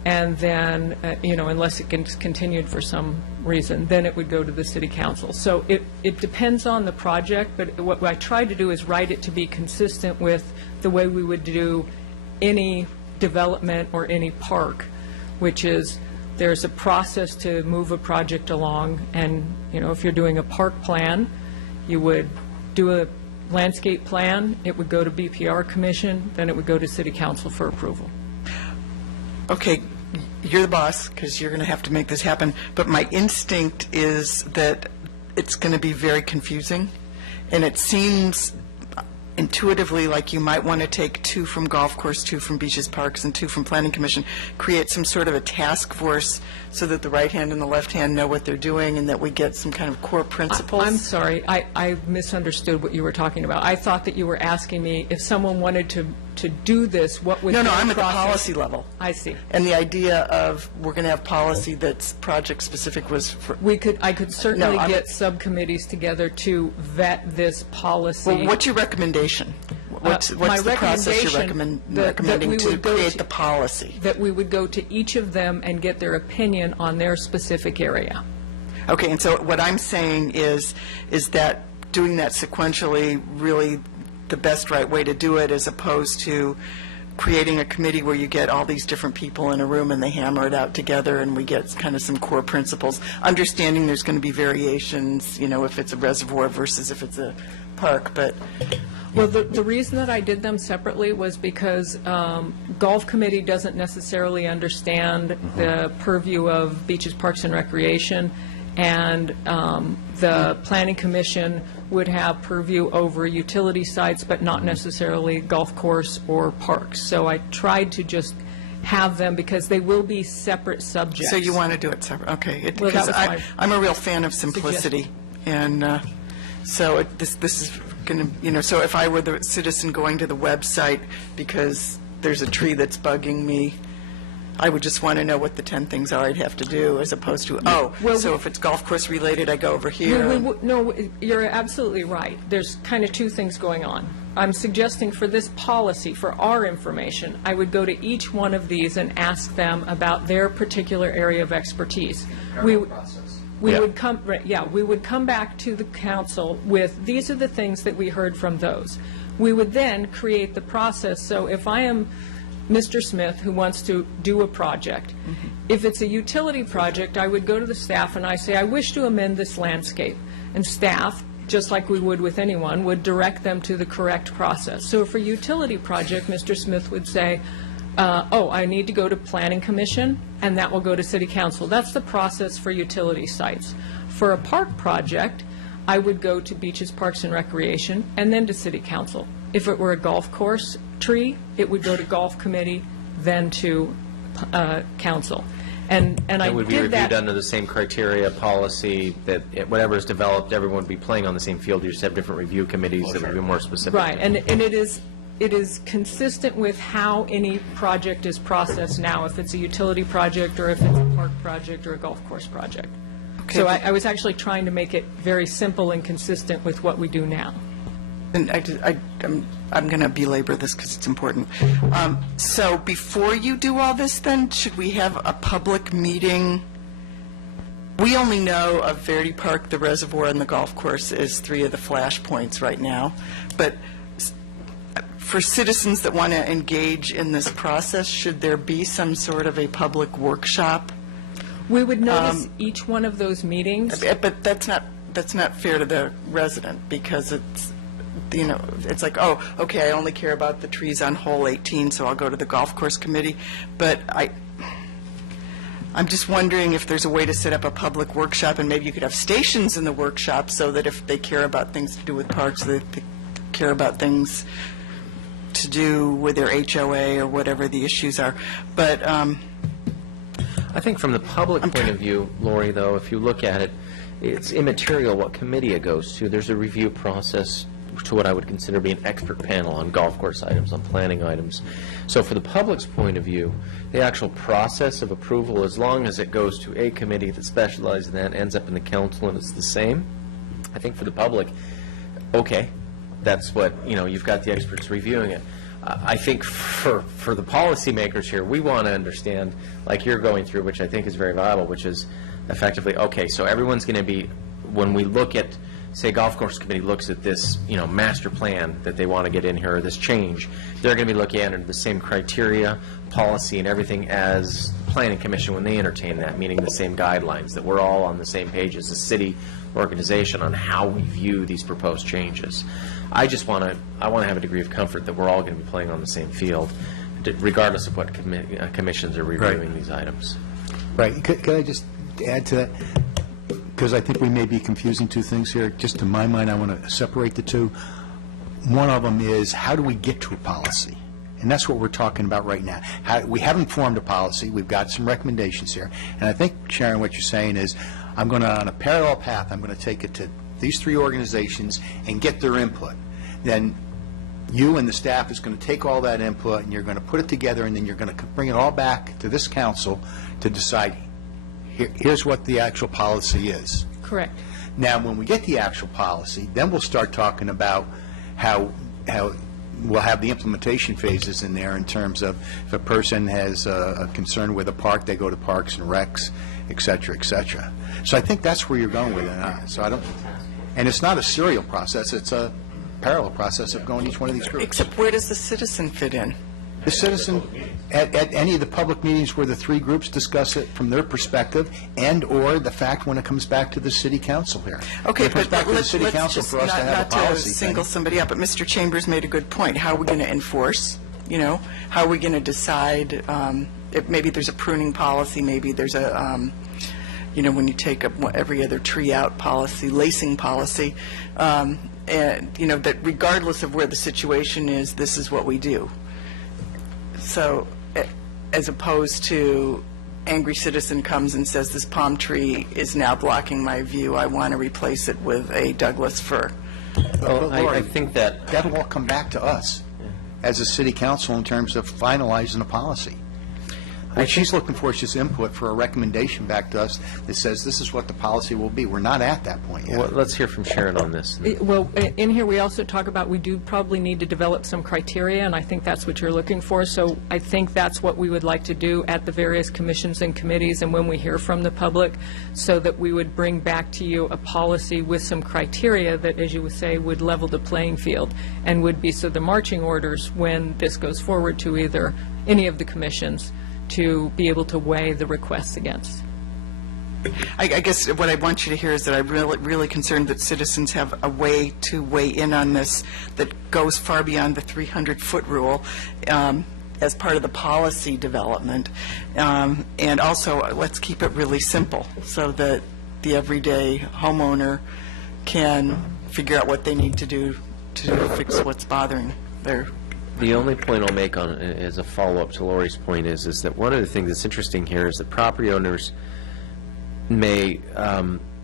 and then, unless it gets continued for some reason, then it would go to the city council. So it depends on the project, but what I tried to do is write it to be consistent with the way we would do any development or any park, which is there's a process to move a project along, and, if you're doing a park plan, you would do a landscape plan, it would go to BPR commission, then it would go to city council for approval. Okay, you're the boss, because you're going to have to make this happen, but my instinct is that it's going to be very confusing, and it seems intuitively like you might want to take 2 from golf course, 2 from beaches, parks, and 2 from planning commission, create some sort of a task force so that the right hand and the left hand know what they're doing, and that we get some kind of core principles. I'm sorry, I misunderstood what you were talking about. I thought that you were asking me if someone wanted to do this, what would No, their I'm at the process- policy level. I see. And the idea of we're going to have policy that's project-specific was for... I could certainly No, I'm- get subcommittees together to vet this policy. Well, what's your recommendation? What's My the process you're recommendation that recommending we to would go create the policy? That we would go to each of them and get their opinion on their specific area. Okay, and so what I'm saying is that doing that sequentially really the best right way to do it, as opposed to creating a committee where you get all these different people in a room and they hammer it out together and we get kind of some core principles, understanding there's going to be variations, if it's a reservoir versus if it's a park, but... Well, the reason that I did them separately was because Golf Committee doesn't necessarily understand the purview of beaches, parks, and recreation, and the Planning Commission would have purview over utility sites, but not necessarily golf course or parks. So I tried to just have them, because they will be separate subjects. So you want to do it separate, okay. Well, that Because was I'm a real fan of simplicity, and so this is going to, so if I were the citizen going to the website because there's a tree that's bugging me, I would just want to know what the 10 things are I'd have to do, as opposed to, so if it's golf course related, I go over here. No, you're absolutely right. There's kind of 2 things going on. I'm suggesting for this policy, for our information, I would go to each one of these and ask them about their particular area of expertise. We would come back to the council with, these are the things that we heard from those. We would then create the process. So if I am Mr. Smith who wants to do a project, if it's a utility project, I would go to the staff and I say, I wish to amend this landscape. And staff, just like we would with anyone, would direct them to the correct process. So for a utility project, Mr. Smith would say, I need to go to Planning Commission, and that will go to City Council. That's the process for utility sites. For a park project, I would go to Beaches, Parks, and Recreation, and then to City Council. If it were a golf course tree, it would go to Golf Committee, then to Council. And I It would be did reviewed that. under the same criteria, policy, that whatever is developed, everyone would be playing on the same field. You just have different review committees that would be more specific. Right, and it is consistent with how any project is processed now, if it's a utility project or if it's a park project or a golf course project. So I was actually trying to make it very simple and consistent with what we do now. And I'm going to belabor this because it's important. So before you do all this, then, should we have a public meeting? We only know of Verde Park, the reservoir, and the golf course as 3 of the flashpoints right now. But for citizens that want to engage in this process, should there be some sort of a public workshop? We would notice each one of those meetings. But that's not fair to the resident, because it's, you know, it's like, oh, okay, I only care about the trees on hole 18, so I'll go to the golf course committee. But I'm just wondering if there's a way to set up a public workshop, and maybe you could have stations in the workshop so that if they care about things to do with parks, they care about things to do with their HOA or whatever the issues are. But I think from the public point of view, Lori, though, if you look at it, it's immaterial what committee it goes to. There's a review process to what I would consider to be an expert panel on golf course items, on planning items. So for the public's point of view, the actual process of approval, as long as it goes to a committee that specializes in that, ends up in the council and it's the same, I think for the public, okay, that's what, you know, you've got the experts reviewing it. I think for the policymakers here, we want to understand, like you're going through, which I think is very viable, which is effectively, okay, so everyone's going to be, when we look at, say, golf course committee looks at this, you know, master plan that they want to get in here, or this change, they're going to be looking at it under the same criteria, policy, and everything as the planning commission when they entertain that, meaning the same guidelines, that we're all on the same page as a city organization on how we view these proposed changes. I just want to, have a degree of comfort that we're all going to be playing on the same field, regardless of what commissions are reviewing these items. Right. Could I just add to that? Because I think we may be confusing two things here. Just to my mind, I want to separate the two. One of them is, how do we get to a policy? And that's what we're talking about right now. We haven't formed a policy. We've got some recommendations here. And I think, Sharon, what you're saying is, I'm going to, on a parallel path, I'm going to take it to these 3 organizations and get their input. Then you and the staff is going to take all that input and you're going to put it together, and then you're going to bring it all back to this council to decide, here's what the actual policy is. Correct. Now, when we get the actual policy, then we'll start talking about how we'll have the implementation phases in there, in terms of if a person has a concern with a park, they go to Parks and Recs, et cetera, et cetera. So I think that's where you're going with it. So I don't, and it's not a serial process, it's a parallel process of going to each one of these groups. Except where does the citizen fit in? The citizen, at any of the public meetings where the 3 groups discuss it from their perspective, and/or the fact when it comes back to the city council here. Okay, it comes but back to the let's city council just for us to have a not to policy single thing. somebody up, but Mr. Chambers made a good point. How are we going to enforce? You know, how are we going to decide if maybe there's a pruning policy, maybe there's a, you know, when you take up every other tree out policy, lacing policy, and, you know, that regardless of where the situation is, this is what we do. So, as opposed to angry citizen comes and says, this palm tree is now blocking my view, I want to replace it with a Douglas fir. Well, Lori, I think that'll all come back to us as a city council in terms of finalizing a policy. What she's looking for is just input for a recommendation back to us that says this is what the policy will be. We're not at that point yet. Well, let's hear from Sharon on this. Well, in here, we also talk about we do probably need to develop some criteria, and I think that's what you're looking for. So I think that's what we would like to do at the various commissions and committees and when we hear from the public, so that we would bring back to you a policy with some criteria that, as you would say, would level the playing field and would be so the marching orders when this goes forward to either any of the commissions to be able to weigh the requests against. I guess what I want you to hear is that I'm really concerned that citizens have a way to weigh in on this that goes far beyond the 300-foot rule as part of the policy development. And also, let's keep it really simple so that the everyday homeowner can figure out what they need to do to fix what's bothering their. The only point I'll make on as a follow-up to Lori's point is that one of the things that's interesting here is that property owners may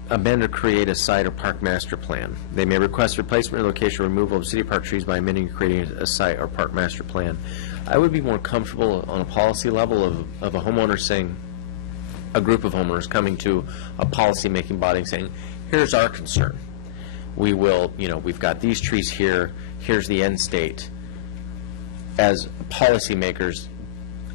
amend or create a site or park master plan. They may request replacement or location removal of city park trees by amending or creating a site or park master plan. I would be more comfortable on a policy level of a homeowner saying, a group of homeowners coming to a policy-making body and saying, here's our concern. We will, we've got these trees here, here's the end state. As policymakers,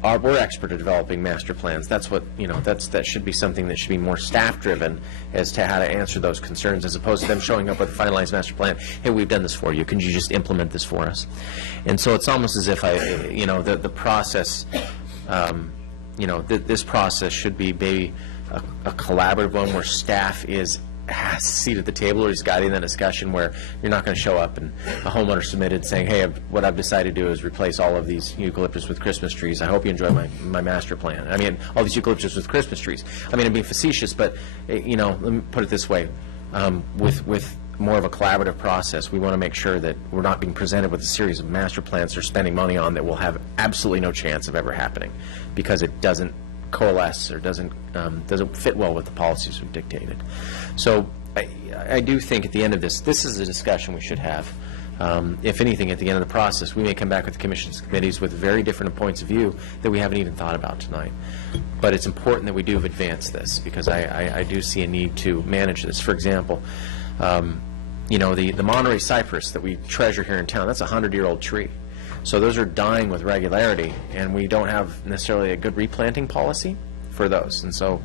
we're expert at developing master plans. That's what, that should be something that should be more staff-driven as to how to answer those concerns, as opposed to them showing up with a finalized master plan. Hey, we've done this for you. Can you just implement this for us? And so it's almost as if the process, this process should be maybe a collaborative one where staff has a seat at the table, or is guiding the discussion, where you're not going to show up and a homeowner submitted saying, hey, what I've decided to do is replace all of these eucalyptus with Christmas trees. I hope you enjoy my master plan. I mean, all these eucalyptus with Christmas trees. I mean, I'm being facetious, but, let me put it this way. With more of a collaborative process, we want to make sure that we're not being presented with a series of master plans they're spending money on that will have absolutely no chance of ever happening because it doesn't coalesce or doesn't fit well with the policies we've dictated. So I do think at the end of this is a discussion we should have. If anything, at the end of the process, we may come back with the commissions committees with very different points of view that we haven't even thought about tonight. But it's important that we do advance this, because I do see a need to manage this. For example, the Monterey cypress that we treasure here in town, that's a 100-year-old tree. So those are dying with regularity, and we don't have necessarily a good replanting policy for those. And so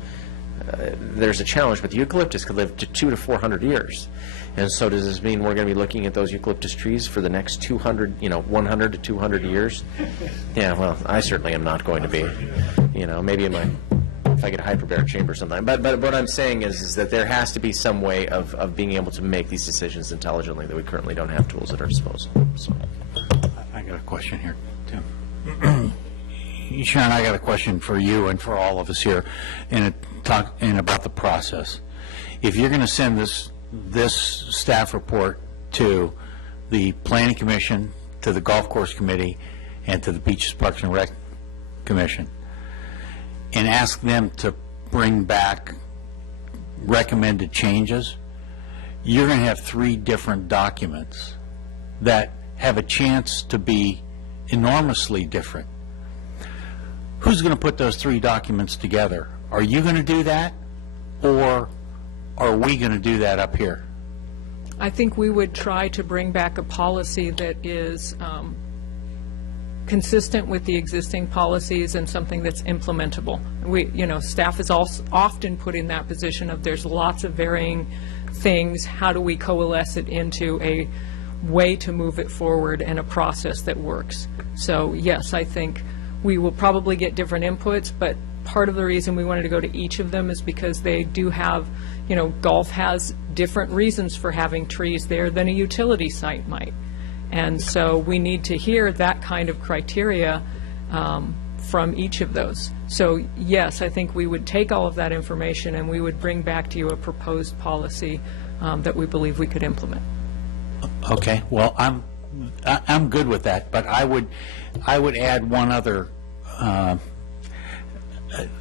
there's a challenge, but the eucalyptus could live to 200 to 400 years. And so does this mean we're going to be looking at those eucalyptus trees for the next 100 to 200 years? Yeah, well, I certainly am not going to be. Maybe if I get a hyperbaric chamber sometime. But what I'm saying is that there has to be some way of being able to make these decisions intelligently that we currently don't have tools at our disposal. So. I got a question here, Tim. Sharon, I got a question for you and for all of us here, and about the process. If you're going to send this staff report to the Planning Commission, to the Golf Course Committee, and to the Beaches, Parks, and Rec Commission, and ask them to bring back recommended changes, you're going to have 3 different documents that have a chance to be enormously different. Who's going to put those 3 documents together? Are you going to do that, or are we going to do that up here? I think we would try to bring back a policy that is consistent with the existing policies and something that's implementable. Staff is also often put in that position of there's lots of varying things. How do we coalesce it into a way to move it forward and a process that works? So yes, I think we will probably get different inputs, but part of the reason we wanted to go to each of them is because they do have, golf has different reasons for having trees there than a utility site might. And so we need to hear that kind of criteria from each of those. So yes, I think we would take all of that information and we would bring back to you a proposed policy that we believe we could implement. Okay, well, I'm good with that, but I would add one other.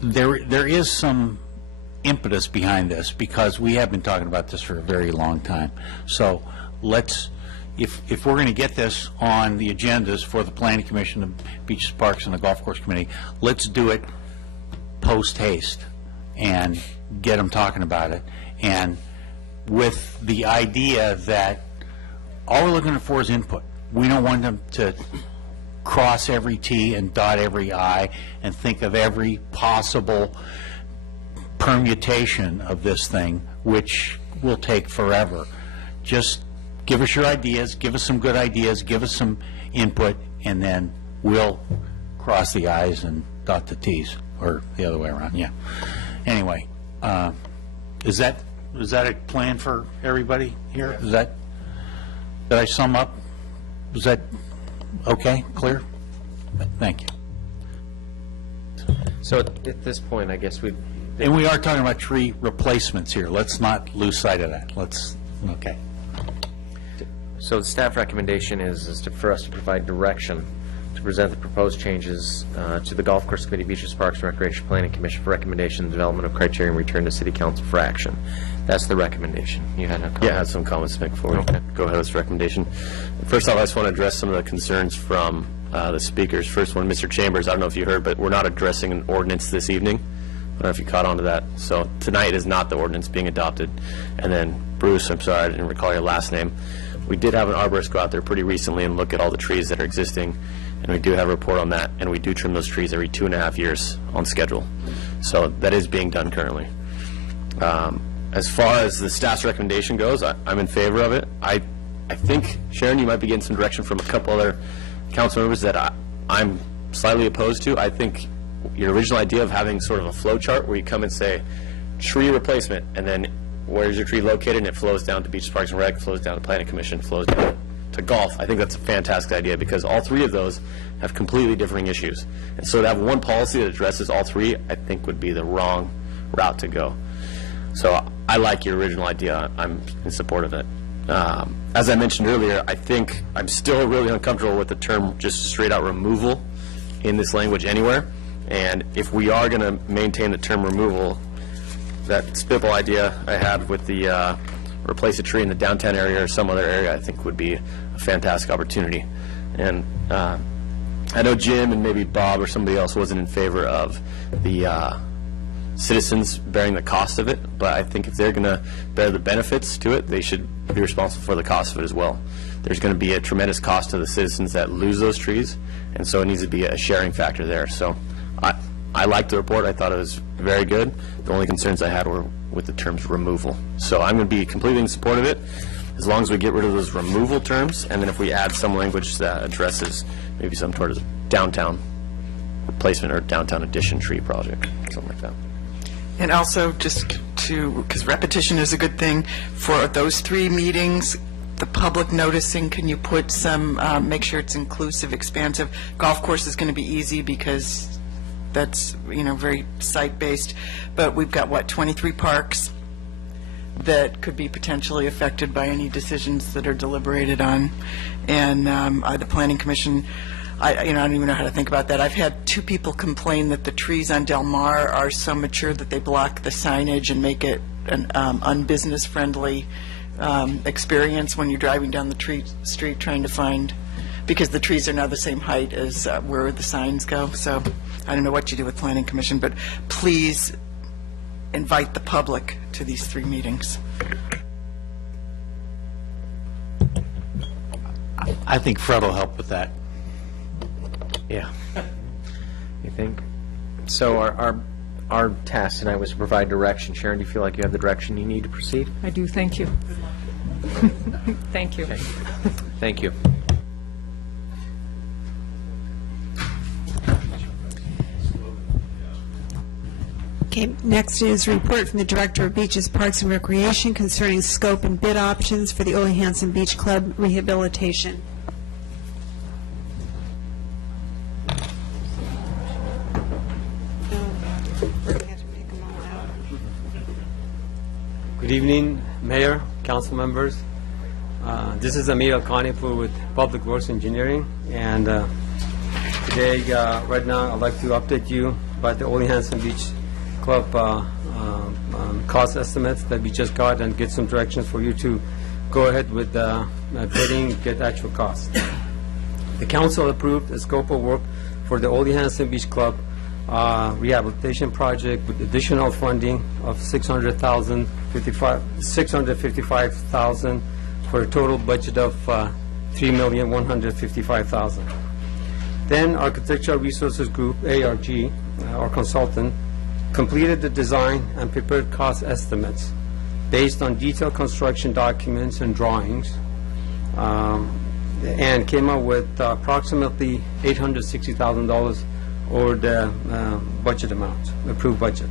There is some impetus behind this, because we have been talking about this for a very long time. So let's, if we're going to get this on the agendas for the Planning Commission, the Beaches, Parks, and the Golf Course Committee, let's do it post haste and get them talking about it, and with the idea that all we're looking for is input. We don't want them to cross every T and dot every I and think of every possible permutation of this thing, which will take forever. Just give us your ideas, give us some good ideas, give us some input, and then we'll cross the I's and dot the T's, or the other way around, yeah. Anyway, is that a plan for everybody here? Is that, did I sum up? Is that okay, clear? Thank you. So at this point, I guess we... And we are talking about tree replacements here. Let's not lose sight of that. Okay. So the staff recommendation is for us to provide direction to present the proposed changes to the Golf Course Committee, Beaches, Parks, and Recreation Planning Commission for recommendation, development of criteria, and return to City Council for action. That's the recommendation. You had a comment? Yeah, I had some comments to make before we go ahead with this recommendation. First off, I just want to address some of the concerns from the speakers. First one, Mr. Chambers, I don't know if you heard, but we're not addressing an ordinance this evening. don't know if you caught on to that. So tonight is not the ordinance being adopted. And then Bruce, I'm sorry, I didn't recall your last name. We did have an arborist go out there pretty recently and look at all the trees that are existing, and we do have a report on that, and we do trim those trees every 2.5 years on schedule. So that is being done currently. As far as the staff's recommendation goes, I'm in favor of it. I think, Sharon, you might be getting some direction from a couple other council members that I'm slightly opposed to. I think your original idea of having sort of a flow chart where you come and say tree replacement, and then where's your tree located, and it flows down to Beaches, Parks and Rec, flows down to Planning Commission, flows down to golf. I think that's a fantastic idea because all three of those have completely differing issues. And so to have one policy that addresses all three, I think would be the wrong route to go. So I like your original idea. I'm in support of it. As I mentioned earlier, I think I'm still really uncomfortable with the term just straight out removal in this language anywhere. And if we are going to maintain the term removal, that spitball idea I had with the replace a tree in the downtown area or some other area, I think would be a fantastic opportunity. And I know Jim and maybe Bob or somebody else wasn't in favor of the citizens bearing the cost of it, but I think if they're going to bear the benefits to it, they should be responsible for the cost of it as well. There's going to be a tremendous cost to the citizens that lose those trees, and so it needs to be a sharing factor there. So I liked the report. I thought it was very good. The only concerns I had were with the terms removal. So I'm going to be completely in support of it as long as we get rid of those removal terms, and then if we add some language that addresses maybe some sort of downtown replacement or downtown addition tree project, something like that. And also, just to, because repetition is a good thing, for those 3 meetings, the public noticing, can you put some, make sure it's inclusive, expansive? Golf course is going to be easy because that's, very site-based, but we've got, 23 parks that could be potentially affected by any decisions that are deliberated on, and the Planning Commission, I don't even know how to think about that. I've had 2 people complain that the trees on Del Mar are so mature that they block the signage and make it an unbusiness-friendly experience when you're driving down the street trying to find, because the trees are now the same height as where the signs go. So I don't know what you do with Planning Commission, but please invite the public to these 3 meetings. I think Fred will help with that. Yeah. You think? So our task tonight was to provide direction. Sharon, do you feel like you have the direction you need to proceed? I do, thank you. Thank you. Okay. Thank you. Okay, next is a report from the Director of Beaches, Parks and Recreation concerning scope and bid options for the Ole Hanson Beach Club rehabilitation. Good evening, Mayor, council members. This is Amir Al-Khanipur with Public Works Engineering, and today, right now, I'd like to update you about the Ole Hanson Beach Club cost estimates that we just got and get some directions for you to go ahead with bidding, get actual costs. The council approved a scope of work for the Ole Hanson Beach Club rehabilitation project with additional funding of $655,000 for a total budget of $3,155,000. Then Architectural Resources Group, ARG, our consultant, completed the design and prepared cost estimates based on detailed construction documents and drawings, and came up with approximately $860,000 or the budget amount, approved budget.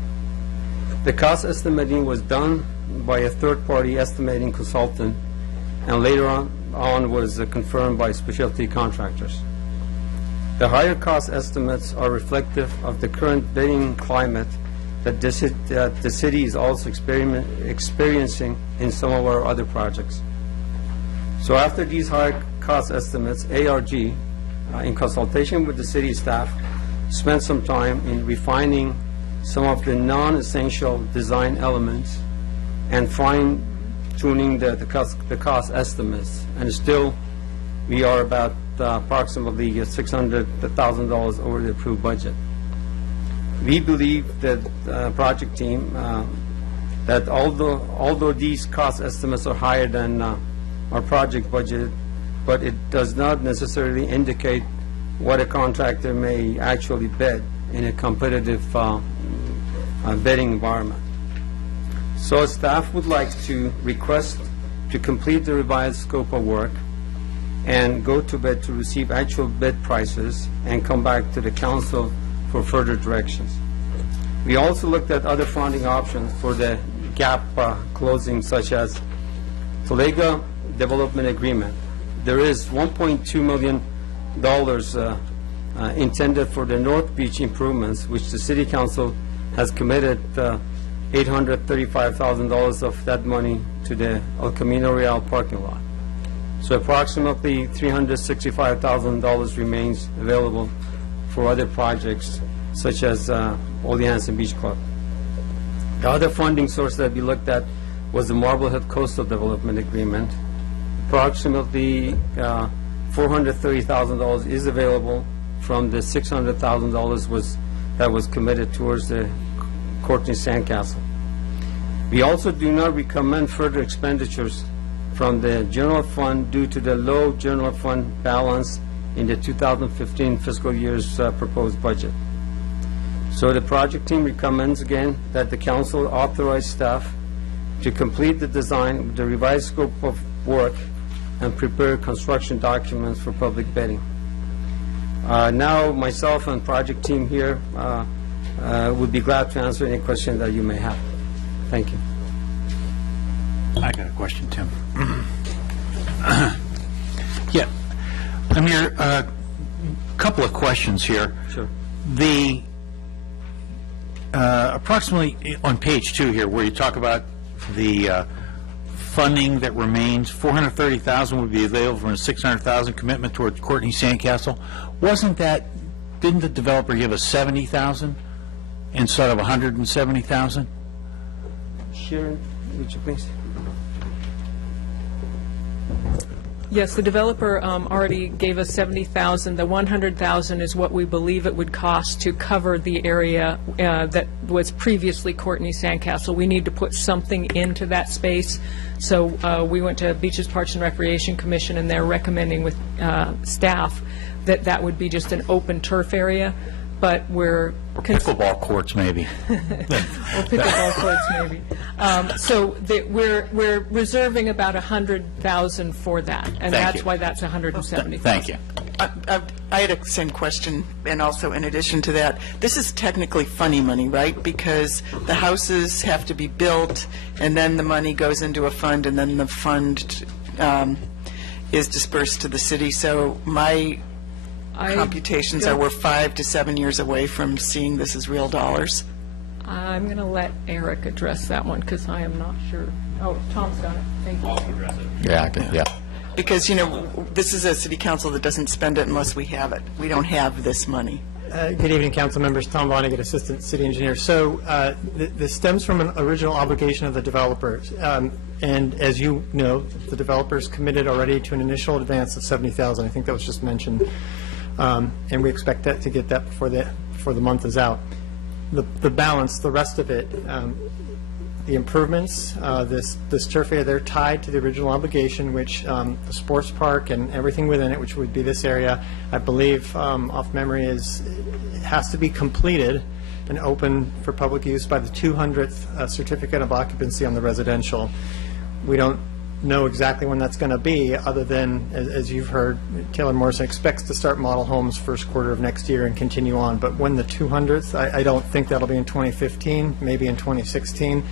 The cost estimating was done by a third-party estimating consultant, and later on was confirmed by specialty contractors. The higher cost estimates are reflective of the current bidding climate that the city is also experiencing in some of our other projects. So after these high cost estimates, ARG, in consultation with the city staff, spent some time in refining some of the non-essential design elements and fine-tuning the cost estimates. And still, we are about approximately $600,000 over the approved budget. We believe that project team, that although these cost estimates are higher than our project budget, but it does not necessarily indicate what a contractor may actually bid in a competitive bidding environment. So staff would like to request to complete the revised scope of work and go to bid to receive actual bid prices and come back to the council for further directions. We also looked at other funding options for the gap closing, such as Tolega Development Agreement. There is $1.2 million intended for the North Beach improvements, which the City Council has committed $835,000 of that money to the El Camino Real parking lot. So approximately $365,000 remains available for other projects, such as Old Hanson Beach Club. The other funding source that we looked at was the Marblehead Coastal Development Agreement. Approximately $430,000 is available from the $600,000 that was committed towards the Courtney Sandcastle. We also do not recommend further expenditures from the general fund due to the low general fund balance in the 2015 fiscal year's proposed budget. So the project team recommends again that the council authorize staff to complete the design, the revised scope of work, and prepare construction documents for public bidding. Now, myself and project team here would be glad to answer any question that you may have. Thank you. I got a question, Tim. Yeah, Amir, a couple of questions here. Sure. The approximately on page 2 here, where you talk about the funding that remains, $430,000 would be available from a $600,000 commitment towards Courtney Sandcastle. Didn't the developer give us $70,000 instead of $170,000? Sharon, would you please? Yes, the developer already gave us $70,000. The $100,000 is what we believe it would cost to cover the area that was previously Courtney Sandcastle. We need to put something into that space. So we went to Beaches, Parks, and Recreation Commission, and they're recommending with staff that that would be just an open turf area. But we're... Pickleball courts, maybe. Or pickleball courts, maybe. So we're reserving about $100,000 for that, and Thank that's you. why that's $170,000. Thank you. I had a same question, and also in addition to that, this is technically funny money, right? Because the houses have to be built, and then the money goes into a fund, and then the fund is dispersed to the city. So my computations are we're 5 to 7 years away from seeing this as real dollars. I'm going to let Eric address that one, because I am not sure. Oh, Tom's got it. Thank you. Yeah, I can, yeah. Because, you know, this is a city council that doesn't spend it unless we have it. We don't have this money. Good evening, council members. Tom Vonnegut, Assistant City Engineer. So this stems from an original obligation of the developers. And as you know, the developers committed already to an initial advance of $70,000. I think that was just mentioned. And we expect that to get that before the month is out. The balance, the rest of it, the improvements, this turf area, they're tied to the original obligation, which the sports park and everything within it, which would be this area, I believe, off memory, has to be completed and open for public use by the 200th certificate of occupancy on the residential. We don't know exactly when that's going to be, other than, as you've heard, Taylor Morrison expects to start model homes first quarter of next year and continue on. But when the 200th, I don't think that'll be in 2015, maybe in 2016,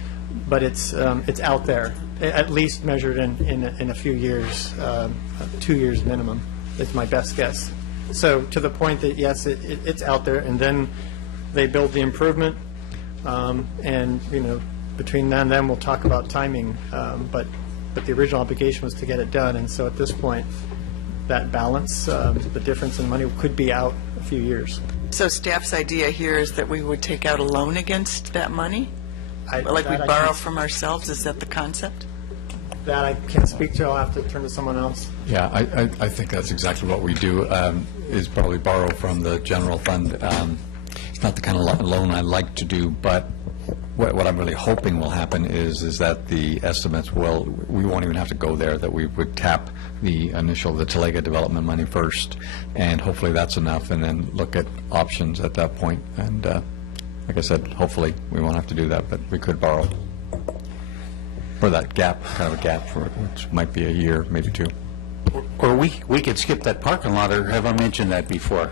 but it's out there, at least measured in a few years, 2 years minimum, is my best guess. So to the point that, yes, it's out there, and then they build the improvement, and, you know, between now and then we'll talk about timing, but the original obligation was to get it done, and so at this point, that balance, the difference in money could be out a few years. So staff's idea here is that we would take out a loan against that money? Like we borrow from ourselves? Is that the concept? That I can't speak to. I'll have to turn to someone else. Yeah, I think that's exactly what we do, is probably borrow from the general fund. It's not the kind of loan I like to do, but what I'm really hoping will happen is that the estimates we won't even have to go there, that we would tap the Talega development money first, and hopefully that's enough, and then look at options at that point. And like I said, hopefully we won't have to do that, but we could borrow for that gap, kind of a gap for it, which might be a year, maybe two. Or we could skip that parking lot, or have I mentioned that before?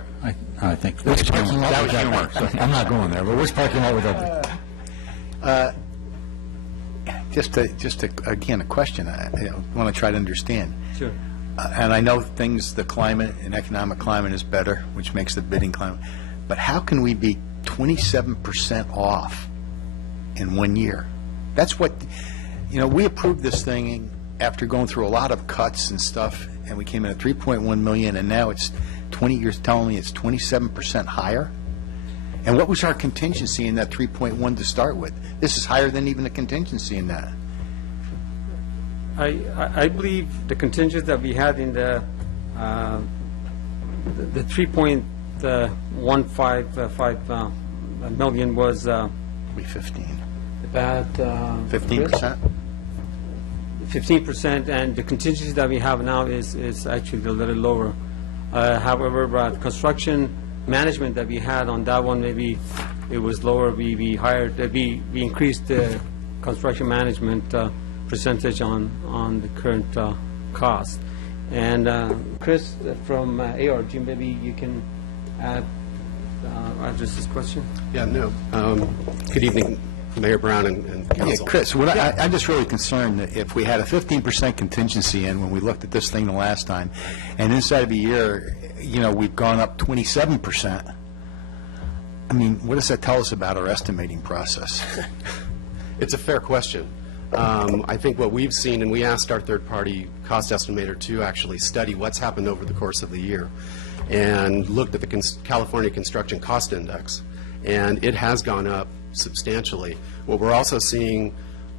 I think Which parking lot that was was humor. that? I'm not going there, but which parking lot would that be? Just again, a question I want to try to understand. Sure. And I know the climate and economic climate is better, which makes the bidding climate, but how can we be 27% off in 1 year? That's what, we approved this thing after going through a lot of cuts and stuff, and we came in at 3.1 million, and now it's 20 years telling me it's 27% higher? And what was our contingency in that 3.1 to start with? This is higher than even the contingency in that. I believe the contingency that we had in the 3.155 million was 315. About 15%. 15%, and the contingency that we have now is actually a little lower. However, construction management that we had on that one, maybe it was lower. We increased the construction management percentage on the current cost. And Chris from ARG, maybe you can address this question. Yeah, no. Good evening, Mayor Brown and Council. Yeah, Chris, I'm just really concerned that if we had a 15% contingency in when we looked at this thing the last time, and inside of a year, we've gone up 27%. I mean, what does that tell us about our estimating process? It's a fair question. I think what we've seen, and we asked our third-party cost estimator to actually study what's happened over the course of the year, and looked at the California Construction Cost Index, and it has gone up substantially. What we're also seeing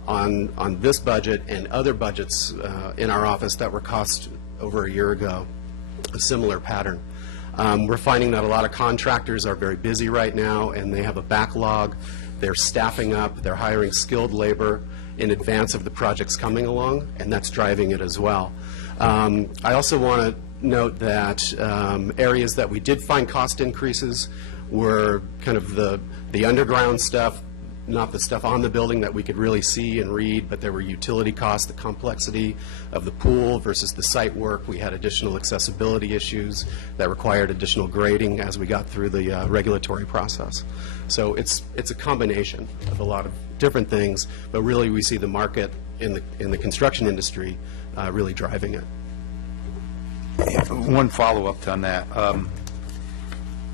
on this budget and other budgets in our office that were cost over a year ago, a similar pattern. We're finding that a lot of contractors are very busy right now, and they have a backlog. They're staffing up, they're hiring skilled labor in advance of the projects coming along, and that's driving it as well. I also want to note that areas that we did find cost increases were kind of the underground stuff, not the stuff on the building that we could really see and read, but there were utility costs, the complexity of the pool versus the site work. We had additional accessibility issues that required additional grading as we got through the regulatory process. So it's a combination of a lot of different things, but really we see the market in the construction industry really driving it. One follow-up on that.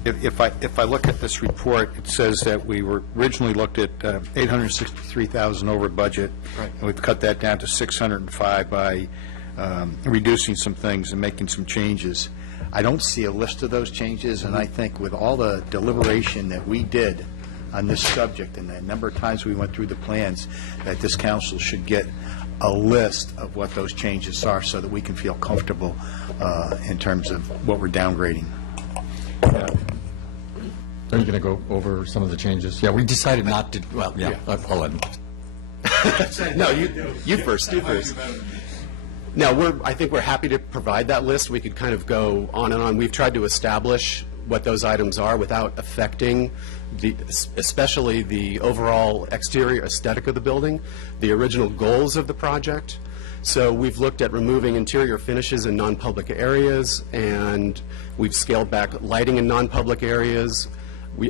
If I look at this report, it says that we were originally looked at 863,000 over budget. Right. And we've cut that down to 605 by reducing some things and making some changes. I don't see a list of those changes, and I think with all the deliberation that we did on this subject and the number of times we went through the plans, that this council should get a list of what those changes are so that we can feel comfortable in terms of what we're downgrading. Are you going to go over some of the changes? Yeah, we decided not to, well, yeah. I'll let him. No, you first. No, I think we're happy to provide that list. We could kind of go on and on. We've tried to establish what those items are without affecting especially the overall exterior aesthetic of the building, the original goals of the project. So we've looked at removing interior finishes in non-public areas, and we've scaled back lighting in non-public areas.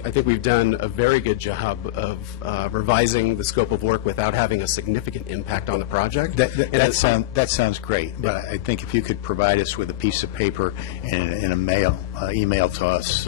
I think we've done a very good job of revising the scope of work without having a significant impact on the project. That sounds great, but I think if you could provide us with a piece of paper and a email to us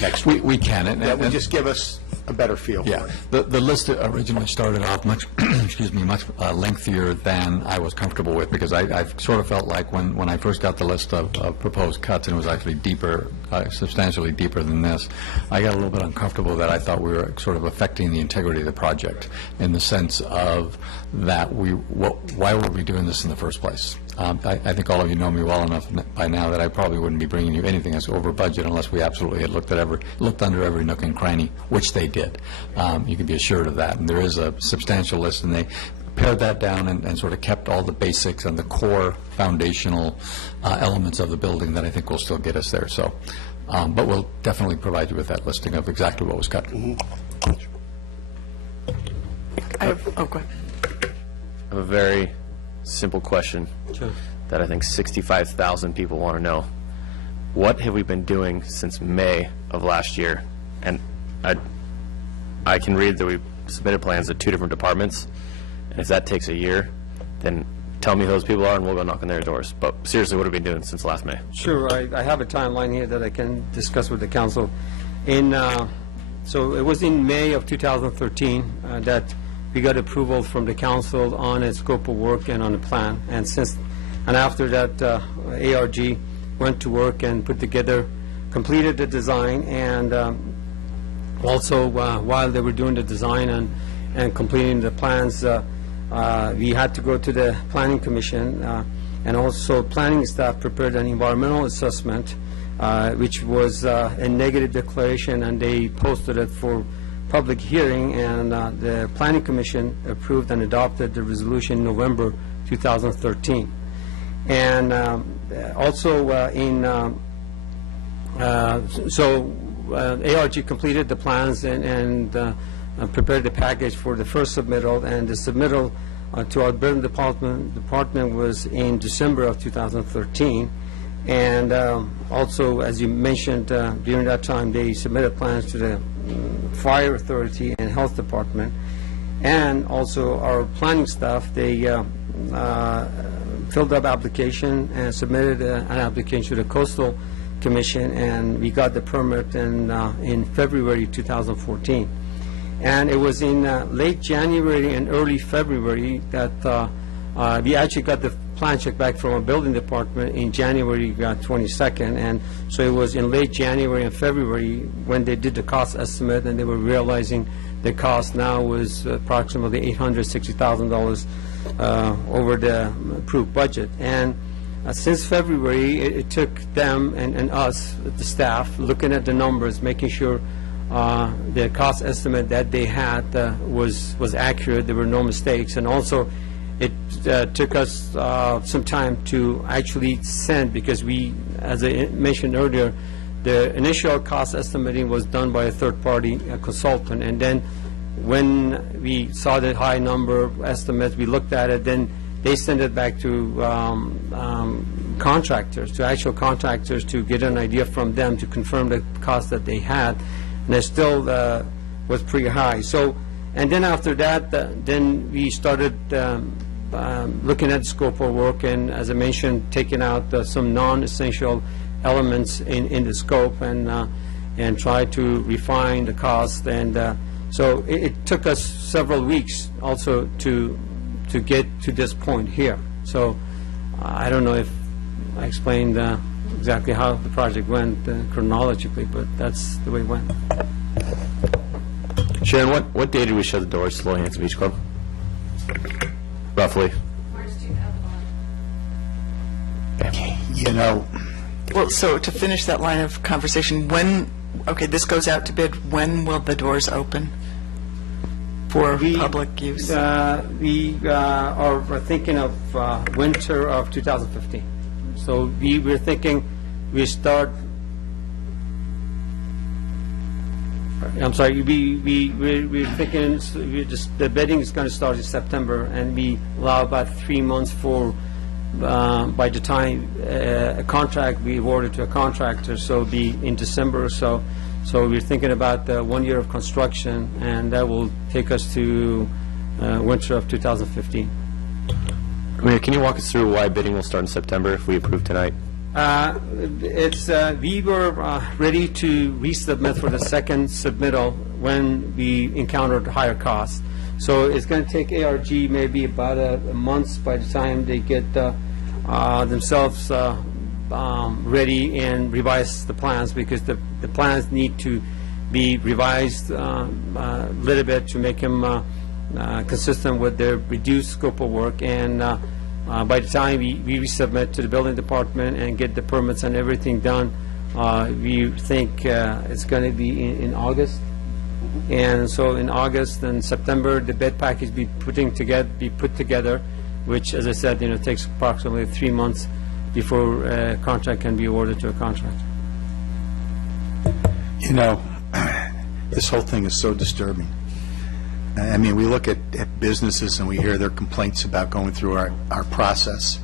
next week. We can. That would just give us a better feel for Yeah, it. the list originally started off much, excuse me, much lengthier than I was comfortable with, because I sort of felt like when I first got the list of proposed cuts, and it was actually deeper, substantially deeper than this, I got a little bit uncomfortable that I thought we were sort of affecting the integrity of the project, in the sense of that why were we doing this in the first place? I think all of you know me well enough by now that I probably wouldn't be bringing you anything that's over budget unless we absolutely had looked under every nook and cranny, which they did. You can be assured of that. And there is a substantial list, and they pared that down and sort of kept all the basics and the core foundational elements of the building that I think will still get us there. So, but we'll definitely provide you with that listing of exactly what was cut. I have, oh, go ahead. I have a very simple question that I think 65,000 people want to know. What have we been doing since May of last year? And I can read that we submitted plans at 2 different departments, and if that takes a year, then tell me who those people are and we'll go knock on their doors. But seriously, what have we been doing since last May? Sure, I have a timeline here that I can discuss with the council. So it was in May of 2013 that we got approval from the council on a scope of work and on a plan. And after that, ARG went to work and put together, completed the design, and also while they were doing the design and completing the plans, we had to go to the Planning Commission, and also planning staff prepared an environmental assessment, which was a negative declaration, and they posted it for public hearing, and the Planning Commission approved and adopted the resolution in November 2013. And also ARG completed the plans and prepared the package for the first submittal, and the submittal to our building department was in December of 2013. And also, as you mentioned, during that time, they submitted plans to the Fire Authority and Health Department. And also our planning staff, they filled up application and submitted an application to the Coastal Commission, and we got the permit in February 2014. And it was in late January and early February that we actually got the plan check back from our building department in January 22nd, and so it was in late January and February when they did the cost estimate, and they were realizing the cost now was approximately $860,000 over the approved budget. And since February, it took them and us, the staff, looking at the numbers, making sure the cost estimate that they had was accurate, there were no mistakes, and also it took us some time to actually send, because we, as I mentioned earlier, the initial cost estimating was done by a third-party consultant, and then when we saw the high number of estimates, we looked at it, then they sent it back to contractors, to actual contractors, to get an idea from them to confirm the cost that they had, and it still was pretty high. So, and then after that, then we started looking at the scope of work, and as I mentioned, taking out some non-essential elements in the scope, and try to refine the cost. And so it took us several weeks also to get to this point here. So I don't know if I explained exactly how the project went chronologically, but that's the way it went. Sharon, what day did we shut the doors to Low Hanson Beach Club? Roughly. You know, Well, so to finish that line of conversation, okay, this goes out to bid, when will the doors open for public use? We are thinking of winter of 2015. So we're thinking we start, I'm sorry, we're thinking the bidding is going to start in September, and we allow about 3 months for by the time a contract be awarded to a contractor, so it'll be in December or so. So we're thinking about 1 year of construction, and that will take us to winter of 2015. Mayor, can you walk us through why bidding will start in September if we approve tonight? We were ready to resubmit for the second submittal when we encountered higher costs. So it's going to take ARG maybe about a month by the time they get themselves ready and revise the plans, because the plans need to be revised a little bit to make them consistent with their reduced scope of work. And by the time we resubmit to the building department and get the permits and everything done, we think it's going to be in August. And so in August and September, the bid package be put together, which, as I said, takes approximately 3 months before a contract can be awarded to a contractor. This whole thing is so disturbing. I mean, we look at businesses and we hear their complaints about going through our process,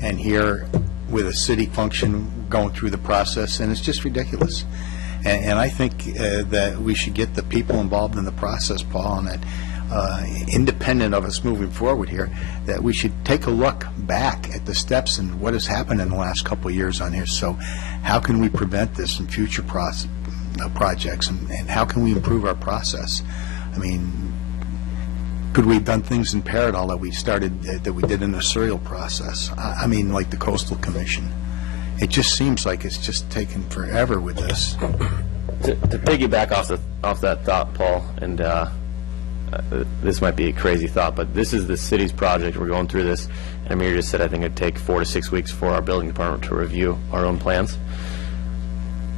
and here with a city function going through the process, and it's just ridiculous. And I think that we should get the people involved in the process, Paul, and that independent of us moving forward here, that we should take a look back at the steps and what has happened in the last couple of years on here. So how can we prevent this in future projects, and how can we improve our process? I mean, could we have done things in Paradol that we did in the serial process? I mean, like the Coastal Commission. It just seems like it's just taken forever with this. To piggyback off that thought, Paul, and this might be a crazy thought, but this is the city's project. We're going through this, and Amir just said I think it'd take 4 to 6 weeks for our building department to review our own plans.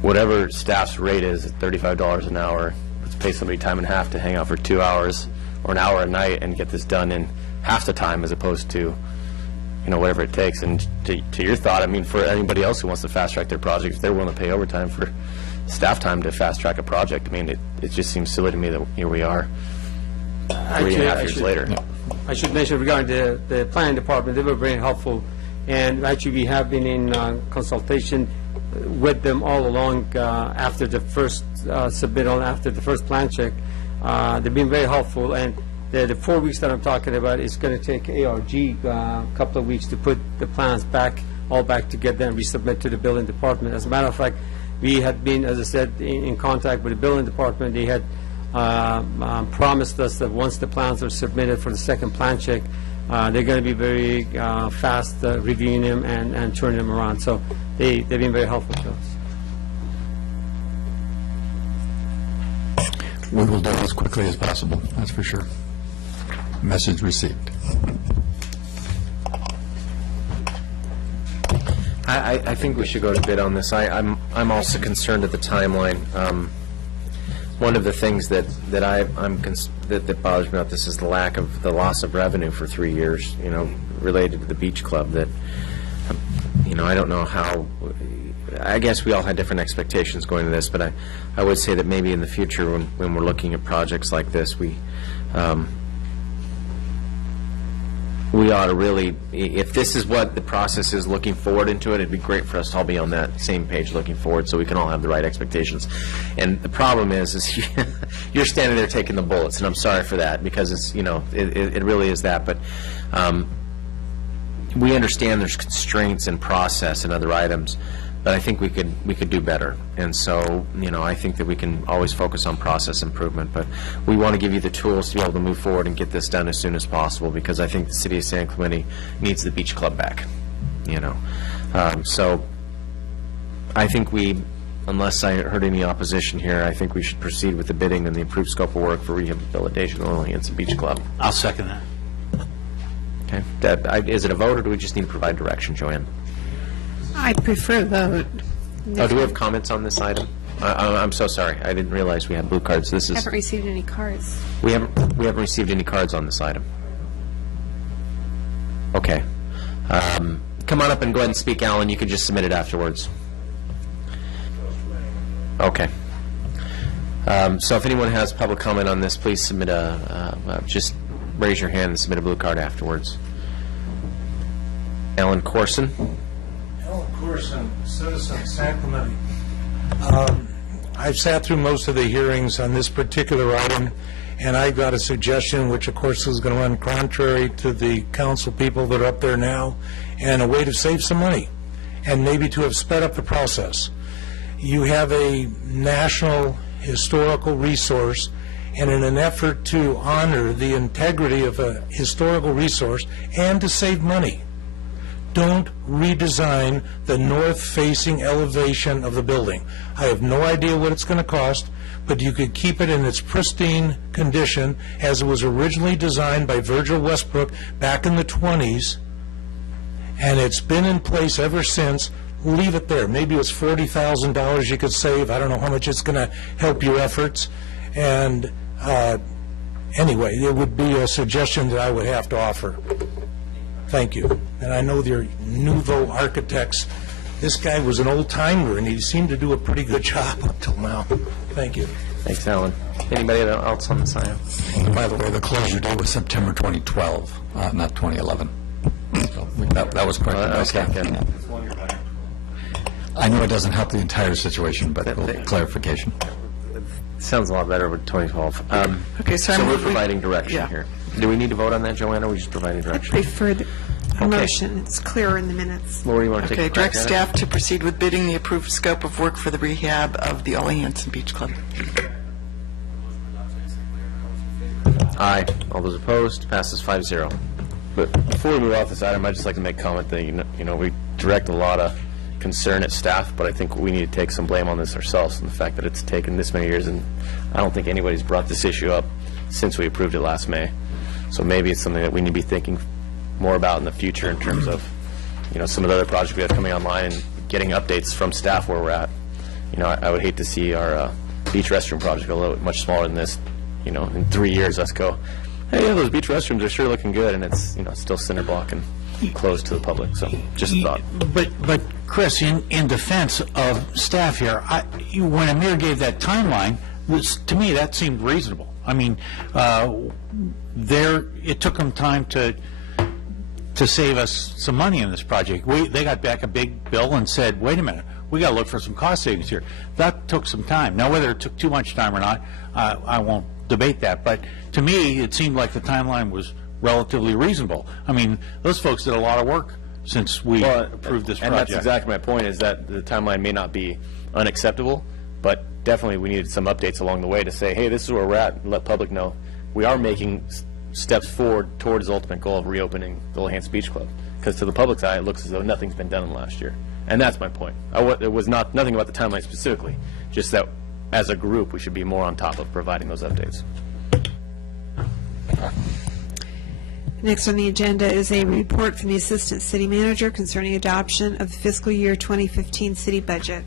Whatever staff's rate is, at $35 an hour, let's pay somebody time and a half to hang out for 2 hours or an hour a night and get this done in half the time, as opposed to whatever it takes. And to your thought, I mean, for anybody else who wants to fast track their project, if they're willing to pay overtime for staff time to fast track a project, I mean, it just seems silly to me that here we are 3.5 years later. I should mention regarding the planning department, they were very helpful, and actually we have been in consultation with them all along after the first submittal, after the first plan check. They've been very helpful, and the 4 weeks that I'm talking about is going to take ARG a couple of weeks to put the plans all back together and resubmit to the building department. As a matter of fact, we had been, as I said, in contact with the building department. They had promised us that once the plans are submitted for the second plan check, they're going to be very fast reviewing them and turning them around. So they've been very helpful to us. We will do it as quickly as possible, that's for sure. Message received. I think we should go to bid on this. I'm also concerned at the timeline. One of the things that bothers me about this is the loss of revenue for 3 years, related to the beach club. That I don't know how. I guess we all had different expectations going to this, but I would say that maybe in the future, when we're looking at projects like this, we ought to really, if this is what the process is looking forward into it, it'd be great for us to all be on that same page looking forward, so we can all have the right expectations. And the problem is you're standing there taking the bullets, and I'm sorry for that, because it's, it really is that. But we understand there's constraints in process and other items, but I think we could do better. And so, I think that we can always focus on process improvement, but we want to give you the tools to be able to move forward and get this done as soon as possible, because I think the city of San Clemente needs the beach club back, So I think unless I heard any opposition here, I think we should proceed with the bidding and the improved scope of work for rehabilitation only against the beach club. I'll second that. Okay. Is it a vote, or do we just need to provide direction, Joanne? I prefer vote. Oh, do we have comments on this item? I'm so sorry. I didn't realize we had blue cards. I haven't received any cards. We haven't received any cards on this item. Okay. Come on up and go ahead and speak, Alan. You can just submit it afterwards. Okay. So if anyone has public comment on this, please submit just raise your hand and submit a blue card afterwards. Alan Corson. Alan Corson, citizen, San Clemente. I've sat through most of the hearings on this particular item, and I got a suggestion, which of course is going to run contrary to the council people that are up there now, and a way to save some money. and maybe to have sped up the process. You have a national historical resource, and in an effort to honor the integrity of a historical resource and to save money, don't redesign the north-facing elevation of the building. I have no idea what it's going to cost, but you could keep it in its pristine condition as it was originally designed by Virgil Westbrook back in the 20s, and it's been in place ever since. Leave it there. Maybe it's $40,000 you could save. I don't know how much it's going to help your efforts. And anyway, it would be a suggestion that I would have to offer. Thank you. And I know they're nouveau architects. This guy was an old-timer, and he seemed to do a pretty good job up till now. Thank you. Thanks, Alan. Anybody else on this item? By the way, the closure date was September 2012, not 2011. So that was correct. Okay, good. I know it doesn't help the entire situation, but clarification. Sounds a lot better with 2012. Okay, so we're providing direction yeah. here. Do we need to vote on that, Joanna, or are we just providing I direction? prefer the motion. It's clearer in the minutes. Lori, you want to take Okay, a crack direct at it? staff to proceed with bidding the approved scope of work for the rehab of the Ollie Hanson Beach Club. Aye. All those opposed? Passes 5-0. But before we move off this item, I'd just like to make a comment that, you know, we direct a lot of concern at staff, but I think we need to take some blame on this ourselves, and the fact that it's taken this many years, and I don't think anybody's brought this issue up since we approved it last May. So maybe it's something that we need to be thinking more about in the future in terms of, you know, some of the other projects we have coming online and getting updates from staff where we're at. You know, I would hate to see our beach restroom project a little much smaller than this, you know, in 3 years us go, hey, yeah, those beach restrooms are sure looking good, and it's, you know, still cinder block and closed to the public. So just a thought. But Chris, in defense of staff here, when Amir gave that timeline, to me, that seemed reasonable. I mean, it took them time to save us some money in this project. They got back a big bill and said, wait a minute, we got to look for some cost savings here. That took some time. Now, whether it took too much time or not, I won't debate that. But to me, it seemed like the timeline was relatively reasonable. I mean, those folks did a lot of work since we approved this project. And that's exactly my point, is that the timeline may not be unacceptable, but definitely we needed some updates along the way to say, hey, this is where we're at, and let public know we are making steps forward towards the ultimate goal of reopening the Ollie Hanson Beach Club. Because to the public's eye, it looks as though nothing's been done in the last year. And that's my point. It was nothing about the timeline specifically, just that as a group, we should be more on top of providing those updates. Next on the agenda is a report from the Assistant City Manager concerning adoption of the fiscal year 2015 city budget.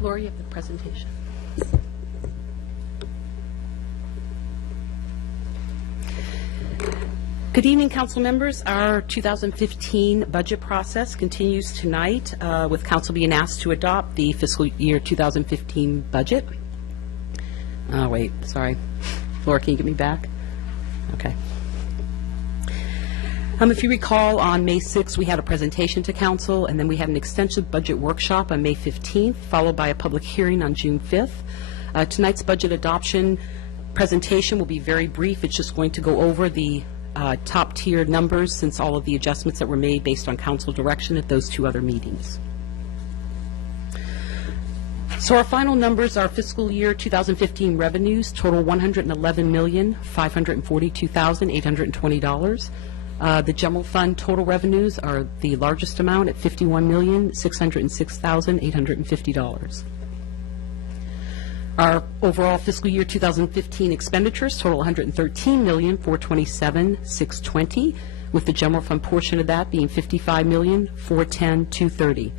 Lori, you have the presentation. Good evening, council members. Our 2015 budget process continues tonight with council being asked to adopt the fiscal year 2015 budget. Oh, wait, sorry. Laura, can you get me back? Okay. If you recall, on May 6th, we had a presentation to council, and then we had an extensive budget workshop on May 15th, followed by a public hearing on June 5th. Tonight's budget adoption presentation will be very brief. It's just going to go over the top-tier numbers since all of the adjustments that were made based on council direction at those two other meetings. So our final numbers are fiscal year 2015 revenues total $111,542,820. The general fund total revenues are the largest amount at $51,606,850. Our overall fiscal year 2015 expenditures total $113,427,620, with the general fund portion of that being $55,410,230.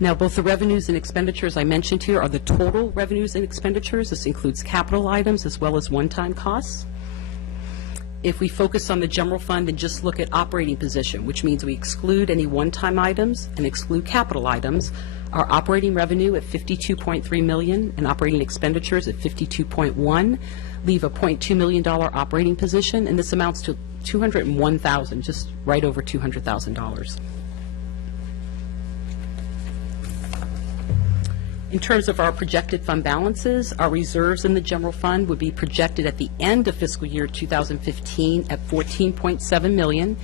Now, both the revenues and expenditures I mentioned here are the total revenues and expenditures. This includes capital items as well as one-time costs. If we focus on the general fund and just look at operating position, which means we exclude any one-time items and exclude capital items, our operating revenue at $52.3 million and operating expenditures at $52.1 leave a $0.2 million operating position, and this amounts to $201,000, just right over $200,000. In terms of our projected fund balances, our reserves in the general fund would be projected at the end of fiscal year 2015 at $14.7 million.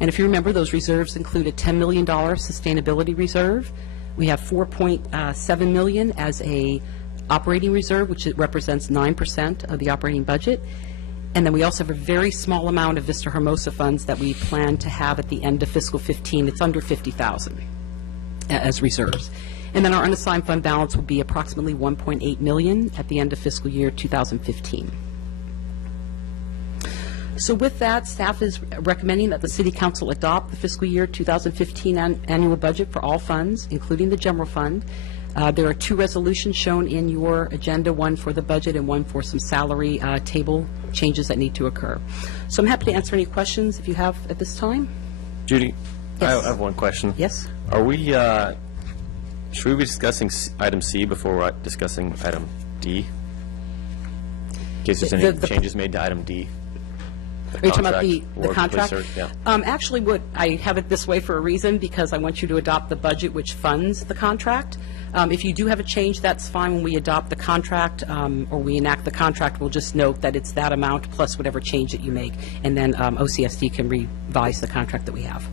And if you remember, those reserves include a $10 million sustainability reserve. We have $4.7 million as a operating reserve, which represents 9% of the operating budget. And then we also have a very small amount of Vista Hermosa funds that we plan to have at the end of fiscal 15. It's under $50,000 as reserves. And then our unassigned fund balance will be approximately $1.8 million at the end of fiscal year 2015. So with that, staff is recommending that the City Council adopt the fiscal year 2015 annual budget for all funds, including the general fund. There are two resolutions shown in your agenda, one for the budget and one for some salary table changes that need to occur. So I'm happy to answer any questions if you have at this time. Judy, Yes. I have one question. Yes. Are we, should we be discussing item C before we're discussing item D? In case there's any changes made to item D? Are you talking about the Ward contract? Police, yeah. Actually, I have it this way for a reason, because I want you to adopt the budget which funds the contract. If you do have a change, that's fine. When we adopt the contract or we enact the contract, we'll just note that it's that amount plus whatever change that you make, and then OCSD can revise the contract that we have.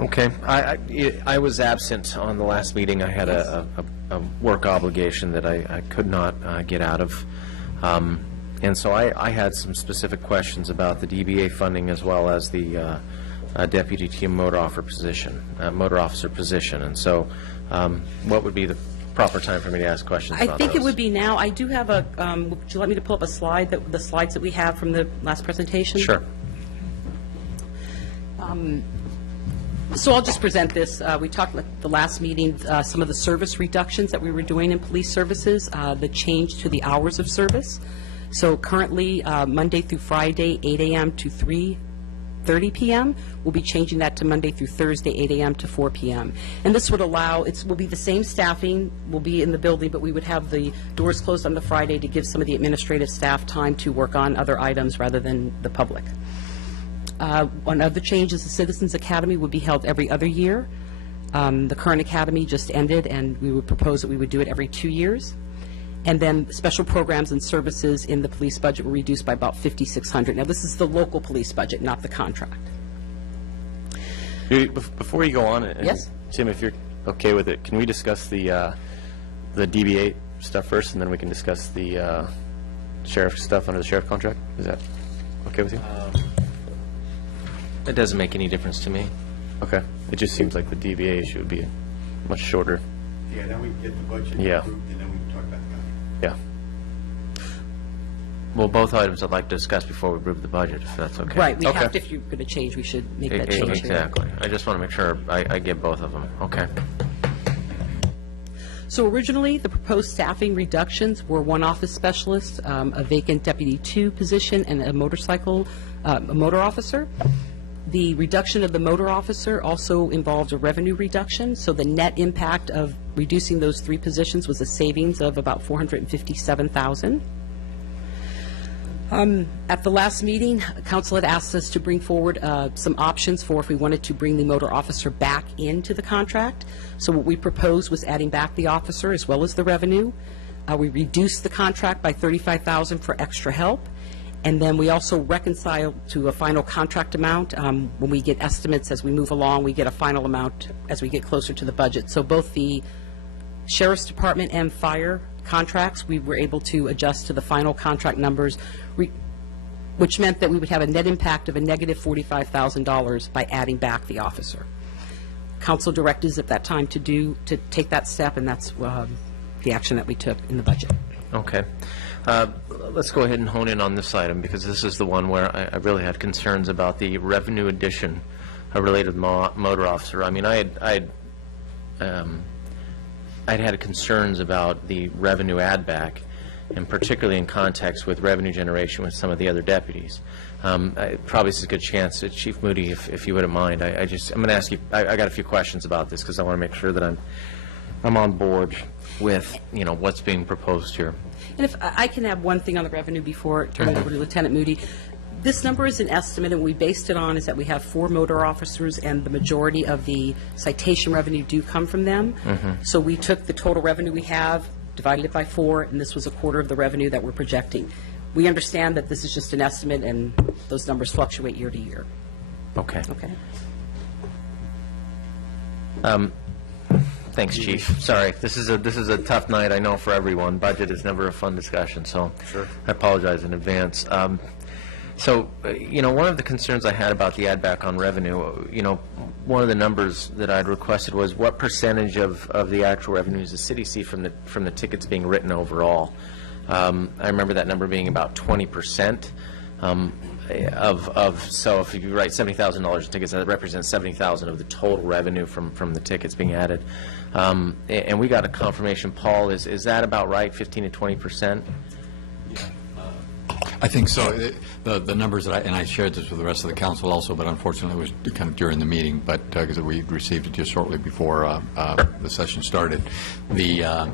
Okay. I was absent on the last meeting. I had a work obligation that I could not get out of. And so I had some specific questions about the DBA funding as well as the deputy team motor officer position. And so what would be the proper time for me to ask questions about I think those? it would be now. I do have a, would you like me to pull up a slide, the slides that we have from the last presentation? Sure. So I'll just present this. We talked at the last meeting, some of the service reductions that we were doing in police services, the change to the hours of service. So currently, Monday through Friday, 8 a.m. to 3:30 p.m. We'll be changing that to Monday through Thursday, 8 a.m. to 4 p.m. And this would allow, will be the same staffing, will be in the building, but we would have the doors closed on the Friday to give some of the administrative staff time to work on other items rather than the public. One of the changes, the Citizens Academy would be held every other year. The current academy just ended, and we would propose that we would do it every 2 years. And then special programs and services in the police budget were reduced by about $5,600. Now, this is the local police budget, not the contract. Before you go on, and Yes. Tim, if you're okay with it, can we discuss the DBA stuff first, and then we can discuss the sheriff stuff under the sheriff contract? Is that okay with you? It doesn't make any difference to me. Okay. It just seems like the DBA issue would be much shorter. Yeah, then we can get the budget Yeah. approved, and then we can talk about the contract. Yeah. Well, both items I'd like to discuss before we approve the budget, if that's okay. Right, we Okay. have to, if you're going to change, we should make that change. Exactly. I just want to make sure I get both of them. Okay. So originally, the proposed staffing reductions were one office specialist, a vacant deputy 2 position, and a motor officer. The reduction of the motor officer also involved a revenue reduction, so the net impact of reducing those 3 positions was a savings of about $457,000. At the last meeting, council had asked us to bring forward some options for if we wanted to bring the motor officer back into the contract. So what we proposed was adding back the officer as well as the revenue. We reduced the contract by $35,000 for extra help. And then we also reconcile to a final contract amount. When we get estimates as we move along, we get a final amount as we get closer to the budget. So both the Sheriff's Department and fire contracts, we were able to adjust to the final contract numbers, which meant that we would have a net impact of a negative $45,000 by adding back the officer. Council directed us at that time to take that step, and that's the action that we took in the budget. Okay. Let's go ahead and hone in on this item, because this is the one where I really had concerns about the revenue addition related to motor officer. I mean, I'd had concerns about the revenue add back, and particularly in context with revenue generation with some of the other deputies. Probably is a good chance, Chief Moody, if you wouldn't mind, I'm going to ask you, I got a few questions about this, because I want to make sure that I'm on board with, what's being proposed here. And if I can add one thing on the revenue before turning it over to Lieutenant Moody. This number is an estimate, and we based it on is that we have 4 motor officers, and the majority of the citation revenue do come from them. So we took the total revenue we have, divided it by 4, and this was a quarter of the revenue that we're projecting. We understand that this is just an estimate, and those numbers fluctuate year to year. Okay. Okay. Thanks, Chief. Sorry, this is a tough night, I know, for everyone. Budget is never a fun discussion, so I apologize in advance. So, one of the concerns I had about the add back on revenue, one of the numbers that I'd requested was what percentage of the actual revenues the city see from the tickets being written overall. I remember that number being about 20%. So if you write $70,000 in tickets, that represents $70,000 of the total revenue from the tickets being added. And we got a confirmation, Paul, is that about right, 15 to 20%? I think so. The numbers that I shared this with the rest of the council also, but unfortunately it was kind of during the meeting, but because we received it just shortly before the session started. The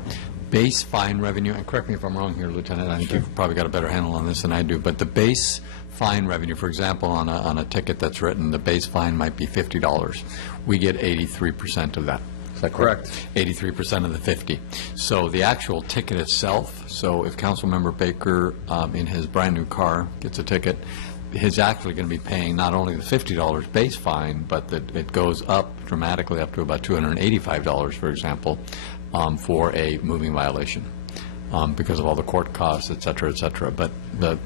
base fine revenue, and correct me if I'm wrong here, Lieutenant, I think you've probably got a better handle on this than I do, but the base fine revenue, for example, on a ticket that's written, the base fine might be $50. We get 83% of that. Is that correct? 83% of the 50. So the actual ticket itself, so if Councilmember Baker in his brand-new car gets a ticket, he's actually going to be paying not only the $50 base fine, but that it goes up dramatically up to about $285, for example, for a moving violation. Because of all the court costs, et cetera, et cetera. But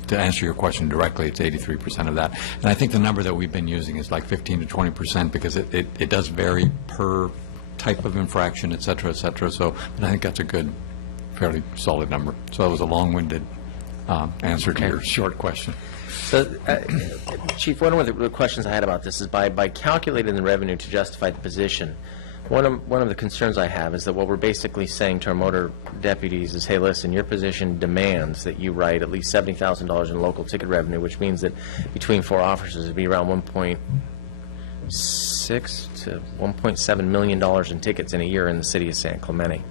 to answer your question directly, it's 83% of that. And I think the number that we've been using is like 15 to 20% because it does vary per type of infraction, et cetera, et cetera. So I think that's a good, fairly solid number. So that was a long-winded answer to your short question. So, Chief, one of the questions I had about this is by calculating the revenue to justify the position, one of the concerns I have is that what we're basically saying to our motor deputies is, hey, listen, your position demands that you write at least $70,000 in local ticket revenue, which means that between 4 officers it would be around $1.6 to $1.7 million in tickets in a year in the city of San Clemente.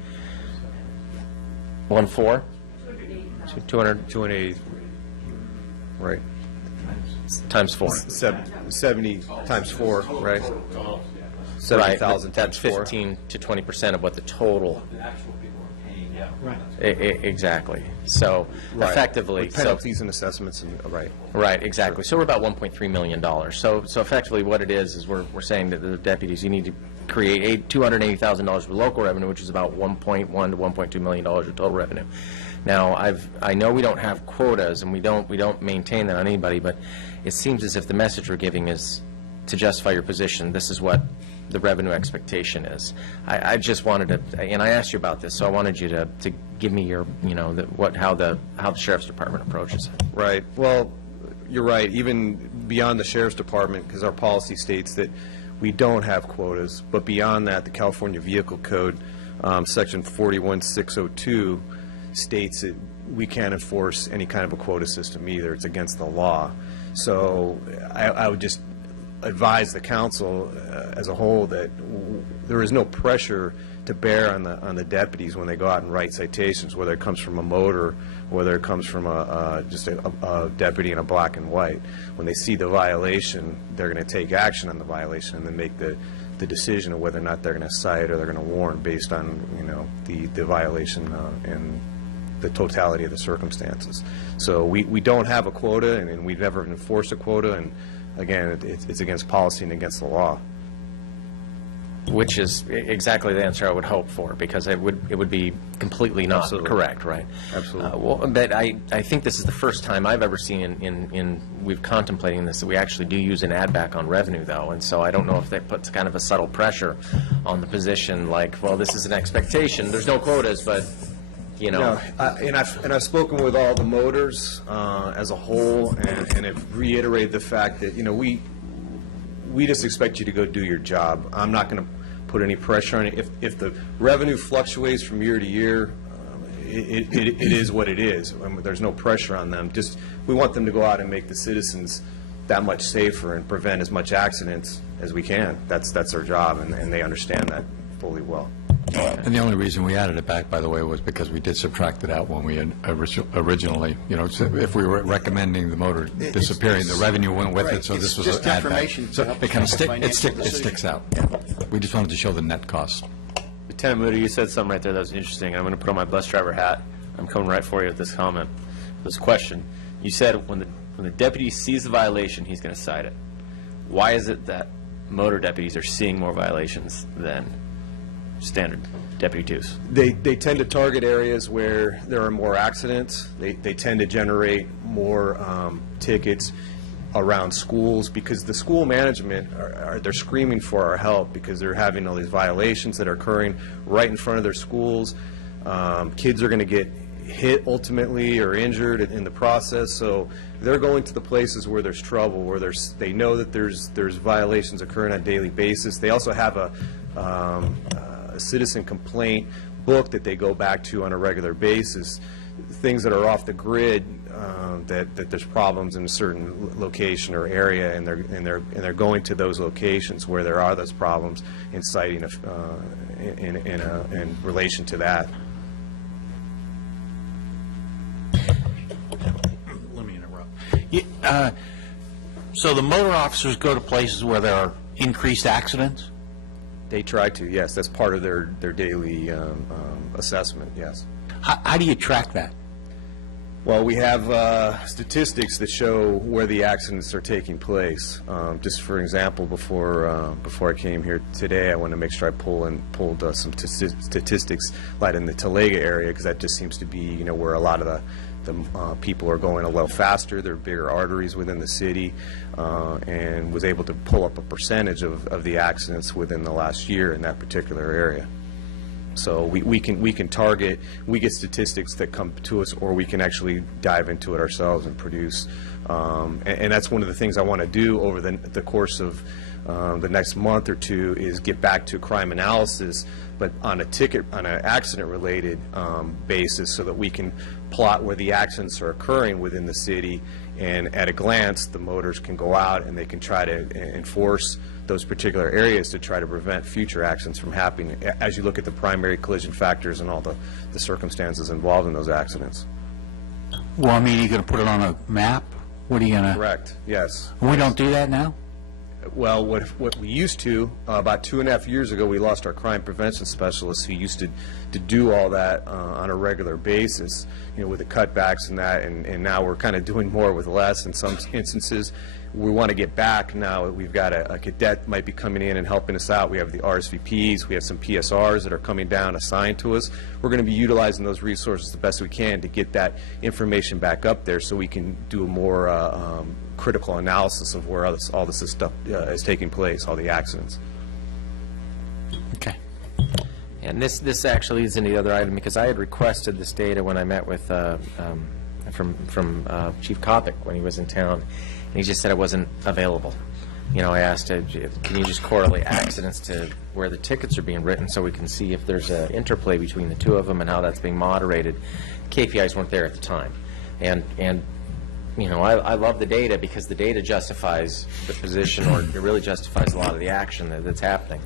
1.4? 280. Right. Times 4. 70 times 4, right? Right, 70,000 that's times 4. 15 to 20% of what the total. Right. Exactly. So Right. effectively, With penalties and assessments, and right. Right, exactly. So we're about $1.3 million. So effectively what it is we're saying to the deputies, you need to create $280,000 of local revenue, which is about $1.1 to $1.2 million of total revenue. Now, I know we don't have quotas, and we don't maintain that on anybody, but it seems as if the message we're giving is to justify your position, this is what the revenue expectation is. I just wanted to, and I asked you about this, so I wanted you to give me your, how the Sheriff's Department approaches it. Right. Well, you're right. Even beyond the Sheriff's Department, because our policy states that we don't have quotas, but beyond that, the California Vehicle Code, Section 41602, states that we can't enforce any kind of a quota system either. It's against the law. So I would just advise the council as a whole that there is no pressure to bear on the deputies when they go out and write citations, whether it comes from a motor, whether it comes from just a deputy in a black and white. When they see the violation, they're going to take action on the violation and then make the decision of whether or not they're going to cite or they're going to warrant based on the violation and the totality of the circumstances. So we don't have a quota, and we've never enforced a quota, and again, it's against policy and against the law. Which is exactly the answer I would hope for, because it would be completely not correct, right? Absolutely. But I think this is the first time I've ever seen we've contemplating this, that we actually do use an add back on revenue, though, and so I don't know if that puts kind of a subtle pressure on the position, like, well, this is an expectation, there's no quotas, but No, and I've spoken with all the motors as a whole, and have reiterated the fact that we just expect you to go do your job. I'm not going to put any pressure on it. If the revenue fluctuates from year to year, it is what it is. I mean, there's no pressure on them. Just we want them to go out and make the citizens that much safer and prevent as much accidents as we can. That's their job, and they understand that fully well. And the only reason we added it back, by the way, was because we did subtract it out when we had originally, so if we were recommending the motor disappearing, the revenue went with Right. it, so It's this was just an add back. information to So help it kind of make a financial it decision. sticks out. We just wanted to show the net cost. Lieutenant Moody, you said something right there that was interesting. I'm going to put on my bus driver hat. I'm coming right for you with this comment, this question. You said when the deputy sees the violation, he's going to cite it. Why is it that motor deputies are seeing more violations than standard deputy twos? They tend to target areas where there are more accidents. They tend to generate more tickets around schools because the school management they're screaming for our help because they're having all these violations that are occurring right in front of their schools. Kids are going to get hit ultimately or injured in the process, so they're going to the places where there's trouble, where they know that there's violations occurring on a daily basis. They also have a citizen complaint book that they go back to on a regular basis. Things that are off the grid, that there's problems in a certain location or area, and they're going to those locations where there are those problems and citing in relation to that. Let me interrupt. So the motor officers go to places where there are increased accidents? They try to, yes. That's part of their daily assessment, yes. How do you track that? Well, we have statistics that show where the accidents are taking place. Just for example, before I came here today, I wanted to make sure I pulled some statistics right in the Talega area, because that just seems to be where a lot of the people are going a little faster. There are bigger arteries within the city, and was able to pull up a percentage of the accidents within the last year in that particular area. So we can target, we get statistics that come to us, or we can actually dive into it ourselves and produce. And that's one of the things I want to do over the course of the next month or two, is get back to crime analysis, but on an accident-related basis, so that we can plot where the accidents are occurring within the city, and at a glance, the motors can go out and they can try to enforce those particular areas to try to prevent future accidents from happening, as you look at the primary collision factors and all the circumstances involved in those accidents. Well, I mean, you're going to put it on a map? What are you going to? Correct, yes. We don't do that now? Well, what we used to, about 2.5 years ago, we lost our crime prevention specialist who used to do all that on a regular basis, with the cutbacks and that, and now we're kind of doing more with less in some instances. We want to get back now. We've got a cadet might be coming in and helping us out. We have the RSVPs. We have some PSRs that are coming down assigned to us. We're going to be utilizing those resources the best we can to get that information back up there, so we can do a more critical analysis of where all this stuff is taking place, all the accidents. Okay. And this actually leads into the other item, because I had requested this data when I met with from Chief Kopic when he was in town, and he just said it wasn't available. I asked, can you just correlate accidents to where the tickets are being written, so we can see if there's an interplay between the two of them and how that's being moderated. KPIs weren't there at the time, and I love the data, because the data justifies the position, or it really justifies a lot of the action that's happening.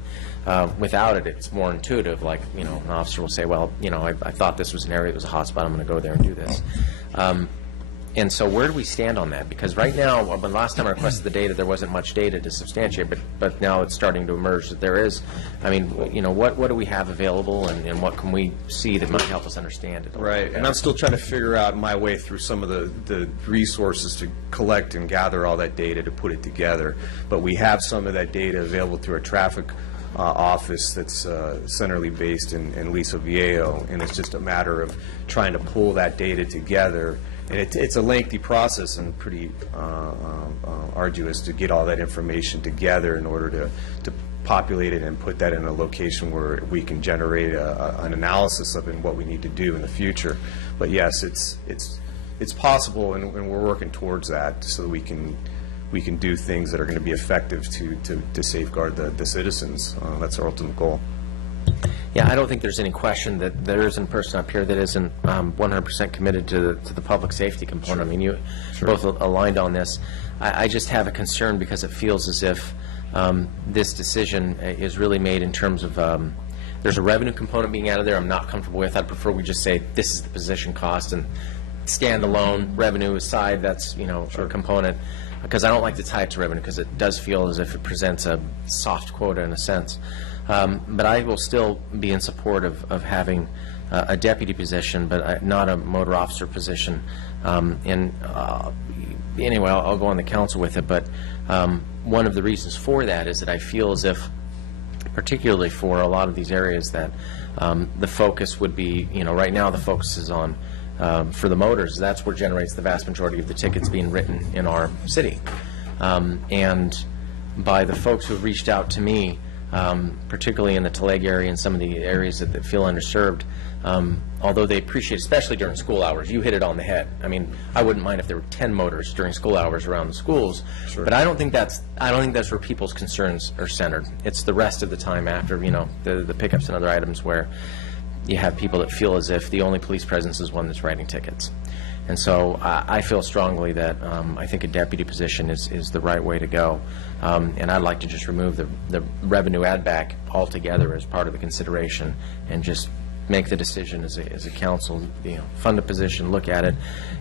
Without it, it's more intuitive, like, an officer will say, well, I thought this was an area that was a hotspot, I'm going to go there and do this. And so where do we stand on that? Because right now, when last time I requested the data, there wasn't much data to substantiate, but now it's starting to emerge that there is. I mean, what do we have available, and what can we see that might help us understand it? Right, and I'm still trying to figure out my way through some of the resources to collect and gather all that data to put it together. But we have some of that data available through our traffic office that's centrally based in Aliso Viejo, and it's just a matter of trying to pull that data together. And it's a lengthy process and pretty arduous to get all that information together in order to populate it and put that in a location where we can generate an analysis of it and what we need to do in the future. But yes, it's possible, and we're working towards that, so that we can do things that are going to be effective to safeguard the citizens. That's our ultimate goal. Yeah, I don't think there's any question that there isn't a person up here that isn't 100% committed to the public safety component. Sure. I mean, you both aligned on this. I just have a concern, because it feels as if this decision is really made in terms of there's a revenue component being added there I'm not comfortable with. I'd prefer we just say this is the position cost and standalone revenue aside, that's, you know, a component, because I don't like to tie it to revenue because it does feel as if it presents a soft quota in a sense. But I will still be in support of having a deputy position, but not a motor officer position. Anyway, I'll go on the council with it, but one of the reasons for that is that I feel as if, particularly for a lot of these areas, that the focus would be, you know, right now the focus is on, for the motors, that's what generates the vast majority of the tickets being written in our city. And by the folks who have reached out to me, particularly in the Tallahassee area and some of the areas that feel underserved, although they appreciate, especially during school hours, you hit it on the head. I mean, I wouldn't mind if there were 10 motors during school hours around the schools, but I don't think that's where people's concerns are centered. It's the rest of the time after, you know, the pickups and other items where you have people that feel as if the only police presence is one that's writing tickets. And so I feel strongly that I think a deputy position is the right way to go. And I'd like to just remove the revenue add back altogether as part of the consideration and just make the decision as a council, you know, fund a position, look at it.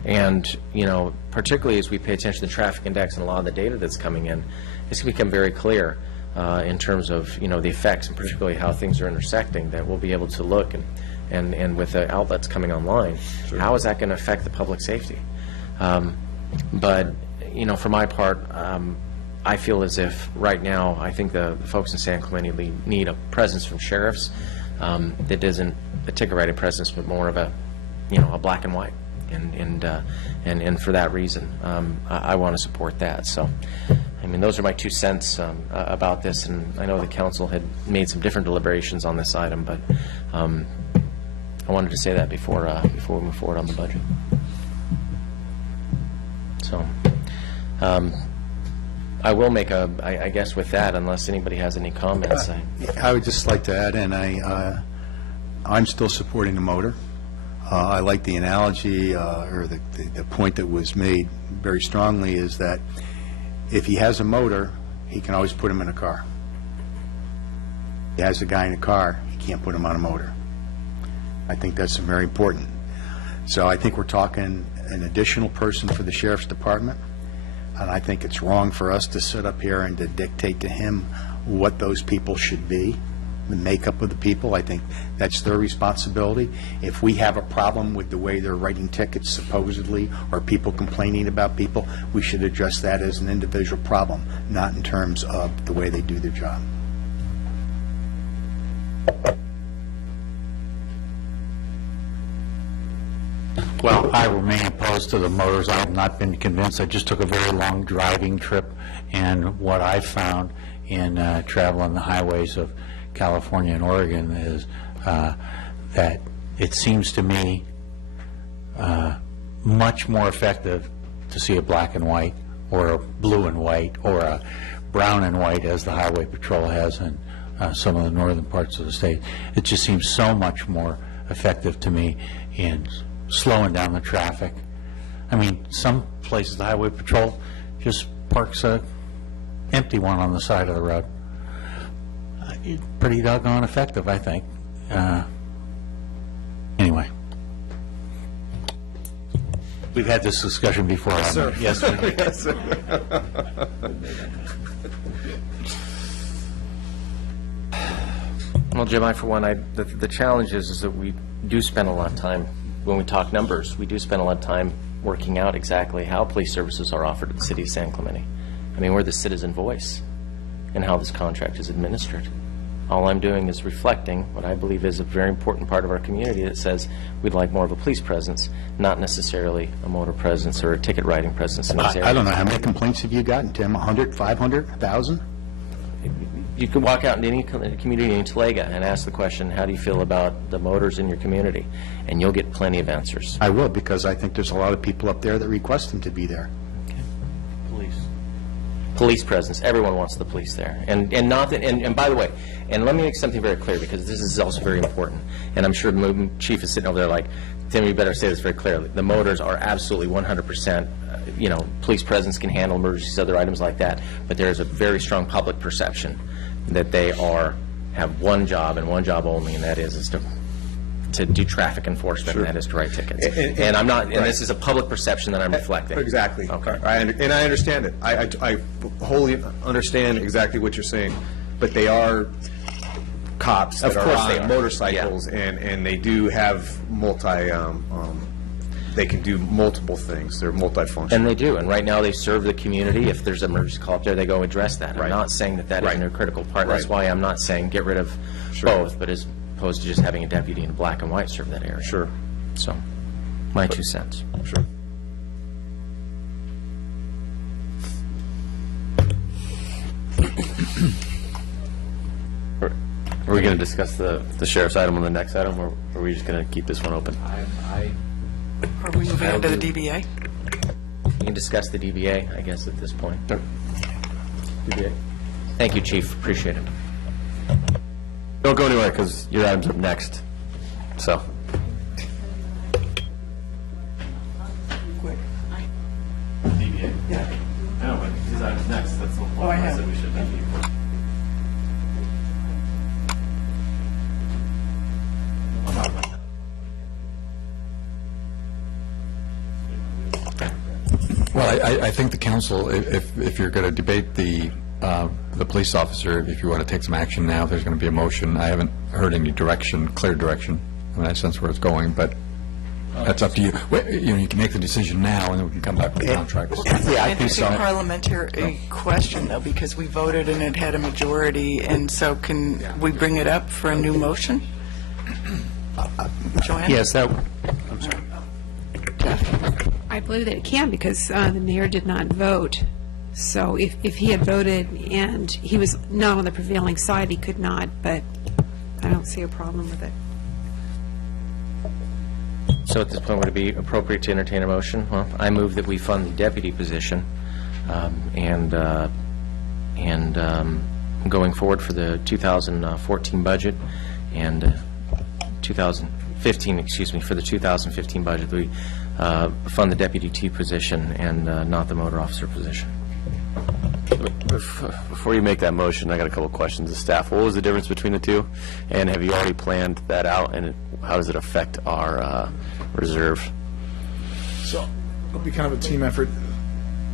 And, you know, particularly as we pay attention to the traffic index and a lot of the data that's coming in, it's going to become very clear in terms of, you know, the effects and particularly how things are intersecting, that we'll be able to look and with the outlets coming online, how is that going to affect the public safety? But, you know, for my part, I feel as if right now, I think the folks in San Clemente need a presence from sheriffs that isn't a ticket writing presence, but more of a, you know, a black and white. And for that reason, I want to support that. So, I mean, those are my 2 cents about this, and I know the council had made some different deliberations on this item, but I wanted to say that before we move forward on the budget. So, I will make I guess with that, unless anybody has any comments. I would just like to add in, I'm still supporting the motor. I like the analogy or the point that was made very strongly is that if he has a motor, he can always put him in a car. If he has a guy in a car, he can't put him on a motor. I think that's very important. So I think we're talking an additional person for the sheriff's department, and I think it's wrong for us to sit up here and to dictate to him what those people should be, the makeup of the people. I think that's their responsibility. If we have a problem with the way they're writing tickets supposedly, or people complaining about people, we should address that as an individual problem, not in terms of the way they do their job. Well, I remain opposed to the motors. I have not been convinced. I just took a very long driving trip, and what I found in traveling the highways of California and Oregon is that it seems to me much more effective to see a black and white, or a blue and white, or a brown and white, as the Highway Patrol has in some of the northern parts of the state. It just seems so much more effective to me in slowing down the traffic. I mean, some places the Highway Patrol just parks a empty one on the side of the road. It's pretty doggone effective, I think. Anyway. We've had this discussion before. Yes, sir. Yes, sir. Yes, sir. Well, Jim, for one, the challenge is that we do spend a lot of time, when we talk numbers, we do spend a lot of time working out exactly how police services are offered in the city of San Clemente. I mean, we're the citizen voice in how this contract is administered. All I'm doing is reflecting what I believe is a very important part of our community that says we'd like more of a police presence, not necessarily a motor presence or a ticket writing presence in this area. I don't know, how many complaints have you gotten, Tim? 100, 500, 1,000? You can walk out into any community in Tallahassee and ask the question, how do you feel about the motors in your community? And you'll get plenty of answers. I will, because I think there's a lot of people up there that request them to be there. Okay. Police presence. Everyone wants the police there. And not that, and by the way, and let me make something very clear, because this is also very important. And I'm sure the chief is sitting over there like, Tim, you better say this very clearly. The motors are absolutely 100%, police presence can handle emergencies, other items like that. But there is a very strong public perception that they are have one job and one job only, and that is to do traffic enforcement, and that is to write tickets. And I'm not, and this is a public perception that I'm reflecting. Exactly. Okay. And I understand it. I wholly understand exactly what you're saying, but they are cops that Of are course on they are. motorcycles, and they do have they can do multiple things. They're multifunctional. And they do, and right now they serve the community. If there's an emergency call up there, they go address that. I'm not saying that isn't a critical part. That's why I'm not saying get rid of both, but as opposed to just having a deputy in black and white serve that area. Sure. So, my 2 cents. Sure. Are we going to discuss the sheriff's item on the next item, or are we just going to keep this one open? Are we moving on to the DBA? You can discuss the DBA, I guess, at this point. DBA. Thank you, Chief. Appreciate it. Don't go anywhere, because your item's up next. So. Quick. DBA? Yeah. I know, but his item's next. That's the whole I know. that we should have. Well, I think the council, if you're going to debate the police officer, if you want to take some action now, there's going to be a motion. I haven't heard any direction, clear direction. I mean, I sense where it's going, but that's up to you. You can make the decision now, and then we can come back with the contracts. Yeah, I think so. Parliamentary question, though, because we voted and it had a majority, and so can we bring it up for a new motion? Joanne? Yes, that, I believe that it can because the mayor did not vote. So if he had voted and he was not on the prevailing side, he could not, but I don't see a problem with it. So at this point, would it be appropriate to entertain a motion? Well, I move that we fund the deputy position, and going forward for the 2014 budget and 2015, excuse me, for the 2015 budget, we fund the deputy 2 position and not the motor officer position. Before you make that motion, I got a couple questions of staff. What was the difference between the two? And have you already planned that out? And how does it affect our reserve? So it'll be kind of a team effort.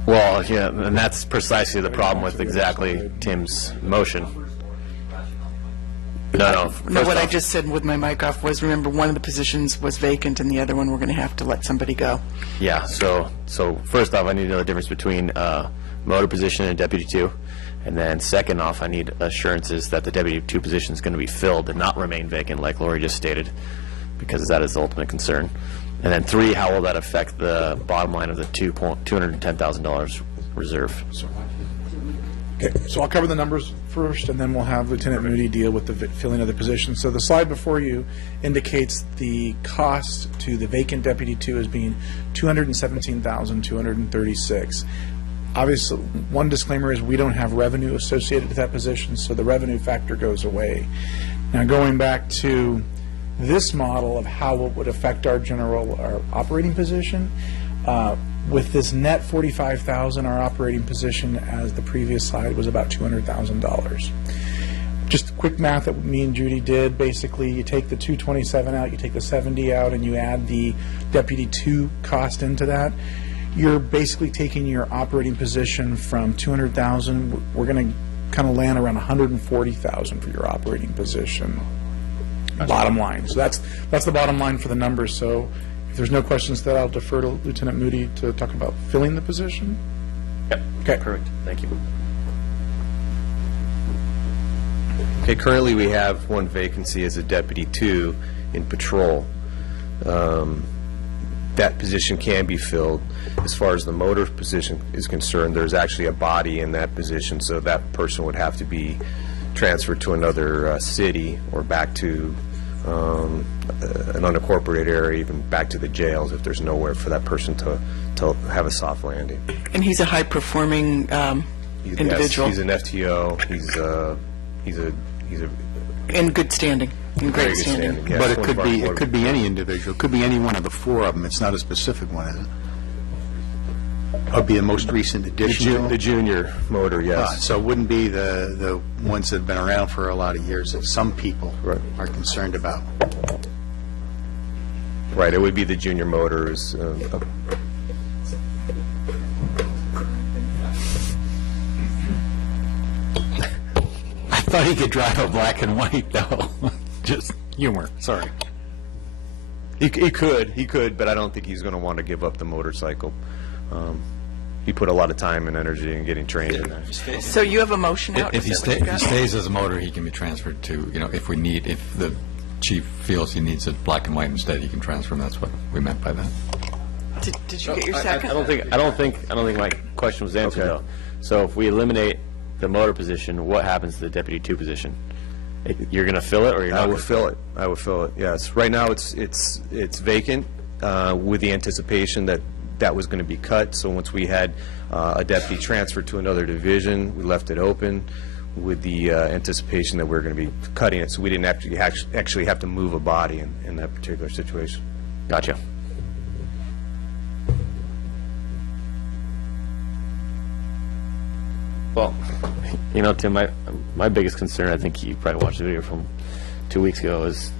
Well, yeah, and that's precisely the problem with exactly Tim's motion. No. No, what I just said with my mic off was, remember, one of the positions was vacant and the other one we're going to have to let somebody go. Yeah, so first off, I need to know the difference between motor position and deputy 2. And then second off, I need assurances that the deputy 2 position is going to be filled and not remain vacant, like Lori just stated, because that is the ultimate concern. And then 3, how will that affect the bottom line of the $210,000 reserve? Okay, so I'll cover the numbers first, and then we'll have Lieutenant Moody deal with the filling of the position. So the slide before you indicates the cost to the vacant Deputy 2 as being $217,236. Obviously, one disclaimer is we don't have revenue associated with that position, so the revenue factor goes away. Now, going back to this model of how it would affect our operating position, with this net $45,000, our operating position, as the previous slide, was about $200,000. Just quick math that me and Judy did. Basically, you take the 227 out, you take the 70 out, and you add the Deputy 2 cost into that. You're basically taking your operating position from $200,000. We're going to kind of land around $140,000 for your operating position. Bottom line. So that's the bottom line for the numbers. So if there's no questions, that I'll defer to Lieutenant Moody to talk about filling the position. Yep. Okay. Correct. Thank you. Okay, currently we have one vacancy as a Deputy 2 in patrol. That position can be filled. As far as the motor position is concerned, there's actually a body in that position, so that person would have to be transferred to another city or back to an unincorporated area, even back to the jails if there's nowhere for that person to have a soft landing. And he's a high-performing individual. Yes, he's an FTO. He's a in good standing, in great standing. Yes, But it could be any individual. It could be any one of the 4 of them. It's not a specific one, is it? Would be the most recent addition? The junior motor, yes. So it wouldn't be the ones that have been around for a lot of years that some people are concerned about? Right, it would be the junior motors. I thought he could drive a black and white, though. Just humor, sorry. He could, but I don't think he's going to want to give up the motorcycle. He put a lot of time and energy in getting trained in that. So you have a motion out? If he Is that what you got? stays as a motor, he can be transferred to, if the chief feels he needs it black and white instead, he can transfer him. That's what we meant by that. Did you get your second? I don't think my question was answered though. So if we eliminate the motor position, what happens to the deputy 2 position? You're going to fill it, or you're not? I will fill it. I will fill it. Yes. Right now it's vacant with the anticipation that was going to be cut. So once we had a deputy transferred to another division, we left it open with the anticipation that we're going to be cutting it. So we didn't actually have to move a body in that particular situation. Gotcha. Well, Tim, my biggest concern, I think you probably watched the video from 2 weeks ago, is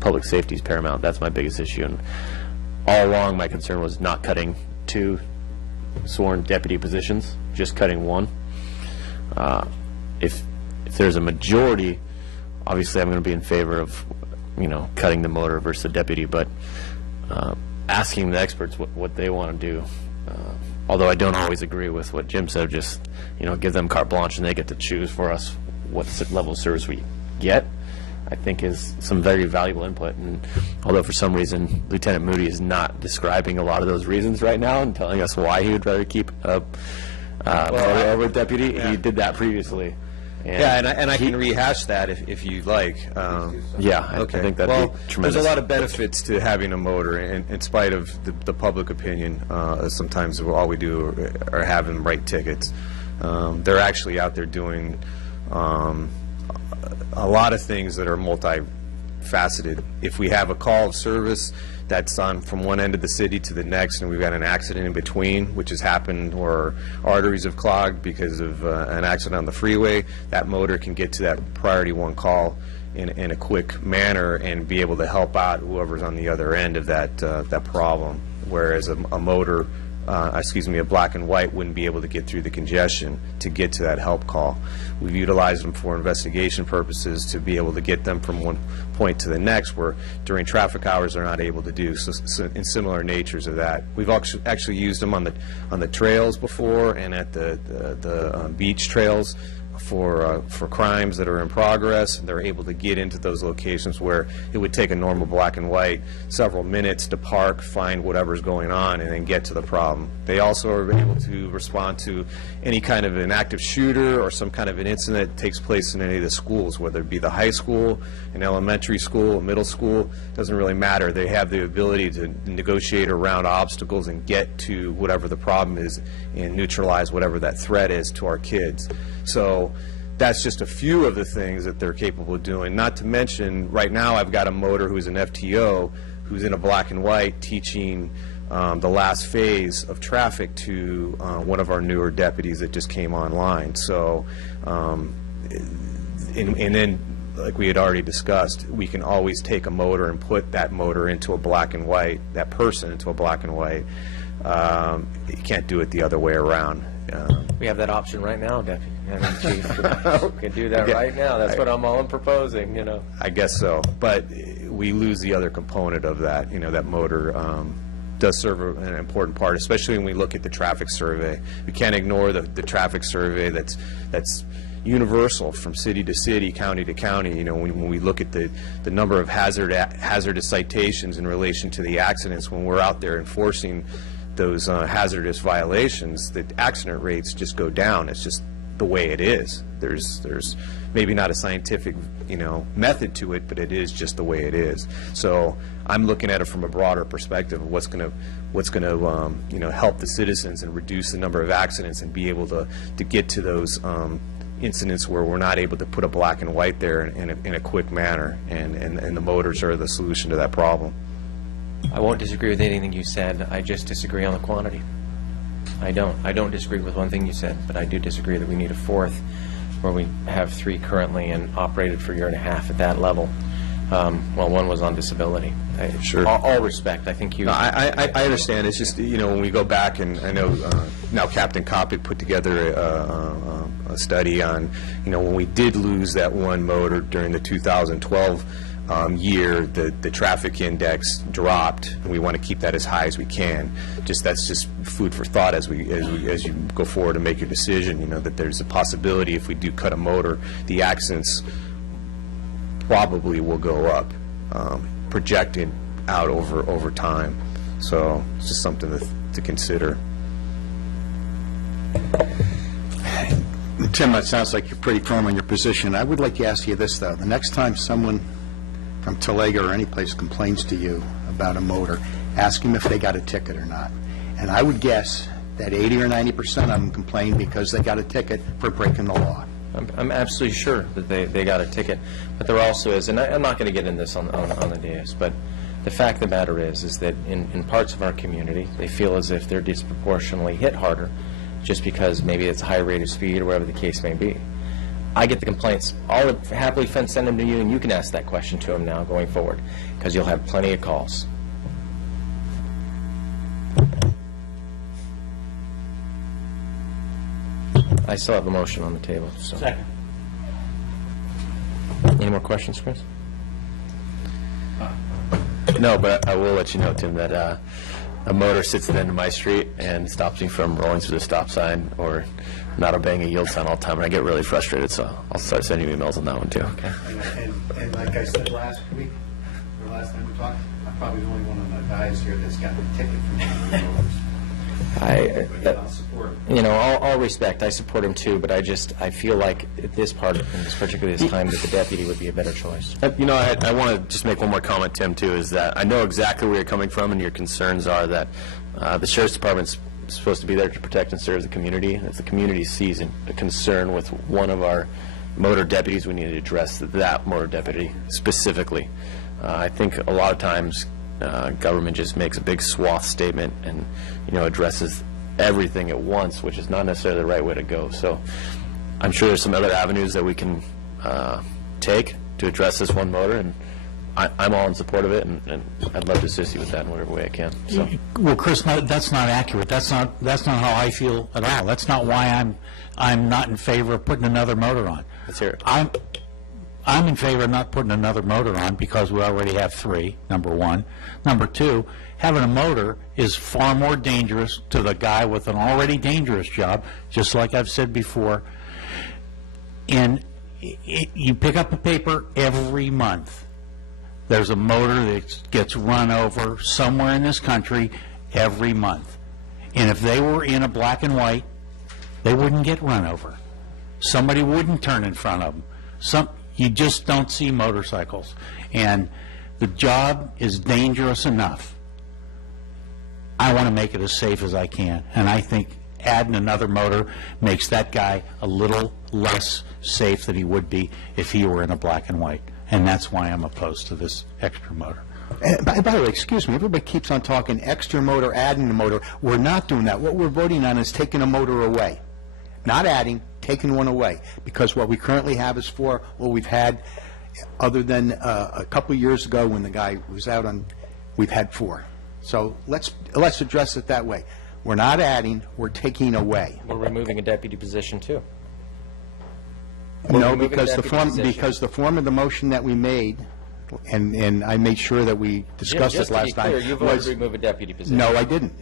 public safety is paramount. That's my biggest issue. And all along, my concern was not cutting 2 sworn deputy positions, just cutting 1. If there's a majority, obviously I'm going to be in favor of, cutting the motor versus the deputy, but asking the experts what they want to do. Although I don't always agree with what Jim said, just, give them carte blanche and they get to choose for us what level of service we get, I think is some very valuable input. And although for some reason Lieutenant Moody is not describing a lot of those reasons right now and telling us why he would rather keep a motor over a deputy, he did that previously. And I can rehash that if you'd like. I think that'd be tremendous. There's a lot of benefits to having a motor, in spite of the public opinion. Sometimes all we do are have them write tickets. They're actually out there doing a lot of things that are multifaceted. If we have a call of service that's on from one end of the city to the next, and we've got an accident in between, which has happened, or arteries have clogged because of an accident on the freeway, that motor can get to that priority 1 call in a quick manner and be able to help out whoever's on the other end of that problem. Whereas a motor, a black and white wouldn't be able to get through the congestion to get to that help call. We've utilized them for investigation purposes to be able to get them from one point to the next, where during traffic hours they're not able to do. So in similar natures of that, we've actually used them on the trails before, and at the beach trails for crimes that are in progress. They're able to get into those locations where it would take a normal black and white several minutes to park, find whatever's going on, and then get to the problem. They also are able to respond to any kind of an active shooter or some kind of an incident that takes place in any of the schools, whether it be the high school, an elementary school, a middle school, doesn't really matter. They have the ability to negotiate around obstacles and get to whatever the problem is and neutralize whatever that threat is to our kids. So that's just a few of the things that they're capable of doing. Not to mention, right now I've got a motor who's an FTO who's in a black and white teaching the last phase of traffic to one of our newer deputies that just came online. So, and then, like we had already discussed, we can always take a motor and put that motor into a black and white, that person into a black and white. You can't do it the other way around. We have that option right now, Deputy Chief. We can do that right now. That's what I'm all proposing, I guess so. But we lose the other component of that. That motor does serve an important part, especially when we look at the traffic survey. We can't ignore the traffic survey that's universal from city to city, county to county. When we look at the number of hazardous citations in relation to the accidents, when we're out there enforcing those hazardous violations, the accident rates just go down. It's just the way it is. There's maybe not a scientific method to it, but it is just the way it is. So I'm looking at it from a broader perspective of what's going to help the citizens and reduce the number of accidents and be able to get to those incidents where we're not able to put a black and white there in a quick manner, and the motors are the solution to that problem. I won't disagree with anything you said. I just disagree on the quantity. I don't disagree with one thing you said, but I do disagree that we need a fourth, where we have 3 currently and operated for a year and a half at that level. Well, one was on disability. Sure. All respect, I think you... No, I understand. It's just, when we go back, and I know now Captain Coppett put together a study on, when we did lose that one motor during the 2012 year, the traffic index dropped, and we want to keep that as high as we can. That's just food for thought as you go forward and make your decision, that there's a possibility if we do cut a motor, the accidents probably will go up, projected out over time. So it's just something to consider. Tim, that sounds like you're pretty firm on your position. I would like to ask you this, though. The next time someone from Talega or any place complains to you about a motor, ask them if they got a ticket or not. And I would guess that 80 or 90% of them complain because they got a ticket for breaking the law. I'm absolutely sure that they got a ticket, but there also is, and I'm not going to get into this on the dais, but the fact of the matter is that in parts of our community, they feel as if they're disproportionately hit harder just because maybe it's a high rate of speed or whatever the case may be. I get the complaints. I'll happily send them to you, and you can ask that question to them now going forward, because you'll have plenty of calls. I still have a motion on the table. So. Second. Any more questions, Chris? No, but I will let you know, Tim, that a motor sits at the end of my street and stops me from rolling through the stop sign or not obeying a yield sign all the time, and I get really frustrated, so I'll start sending you emails on that one, too. Okay. And like I said last week, or last time we talked, I'm probably the only one of the guys here that's got a ticket from one of the motors. All respect, I support him too, but I feel like at this part, particularly this time, that the deputy would be a better choice. I want to just make one more comment, Tim, too, is that I know exactly where you're coming from, and your concerns are that the Sheriff's Department's supposed to be there to protect and serve the community. If the community sees a concern with one of our motor deputies, we need to address that motor deputy specifically. I think a lot of times government just makes a big swath statement and addresses everything at once, which is not necessarily the right way to go. So I'm sure there's some other avenues that we can take to address this one motor, and I'm all in support of it, and I'd love to assist you with that in whatever way I can. So. Well, Chris, that's not accurate. That's not how I feel at all. That's not why I'm not in favor of putting another motor on. Let's hear it. I'm in favor of not putting another motor on because we already have 3, number one. Number 2, having a motor is far more dangerous to the guy with an already dangerous job, just like I've said before. And you pick up a paper every month. There's a motor that gets run over somewhere in this country every month. And if they were in a black and white, they wouldn't get run over. Somebody wouldn't turn in front of them. You just don't see motorcycles. And the job is dangerous enough. I want to make it as safe as I can. And I think adding another motor makes that guy a little less safe than he would be if he were in a black and white. And that's why I'm opposed to this extra motor. By the way, excuse me, everybody keeps on talking extra motor, adding a motor. We're not doing that. What we're voting on is taking a motor away. Not adding, taking one away. Because what we currently have is 4. What we've had, other than a couple years ago when the guy was out on, we've had 4. So let's address it that way. We're not adding, we're taking away. We're removing a deputy position, too. No, because the form of the motion that we made, and I made sure that we discussed it last time. Just to be clear, you voted to remove a deputy position. No, I didn't.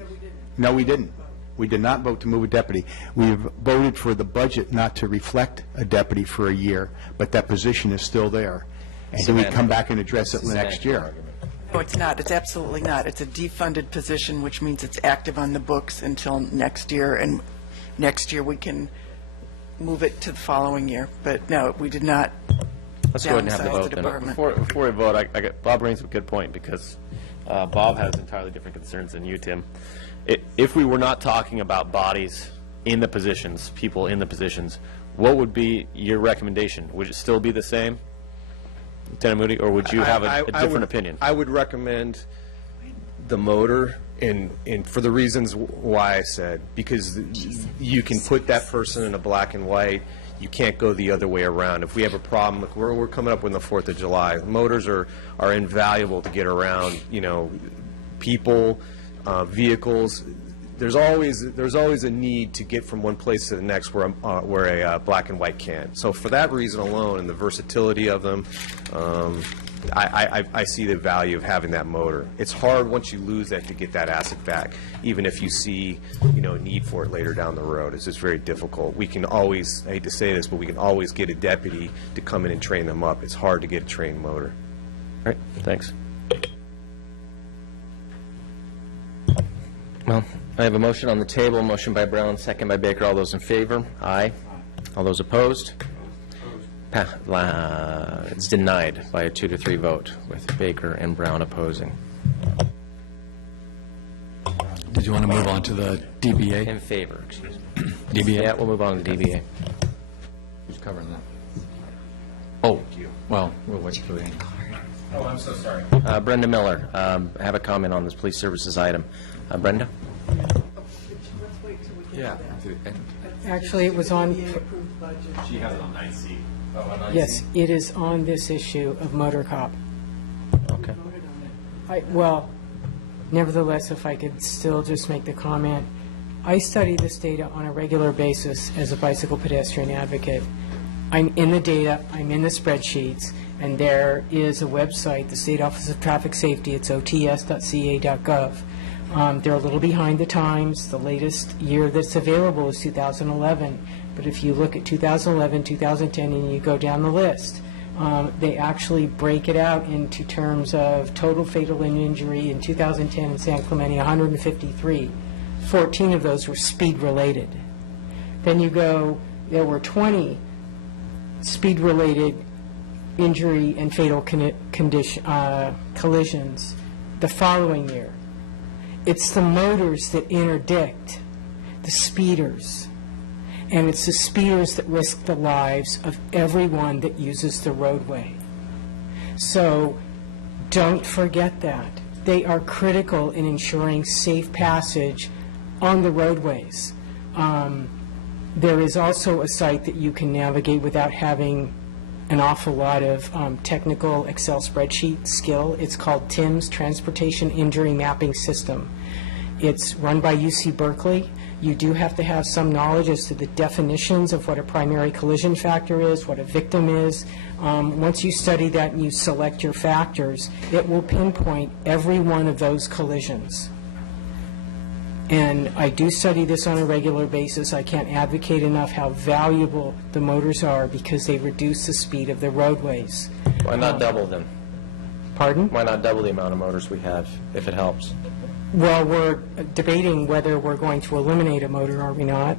No, we didn't. We did not vote to move a deputy. We voted for the budget not to reflect a deputy for a year, but that position is still there. And then we come back and address it next year. No, it's not. It's absolutely not. It's a defunded position, which means it's active on the books until next year, and next year we can move it to the following year. But no, we did not Let's go ahead and have the vote then. Before we vote, Bob brings up a good point, because Bob has entirely different concerns than you, Tim. If we were not talking about bodies in the positions, people in the positions, what would be your recommendation? Would it still be the same, Lieutenant Moody, or would you have a different opinion? I would recommend the motor, and for the reasons why I said, because you can put that person in a black and white, you can't go the other way around. If we have a problem, look, we're coming up with the 4th of July. Motors are invaluable to get around, you know, people, vehicles. There's always a need to get from one place to the next where a black and white can't. So for that reason alone, and the versatility of them, I see the value of having that motor. It's hard once you lose that to get that asset back, even if you see, you know, need for it later down the road. It's just very difficult. We can always, I hate to say this, but we can always get a deputy to come in and train them up. It's hard to get a trained motor. All right, thanks. Well, I have a motion on the table, motion by Brown, second by Baker. All those in favor? Aye. All those opposed? It's denied by a 2-3 vote, with Baker and Brown opposing. Did you want to move on to the DBA? In favor, excuse me. DBA? Yeah, we'll move on to DBA. Who's covering that? Oh, well, we'll wait for the end. Oh, I'm so sorry. Brenda Miller, I have a comment on this police services item. Brenda? Yeah. Actually, it was on, She has it on 9C. yes, it is on this issue of motor cop. Okay. Well, nevertheless, if I could still just make the comment, I study this data on a regular basis as a bicycle pedestrian advocate. I'm in the data, I'm in the spreadsheets, and there is a website, the State Office of Traffic Safety, it's ots.ca.gov. They're a little behind the times. The latest year that's available is 2011. But if you look at 2011, 2010, and you go down the list, they actually break it out into terms of total fatal injury in 2010 in San Clemente, 153. 14 of those were speed-related. Then you go, there were 20 speed-related injury and fatal collisions the following year. It's the motors that interdict, the speeders. And it's the speeders that risk the lives of everyone that uses the roadway. So don't forget that. They are critical in ensuring safe passage on the roadways. There is also a site that you can navigate without having an awful lot of technical Excel spreadsheet skill. It's called TIMS, Transportation Injury Mapping System. It's run by UC Berkeley. You do have to have some knowledge as to the definitions of what a primary collision factor is, what a victim is. Once you study that and you select your factors, it will pinpoint every one of those collisions. And I do study this on a regular basis. I can't advocate enough how valuable the motors are because they reduce the speed of the roadways. Why not double them? Pardon? Why not double the amount of motors we have, if it helps? Well, we're debating whether we're going to eliminate a motor, are we not?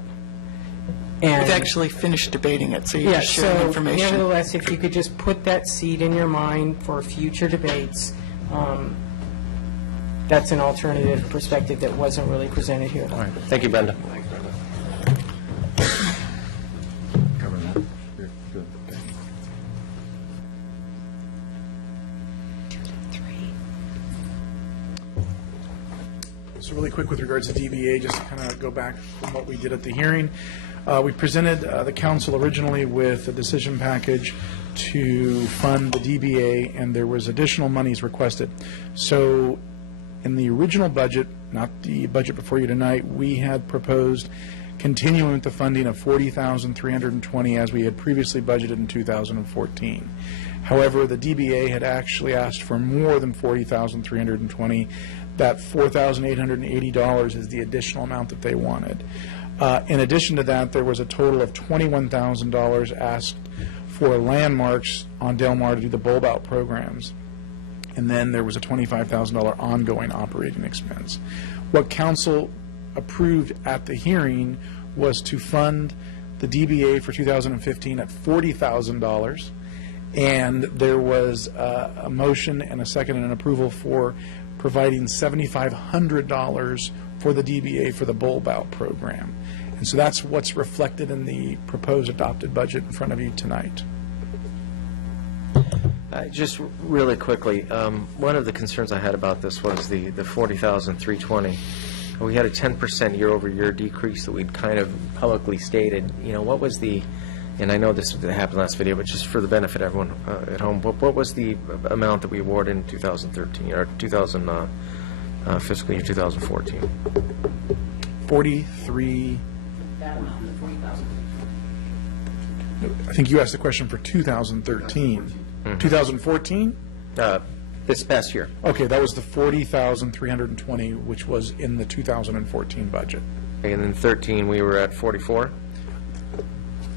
And We've actually finished debating it, so you're yeah, just sharing so information. nevertheless, if you could just put that seed in your mind for future debates, that's an alternative perspective that wasn't really presented here. All right. Thank you, Brenda. Covering that? You're good. Okay. So really quick with regards to DBA, just to kind of go back from what we did at the hearing. We presented the council originally with a decision package to fund the DBA, and there was additional monies requested. So in the original budget, not the budget before you tonight, we had proposed continuing with the funding of $40,320 as we had previously budgeted in 2014. However, the DBA had actually asked for more than $40,320. That $4,880 is the additional amount that they wanted. In addition to that, there was a total of $21,000 asked for landmarks on Del Mar to do the bulb out programs. And then there was a $25,000 ongoing operating expense. What council approved at the hearing was to fund the DBA for 2015 at $40,000, and there was a motion and a second and an approval for providing $7,500 for the DBA for the bulb out program. And so that's what's reflected in the proposed adopted budget in front of you tonight. Just really quickly, one of the concerns I had about this was the 40,320. We had a 10% year-over-year decrease that we'd kind of publicly stated. You know, what was the, and I know this happened last video, but just for the benefit of everyone at home, what was the amount that we awarded in 2013, or fiscal year 2014? 43. I think you asked the question for 2013. 2014? This past year. Okay, that was the 40,320, which was in the 2014 budget. And in 13, we were at 44?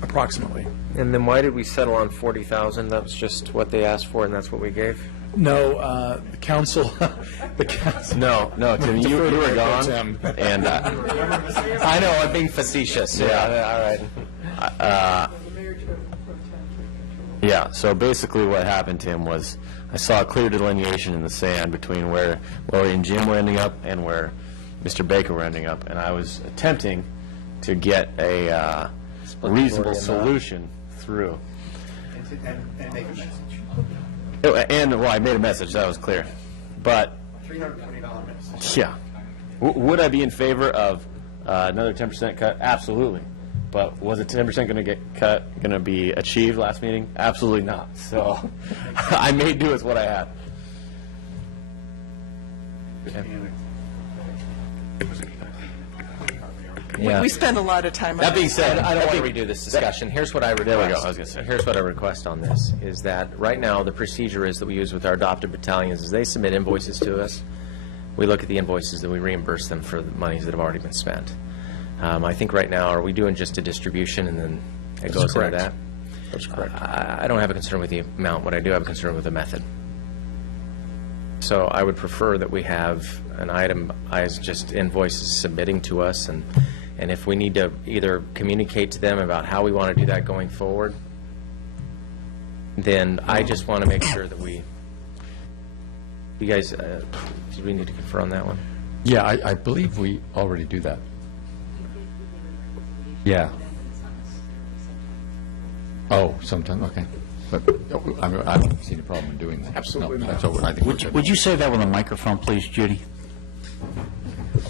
Approximately. And then why did we settle on 40,000? That was just what they asked for, and that's what we gave? No, the council, No, Tim, you were gone, and I know, I'm being facetious. Yeah, all right. Yeah, so basically what happened, Tim, was I saw a clear delineation in the sand between where Lori and Jim were ending up and where Mr. Baker were ending up, and I was attempting to get a reasonable solution through. And make a message. And, well, I made a message, that was clear. But, $320 message. yeah. Would I be in favor of another 10% cut? Absolutely. But was a 10% going to get cut, going to be achieved last meeting? Absolutely not. So I made do with what I had. Yeah. We spend a lot of time on That being this. said, I don't want to redo this discussion. Here's what I request. There we go, I was gonna say. Here's what I request on this, is that right now, the procedure is that we use with our adopted battalions is they submit invoices to us. We look at the invoices, and we reimburse them for the monies that have already been spent. I think right now, are we doing just a distribution and then it goes into that? That's correct. I don't have a concern with the amount. What I do have a concern with the method. So I would prefer that we have an item as just invoices submitting to us, and if we need to either communicate to them about how we want to do that going forward, then I just want to make sure that you guys, do we need to confer on that one? Yeah, I believe we already do that. Yeah. Oh, sometime, okay. But I don't see any problem in doing that. Absolutely No, not. that's over. I think we're good. Would you say that with a microphone, please, Judy?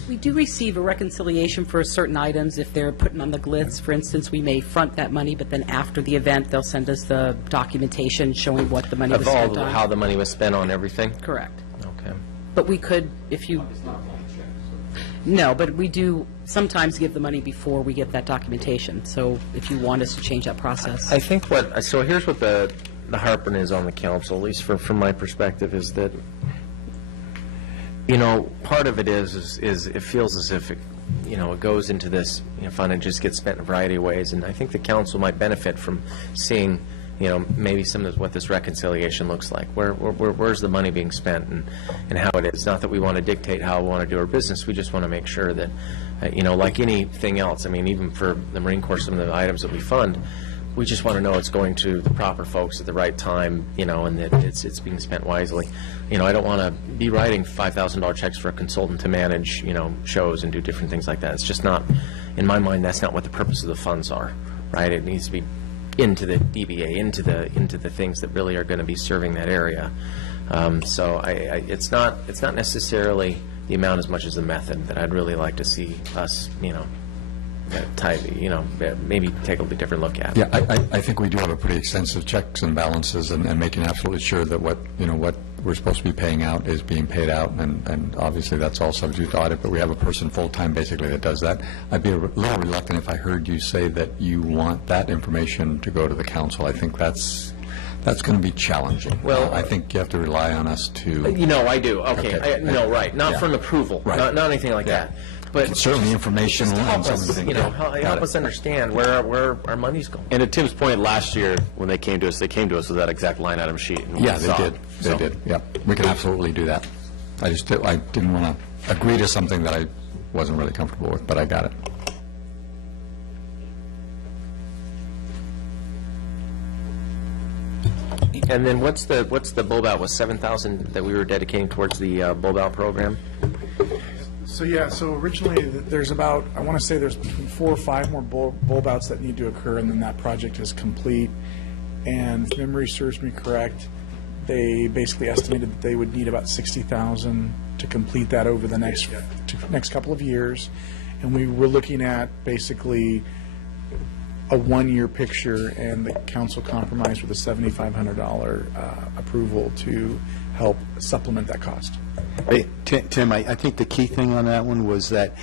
We do receive a reconciliation for certain items if they're putting on the glitz. For instance, we may front that money, but then after the event, they'll send us the documentation showing what the money was Of spent all, on. how the money was spent on everything? Correct. Okay. But we could, if you... No, but we do sometimes give the money before we get that documentation. So if you want us to change that process. I think so here's what the heartburn is on the council, at least from my perspective, is that, you know, part of it is it feels as if, it goes into this, fund and just gets spent in a variety of ways. And I think the council might benefit from seeing, maybe some of what this reconciliation looks like. Where's the money being spent and how it is? Not that we want to dictate how we want to do our business. We just want to make sure that, like anything else, I mean, even for the Marine Corps, some of the items that we fund, we just want to know it's going to the proper folks at the right time, and that it's being spent wisely. I don't want to be writing $5,000 checks for a consultant to manage, shows and do different things like that. It's just not, in my mind, that's not what the purpose of the funds are, right? It needs to be into the DBA, into the things that really are going to be serving that area. So it's not necessarily the amount as much as the method that I'd really like to see us, maybe take a different look at. Yeah, I think we do have a pretty extensive checks and balances and making absolutely sure that what we're supposed to be paying out is being paid out, and obviously that's all subject to audit, but we have a person full-time basically that does that. I'd be a little reluctant if I heard you say that you want that information to go to the council. I think that's going to be challenging. Well, I think you have to rely on us to... I do. Okay. Right. Not from approval. Right. Not anything like that. But certainly information just help on us, some of the things. help us understand where our money's going. And to Tim's point, last year, when they came to us with that exact line item sheet. And Yeah, we they saw did. it. They So- did, yeah. We can absolutely do that. I didn't want to agree to something that I wasn't really comfortable with, but I got it. And then what's the bulb out? Was 7,000 that we were dedicating towards the bulb out program? So originally, there's about, I want to say there's between 4 or 5 more bulb outs that need to occur, and then that project is complete. And if memory serves me correct, they basically estimated that they would need about 60,000 to complete that over the next couple of years. And we were looking at basically a one-year picture, and the council compromised with a $7,500 approval to help supplement that cost. Hey, Tim, I think the key thing on that one was that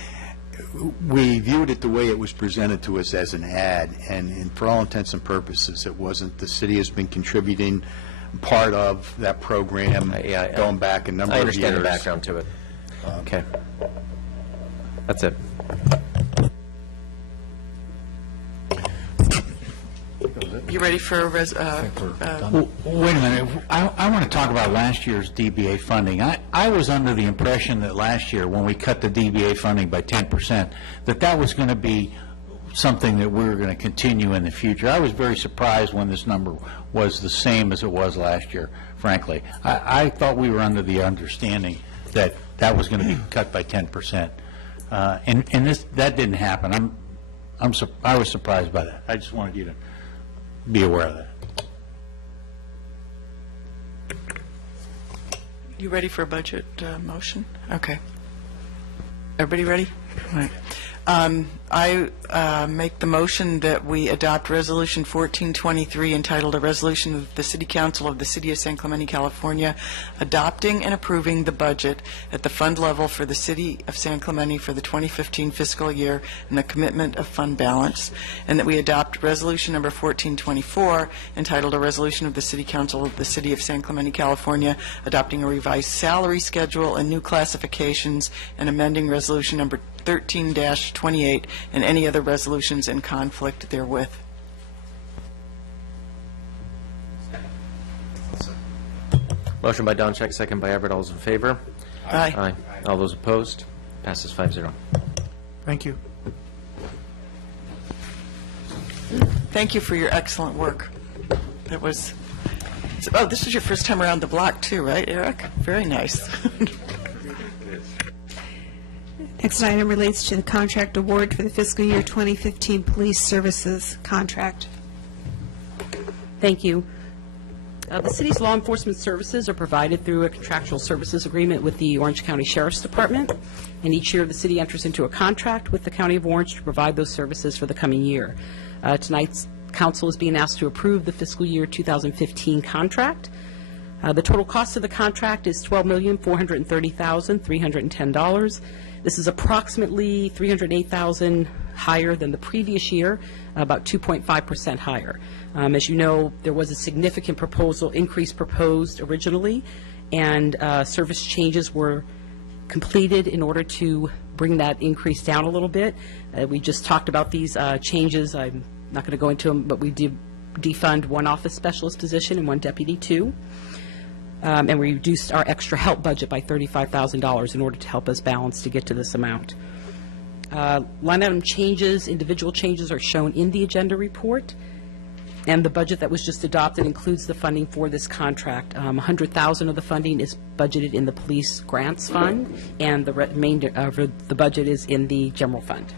we viewed it the way it was presented to us as an ad, and for all intents and purposes, it wasn't. The city has been contributing part of that program going back a number of years. I understand the background to it. Okay. That's it. You ready for Wait a minute. I want to talk about last year's DBA funding. I was under the impression that last year, when we cut the DBA funding by 10%, that was going to be something that we were going to continue in the future. I was very surprised when this number was the same as it was last year, frankly. I thought we were under the understanding that that was going to be cut by 10%. And that didn't happen. I was surprised by that. I just wanted you to be aware of that. You ready for a budget motion? Okay. Everybody ready? All right. I make the motion that we adopt Resolution 1423, entitled "A Resolution of the City Council of the City of San Clemente, California, adopting and approving the budget at the fund level for the City of San Clemente for the 2015 fiscal year and the commitment of fund balance," and that we adopt Resolution number 1424, entitled "A Resolution of the City Council of the City of San Clemente, California, adopting a revised salary schedule and new classifications and amending Resolution number 13-28 and any other resolutions in conflict therewith. Motion by Donchak, second by Everett. All those in favor? Aye. Aye. All those opposed? Passes 5-0. Thank you. Thank you for your excellent work. That was, oh, this was your first time around the block too, right, Eric? Very nice. Next item relates to the contract award for the fiscal year 2015 police services contract. Thank you. The city's law enforcement services are provided through a contractual services agreement with the Orange County Sheriff's Department, and each year the city enters into a contract with the County of Orange to provide those services for the coming year. Tonight's council is being asked to approve the fiscal year 2015 contract. The total cost of the contract is $12,430,310. This is approximately $308,000 higher than the previous year, about 2.5% higher. As you know, there was a significant increase proposed originally, and service changes were completed in order to bring that increase down a little bit. We just talked about these changes. I'm not going to go into them, but we did defund one office specialist position and one deputy two. And we reduced our extra help budget by $35,000 in order to help us balance to get to this amount. Line item changes, individual changes are shown in the agenda report, and the budget that was just adopted includes the funding for this contract. $100,000 of the funding is budgeted in the police grants fund, and the remainder of the budget is in the general fund.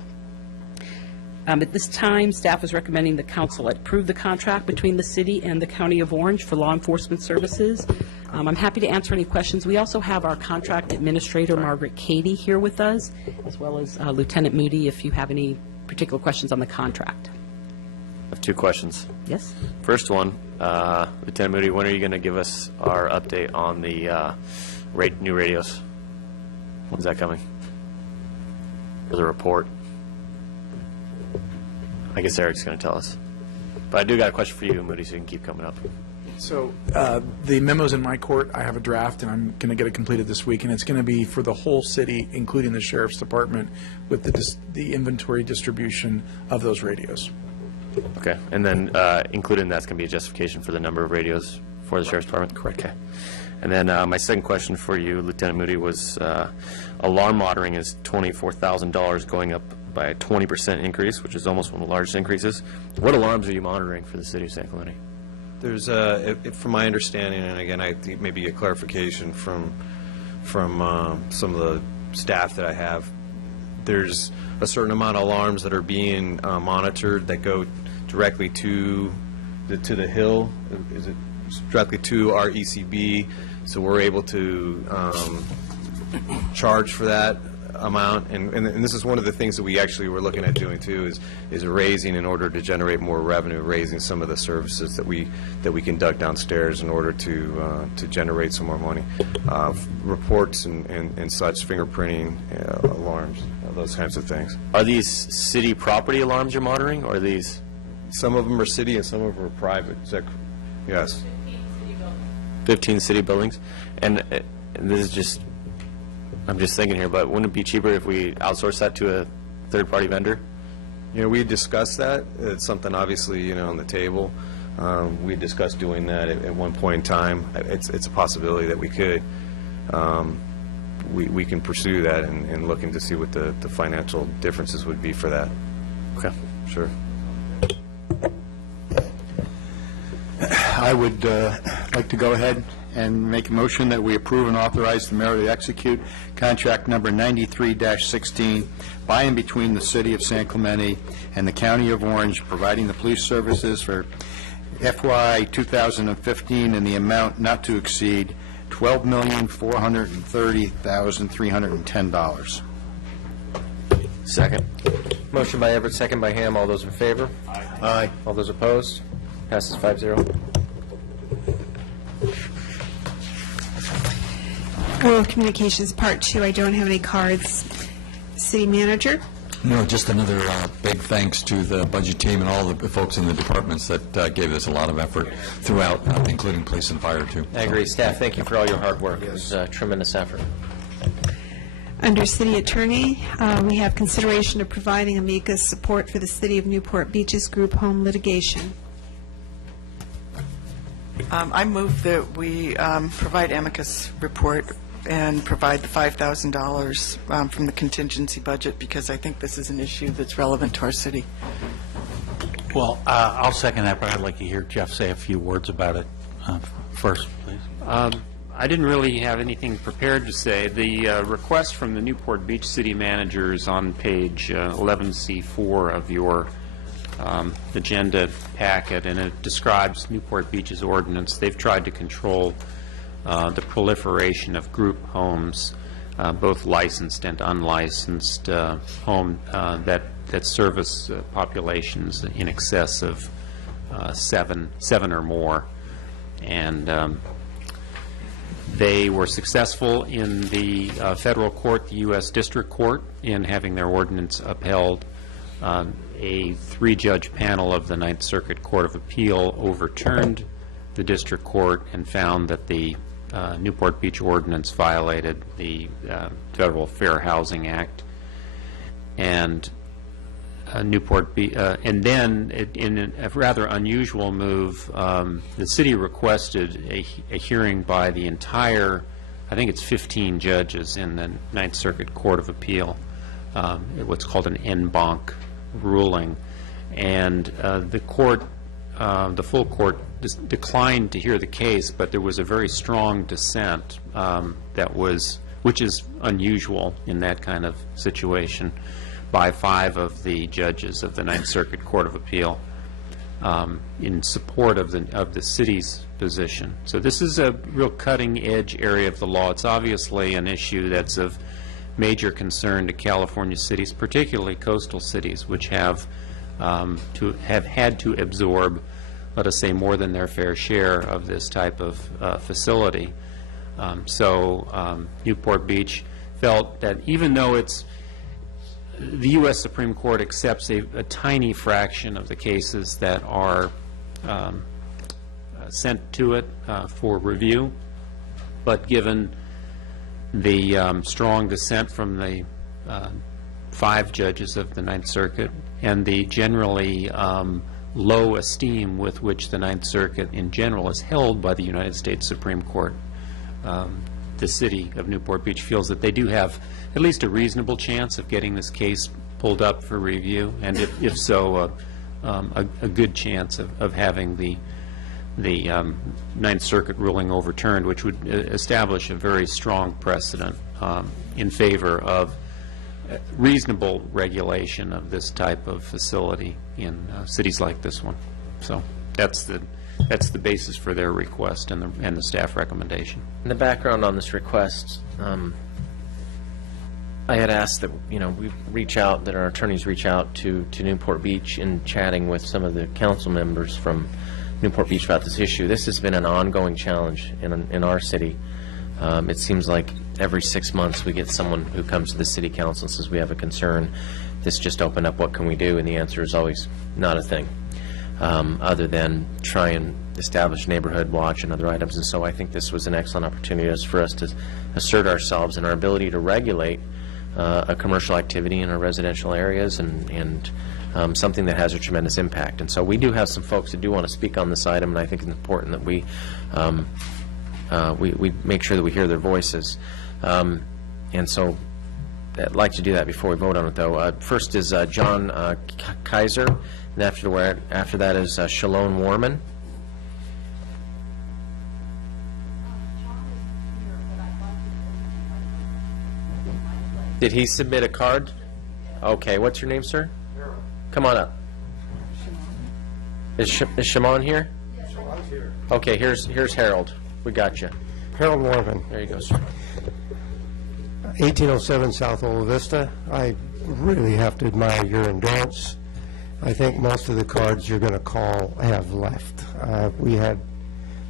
At this time, staff is recommending the council approve the contract between the city and the County of Orange for law enforcement services. I'm happy to answer any questions. We also have our contract administrator, Margaret Cady, here with us, as well as Lieutenant Moody, if you have any particular questions on the contract. I have two questions. Yes? First one, Lieutenant Moody, when are you going to give us our update on the new radios? When's that coming? For the report? I guess Eric's going to tell us. But I do got a question for you, Moody, so you can keep coming up. So the memo's in my court. I have a draft, and I'm going to get it completed this week, and it's going to be for the whole city, including the sheriff's department, with the inventory distribution of those radios. Okay, and then included in that's going to be a justification for the number of radios for the sheriff's department? Correct. Okay. And then my second question for you, Lieutenant Moody, was alarm monitoring is $24,000 going up by a 20% increase, which is almost one of the largest increases. What alarms are you monitoring for the city of San Clemente? There's, from my understanding, and again, I think maybe a clarification from some of the staff that I have, there's a certain amount of alarms that are being monitored that go directly to the hill. Is it directly to our ECB, so we're able to charge for that amount, and this is one of the things that we actually were looking at doing too, is raising in order to generate more revenue, raising some of the services that we conduct downstairs in order to generate some more money. Reports and such, fingerprinting, alarms, those kinds of things. Are these city property alarms you're monitoring, or are these? Some of them are city and some of them are private. Is that, yes. 15 city buildings? And this is just, I'm just thinking here, but wouldn't it be cheaper if we outsource that to a third-party vendor? You know, we discussed that. It's something obviously, you know, on the table. We discussed doing that at one point in time. It's a possibility that we could. We can pursue that and looking to see what the financial differences would be for that. Okay. Sure. I would like to go ahead and make a motion that we approve and authorize the mayor to execute contract number 93-16 by and between the city of San Clemente and the county of Orange, providing the police services for FY 2015 in the amount not to exceed $12,430,310. Second. Motion by Everett, second by Ham. All those in favor? Aye. All those opposed? Passes 5-0. Oral Communications Part 2, I don't have any cards. City Manager? No, just another big thanks to the budget team and all the folks in the departments that gave us a lot of effort throughout, including police and fire, too. I agree. Staff, thank you for all your hard work. It was a tremendous effort. Under City Attorney, we have consideration of providing amicus support for the City of Newport Beach's group home litigation. I move that we provide amicus report and provide the $5,000 from the contingency budget, because I think this is an issue that's relevant to our city. Well, I'll second that, but I'd like to hear Jeff say a few words about it first, please. I didn't really have anything prepared to say. The request from the Newport Beach City Manager is on page 11C4 of your agenda packet, and it describes Newport Beach's ordinance. They've tried to control the proliferation of group homes, both licensed and unlicensed home that service populations in excess of seven or more. And they were successful in the federal court, the U.S. District Court, in having their ordinance upheld. A three-judge panel of the Ninth Circuit Court of Appeal overturned the district court and found that the Newport Beach ordinance violated the Federal Fair Housing Act. And and then in a rather unusual move, the city requested a hearing by the entire, I think it's 15 judges in the Ninth Circuit Court of Appeal, what's called an en banc ruling, and the court, the full court, declined to hear the case, but there was a very strong dissent which is unusual in that kind of situation, by 5 of the judges of the Ninth Circuit Court of Appeal in support of the city's position. So this is a real cutting-edge area of the law. It's obviously an issue that's of major concern to California cities, particularly coastal cities, which have had to absorb, let us say, more than their fair share of this type of facility. So Newport Beach felt that even though the U.S. Supreme Court accepts a tiny fraction of the cases that are sent to it for review, but given the strong dissent from the 5 judges of the Ninth Circuit and the generally low esteem with which the Ninth Circuit in general is held by the United States Supreme Court, the city of Newport Beach feels that they do have at least a reasonable chance of getting this case pulled up for review, and if so, a good chance of having the Ninth Circuit ruling overturned, which would establish a very strong precedent in favor of reasonable regulation of this type of facility in cities like this one. So that's that's the basis for their request and the staff recommendation. In the background on this request, I had asked that, we reach out, that our attorneys reach out to Newport Beach in chatting with some of the council members from Newport Beach about this issue. This has been an ongoing challenge in our city. It seems like every 6 months we get someone who comes to the city council and says we have a concern. This just opened up, what can we do? And the answer is always not a thing, other than try and establish neighborhood watch and other items. And so I think this was an excellent opportunity for us to assert ourselves and our ability to regulate a commercial activity in our residential areas, and something that has a tremendous impact. And so we do have some folks that do want to speak on this item, and I think it's important that we make sure that we hear their voices. And so I'd like to do that before we vote on it, though. First is John Kaiser, and after that is Shalone Warman. Did he submit a card? Okay, what's your name, sir? Harold. Come on up. Is Shimon here? Yes, Shamon's here. Okay, here's Harold. We got you. Harold Warman. There you go, sir. 1807 South Ola Vista. I really have to admire your endurance. I think most of the cards you're going to call have left. We had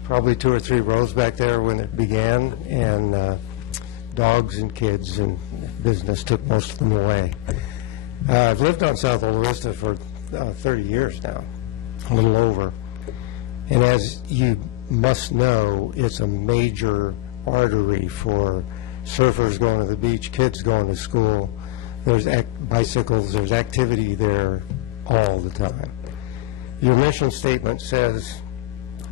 probably 2 or 3 rows back there when it began, and dogs and kids and business took most of them away. I've lived on South Ola Vista for 30 years now, a little over. And as you must know, it's a major artery for surfers going to the beach, kids going to school. There's bicycles, there's activity there all the time. Your mission statement says,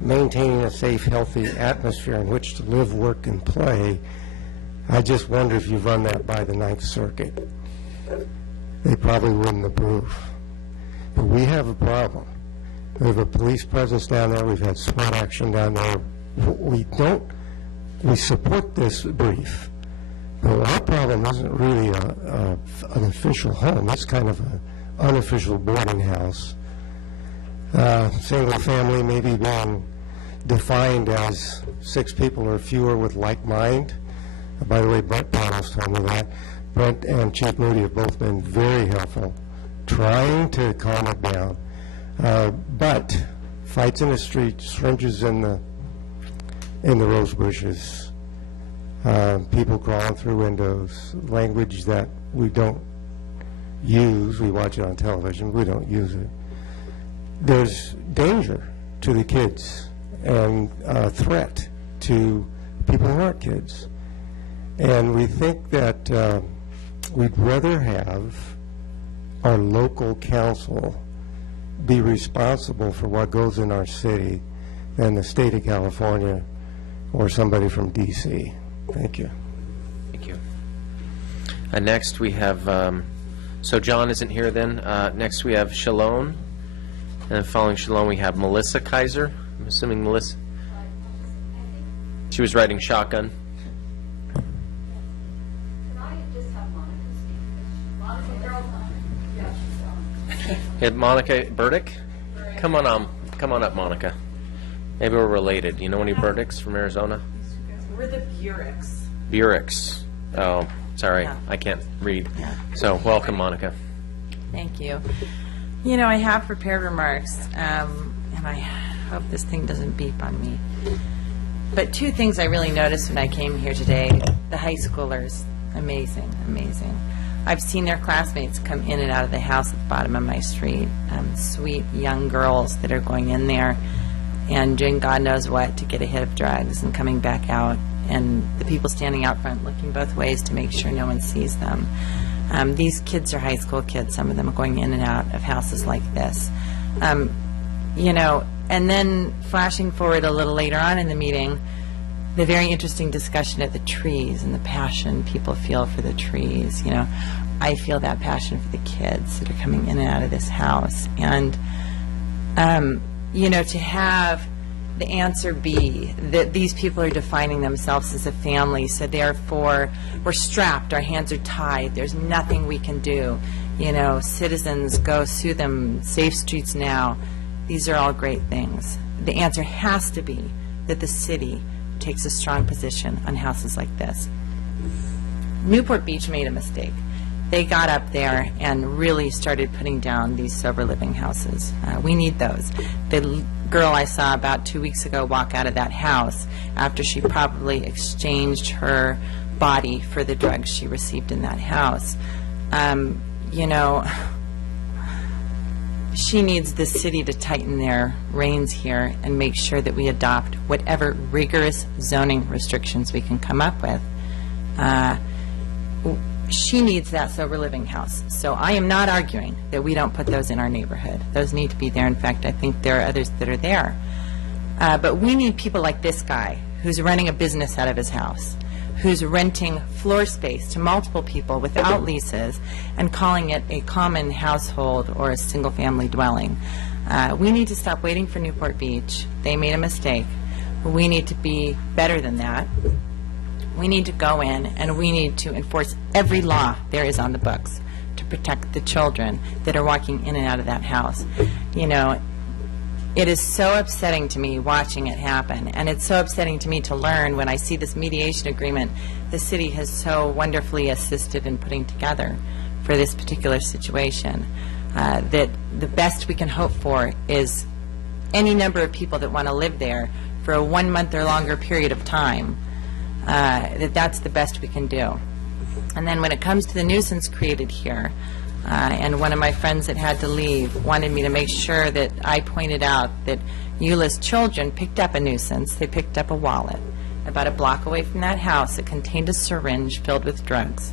maintaining a safe, healthy atmosphere in which to live, work, and play. I just wonder if you've run that by the Ninth Circuit. They probably wouldn't approve. But we have a problem. We have a police presence down there. We've had SWAT action down there. We support this brief. But our problem isn't really an official home. It's kind of an unofficial boarding house. Single family maybe being defined as 6 people or fewer with like mind. By the way, Brent Panos told me that. Brent and Chief Moody have both been very helpful, trying to calm it down. But fights in the street, syringes in the rose bushes, people crawling through windows, language that we don't use. We watch it on television. We don't use it. There's danger to the kids and a threat to people who aren't kids. And we think that we'd rather have our local council be responsible for what goes in our city than the state of California or somebody from D.C. Thank you. Thank you. Next we have, so John isn't here then. Next we have Shalone. And then following Shalone we have Melissa Kaiser. I'm assuming Melissa. She was riding shotgun. Monica Burdick? Come on up, Monica. Maybe we're related. Do you know any Burdicks from Arizona? We're the Buricks. Buricks. Oh, sorry. Yeah. I can't read. Yeah. So, welcome, Monica. Thank you. You know, I have prepared remarks, and I hope this thing doesn't beep on me. But 2 things I really noticed when I came here today. The high schoolers, amazing, amazing. I've seen their classmates come in and out of the house at the bottom of my street. Sweet young girls that are going in there and doing God knows what to get a hit of drugs and coming back out. And the people standing out front looking both ways to make sure no one sees them. These kids are high school kids. Some of them are going in and out of houses like this. You know, and then flashing forward a little later on in the meeting, the very interesting discussion of the trees and the passion people feel for the trees. You know, I feel that passion for the kids that are coming in and out of this house. And, you know, to have the answer be that these people are defining themselves as a family, so therefore we're strapped, our hands are tied, there's nothing we can do. You know, citizens, go sue them, Safe Streets Now. These are all great things the answer has to be that the city takes a strong position on houses like this. Newport Beach made a mistake. They got up there and really started putting down these sober living houses. We need those. The girl I saw about 2 weeks ago walk out of that house after she probably exchanged her body for the drugs she received in that house. You know, she needs the city to tighten their reins here and make sure that we adopt whatever rigorous zoning restrictions we can come up with. She needs that sober living house. So I am not arguing that we don't put those in our neighborhood. Those need to be there. In fact, I think there are others that are there. But we need people like this guy who's running a business out of his house, who's renting floor space to multiple people without leases and calling it a common household or a single-family dwelling. We need to stop waiting for Newport Beach. They made a mistake. We need to be better than that. We need to go in and we need to enforce every law there is on the books to protect the children that are walking in and out of that house. You know, it is so upsetting to me watching it happen, and it's so upsetting to me to learn when I see this mediation agreement the city has so wonderfully assisted in putting together for this particular situation, that the best we can hope for is any number of people that want to live there for a 1 month or longer period of time. That's the best we can do. And then when it comes to the nuisance created here, and one of my friends that had to leave wanted me to make sure that I pointed out that Eula's children picked up a nuisance. They picked up a wallet about a block away from that house. It contained a syringe filled with drugs.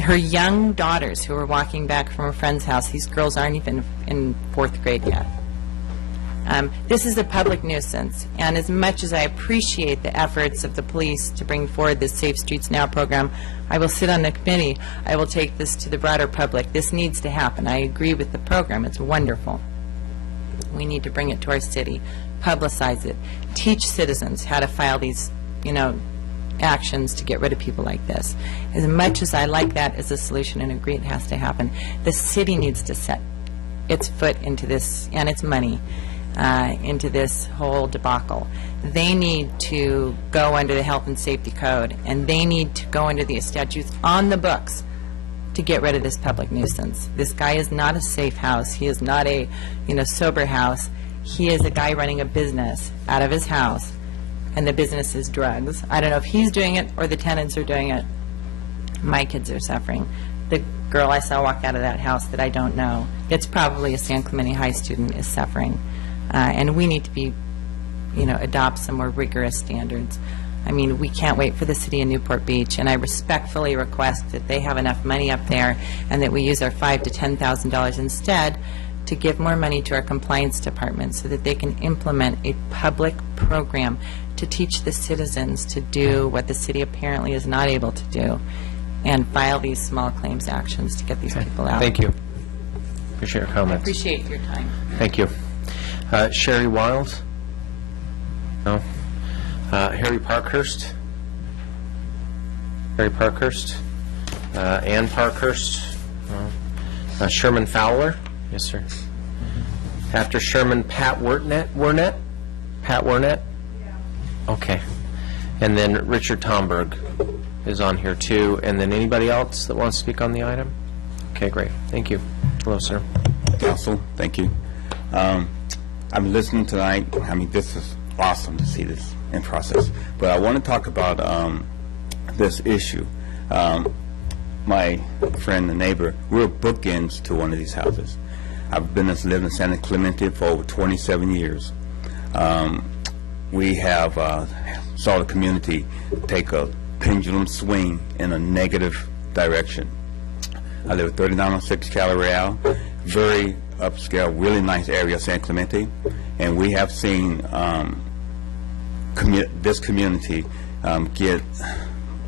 Her young daughters who were walking back from a friend's house, these girls aren't even in 4th grade yet. This is a public nuisance, and as much as I appreciate the efforts of the police to bring forward this Safe Streets Now program, I will sit on the committee. I will take this to the broader public. This needs to happen. I agree with the program. It's wonderful. We need to bring it to our city, publicize it, teach citizens how to file these, you know, actions to get rid of people like this. As much as I like that as a solution and agree it has to happen, the city needs to set its foot into this, and its money, into this whole debacle. They need to go under the health and safety code, and they need to go under the statutes on the books to get rid of this public nuisance. This guy is not a safe house. He is not a, you know, sober house. He is a guy running a business out of his house, and the business is drugs. I don't know if he's doing it or the tenants are doing it. My kids are suffering. The girl I saw walk out of that house that I don't know, it's probably a San Clemente High student, is suffering. And we need to be, you know, adopt some more rigorous standards. I mean, we can't wait for the city of Newport Beach, and I respectfully request that they have enough money up there and that we use our $5,000 to $10,000 instead to give more money to our compliance department so that they can implement a public program to teach the citizens to do what the city apparently is not able to do, and file these small claims actions to get these people out. Thank you. Appreciate your I comments. appreciate your time. Thank you. Sherry Wild? No. Harry Parkhurst? Harry Parkhurst? Ann Parkhurst? No. Sherman Fowler? Yes, sir. After Sherman, Pat Wernett? Pat Wernett? Yeah. Okay. And then Richard Tomberg is on here too. And then anybody else that wants to speak on the item? Okay, great. Thank you. Hello, sir. Council, thank you. I'm listening tonight. I mean, this is awesome to see this in process. But I want to talk about this issue. My friend, the neighbor, we're bookends to one of these houses. I've been living in Santa Clemente for over 27 years. We have saw the community take a pendulum swing in a negative direction. I live at 3906 Calareal, very upscale, really nice area of San Clemente, and we have seen this community get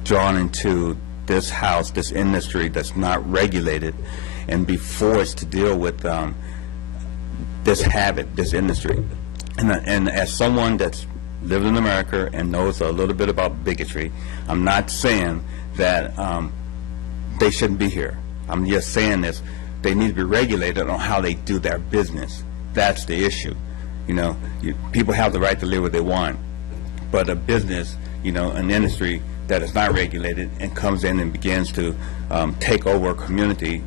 drawn into this house, this industry that's not regulated, and be forced to deal with this habit, this industry. And as someone that's lived in America and knows a little bit about bigotry, I'm not saying that they shouldn't be here. I'm just saying this, they need to be regulated on how they do their business. That's the issue. People have the right to live what they want, but a business, an industry that is not regulated and comes in and begins to take over a community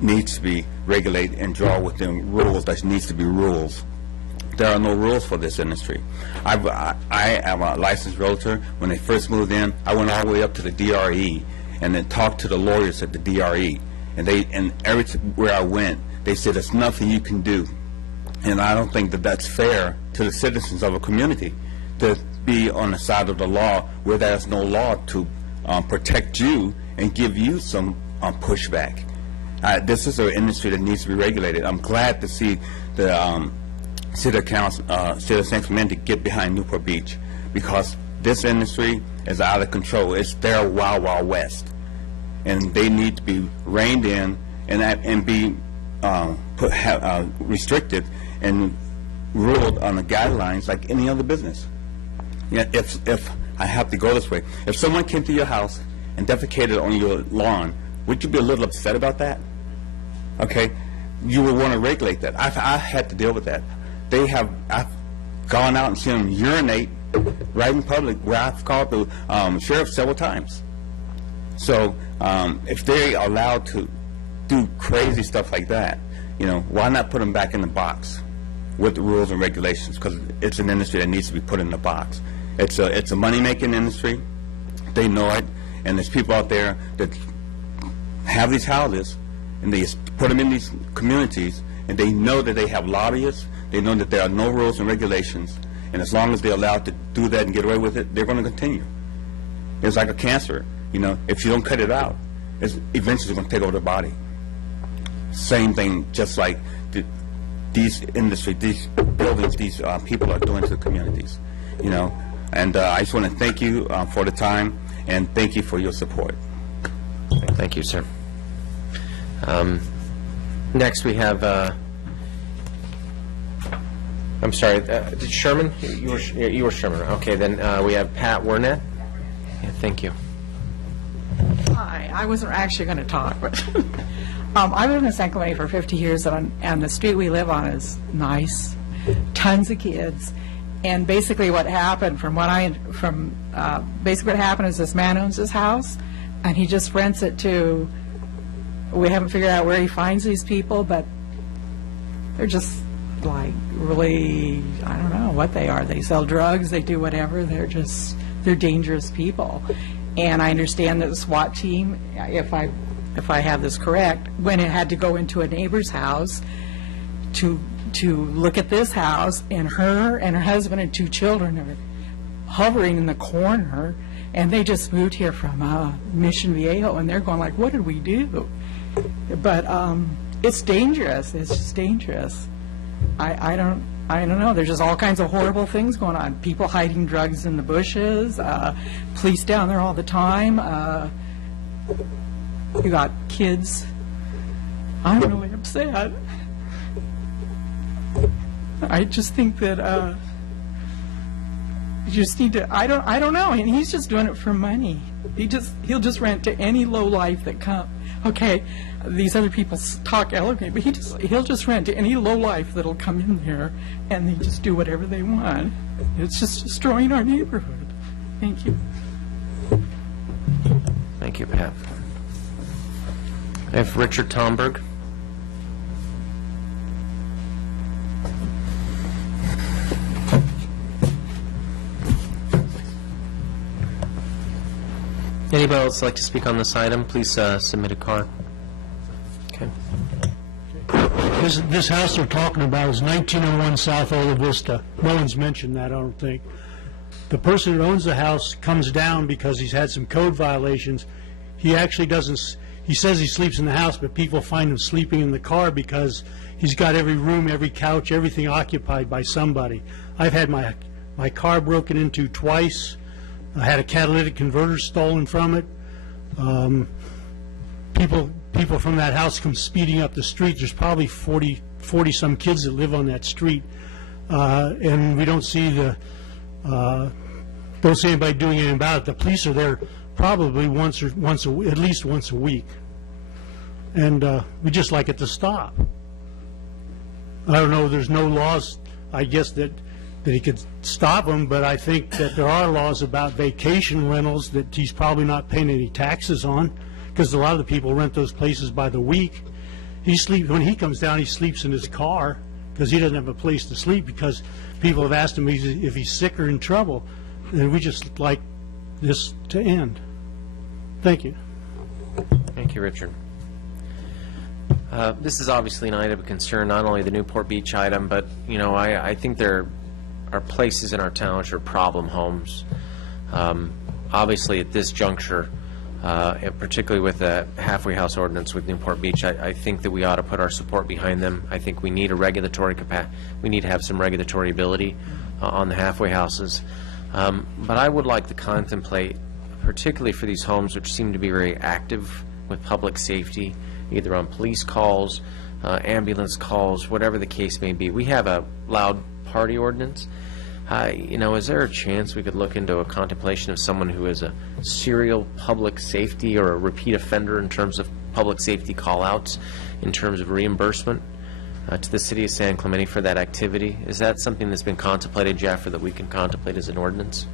needs to be regulated and draw within rules that needs to be rules. There are no rules for this industry. I am a licensed realtor. When they first moved in, I went all the way up to the DRE and then talked to the lawyers at the DRE. And everywhere I went, they said, there's nothing you can do. And I don't think that that's fair to the citizens of a community to be on the side of the law where there's no law to protect you and give you some pushback. This is an industry that needs to be regulated. I'm glad to see the City of San Clemente get behind Newport Beach, because this industry is out of control. It's their wild, wild west. And they need to be reined in and be restricted and ruled on the guidelines like any other business. If I have to go this way, if someone came to your house and defecated on your lawn, would you be a little upset about that? Okay, you would want to regulate that. I had to deal with that. I've gone out and seen them urinate right in public, where I've called the sheriff several times. So if they are allowed to do crazy stuff like that, why not put them back in the box with the rules and regulations? Because it's an industry that needs to be put in the box. It's a money-making industry. They know it, and there's people out there that have these houses, and they put them in these communities, and they know that they have lobbyists. They know that there are no rules and regulations, and as long as they're allowed to do that and get away with it, they're going to continue. It's like a cancer. If you don't cut it out, it's eventually going to take over the body. Same thing, just like these industry, these buildings, these people are doing to the communities. And I just want to thank you for the time, and thank you for your support. Thank you, sir. Next, we have, I'm sorry, did Sherman? You were Sherman. Okay, then we have Pat Wernett. Yeah, thank you. Hi, I wasn't actually going to talk, but I've lived in San Clemente for 50 years, and the street we live on is nice, tons of kids. And basically what happened, basically what happened is this man owns his house, and he just rents it to, we haven't figured out where he finds these people, but they're just like really, I don't know what they are. They sell drugs, they do whatever, they're dangerous people. And I understand that the SWAT team, if I have this correct, when it had to go into a neighbor's house to look at this house, and her husband and 2 children are hovering in the corner, and they just moved here from Mission Viejo, and they're going like, what did we do? But it's dangerous. It's just dangerous. I don't know. There's just all kinds of horrible things going on. People hiding drugs in the bushes, police down there all the time. You got kids. I'm really upset. I just think that you just need to, I don't know, and he's just doing it for money. He'll just rent to any lowlife that come. Okay, these other people talk elegantly, but he'll just rent to any lowlife that'll come in there, and they just do whatever they want. It's just destroying our neighborhood. Thank you. Thank you, Pat. I have Richard Tomberg. Anybody else like to speak on this item, please submit a card. Okay. This house they're talking about is 1901 South Ola Vista. No one's mentioned that, I don't think. The person that owns the house comes down because he's had some code violations. He actually doesn't, he says he sleeps in the house, but people find him sleeping in the car because he's got every room, every couch, everything occupied by somebody. I've had my car broken into twice. I had a catalytic converter stolen from it. People from that house come speeding up the street. There's probably 40-some kids that live on that street, and we don't see anybody doing anything about it. The police are there probably at least once a week, and we just like it to stop. I don't know. There's no laws I guess that he could stop them, but I think that there are laws about vacation rentals that he's probably not paying any taxes on, because a lot of the people rent those places by the week. When he comes down, he sleeps in his car, because he doesn't have a place to sleep, because people have asked him if he's sick or in trouble, and we just like this to end. Thank you. Thank you, Richard. This is obviously an item of concern, not only the Newport Beach item, but, you know, I think there are places in our town which are problem homes. Obviously, at this juncture, and particularly with the halfway house ordinance with Newport Beach, I think that we ought to put our support behind them. I think we need a regulatory we need to have some regulatory ability on the halfway houses. But I would like to contemplate, particularly for these homes which seem to be very active with public safety, either on police calls, ambulance calls, whatever the case may be. We have a loud party ordinance. You know, is there a chance we could look into a contemplation of someone who is a serial public safety or a repeat offender in terms of public safety call-outs, in terms of reimbursement to the city of San Clemente for that activity? Is that something that's been contemplated, Jeff, or that we can contemplate as an ordinance?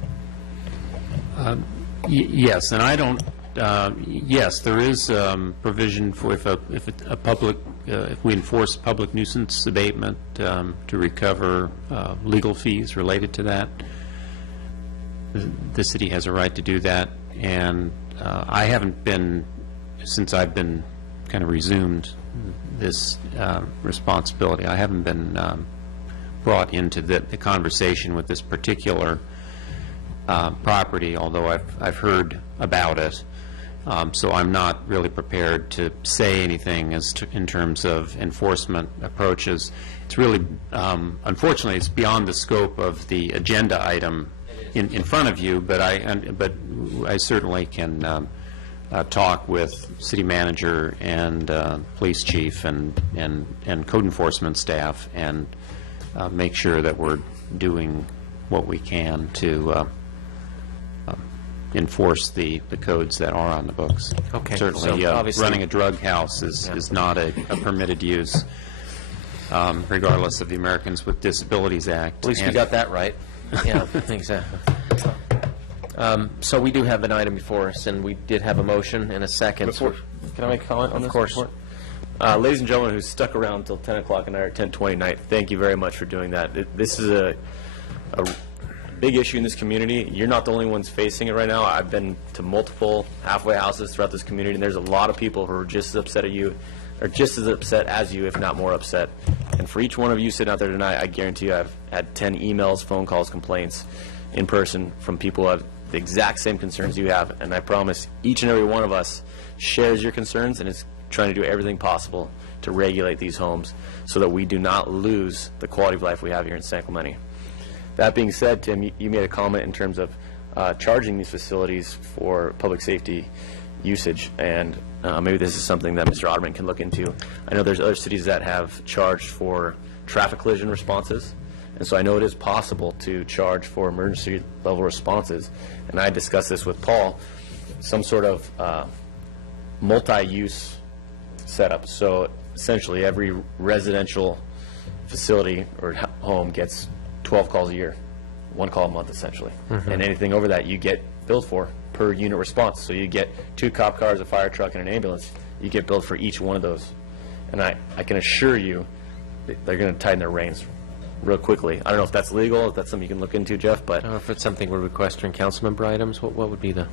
Yes, and I don't. Yes, there is provision for if we enforce public nuisance abatement to recover legal fees related to that. The city has a right to do that, and I haven't been, since I've been kind of resumed this responsibility, I haven't been brought into the conversation with this particular property, although I've heard about it. So I'm not really prepared to say anything in terms of enforcement approaches. It's really, unfortunately, it's beyond the scope of the agenda item in front of you, but I certainly can talk with city manager and police chief and code enforcement staff and make sure that we're doing what we can to enforce the codes that are on the books. Okay. Certainly, So obviously, running a drug house is not a permitted use, regardless of the Americans with Disabilities Act. At least we got that right. Yeah, exactly. So we do have an item before us, and we did have a motion and a second. Can I make a comment on this? Of course. Report? Ladies and gentlemen who stuck around until 10 o'clock and at 10:20 tonight, thank you very much for doing that. This is a big issue in this community. You're not the only ones facing it right now. I've been to multiple halfway houses throughout this community, and there's a lot of people who are just as upset at you, or just as upset as you, if not more upset. And for each one of you sitting out there tonight, I guarantee you I've had 10 emails, phone calls, complaints in person from people who have the exact same concerns you have. And I promise each and every one of us shares your concerns and is trying to do everything possible to regulate these homes so that we do not lose the quality of life we have here in San Clemente. That being said, Tim, you made a comment in terms of charging these facilities for public safety usage, and maybe this is something that Mr. Otterman can look into. I know there's other cities that have charged for traffic collision responses, and so I know it is possible to charge for emergency level responses, and I discussed this with Paul, some sort of multi-use setup. So essentially every residential facility or home gets 12 calls a year, 1 call a month essentially. And anything over that you get billed for per unit response. So you get 2 cop cars, a fire truck, and an ambulance. You get billed for each one of those. And I can assure you that they're going to tighten their reins real quickly. I don't know if that's legal, if that's something you can look into, Jeff, but... if it's something we're requesting council member items, what would be the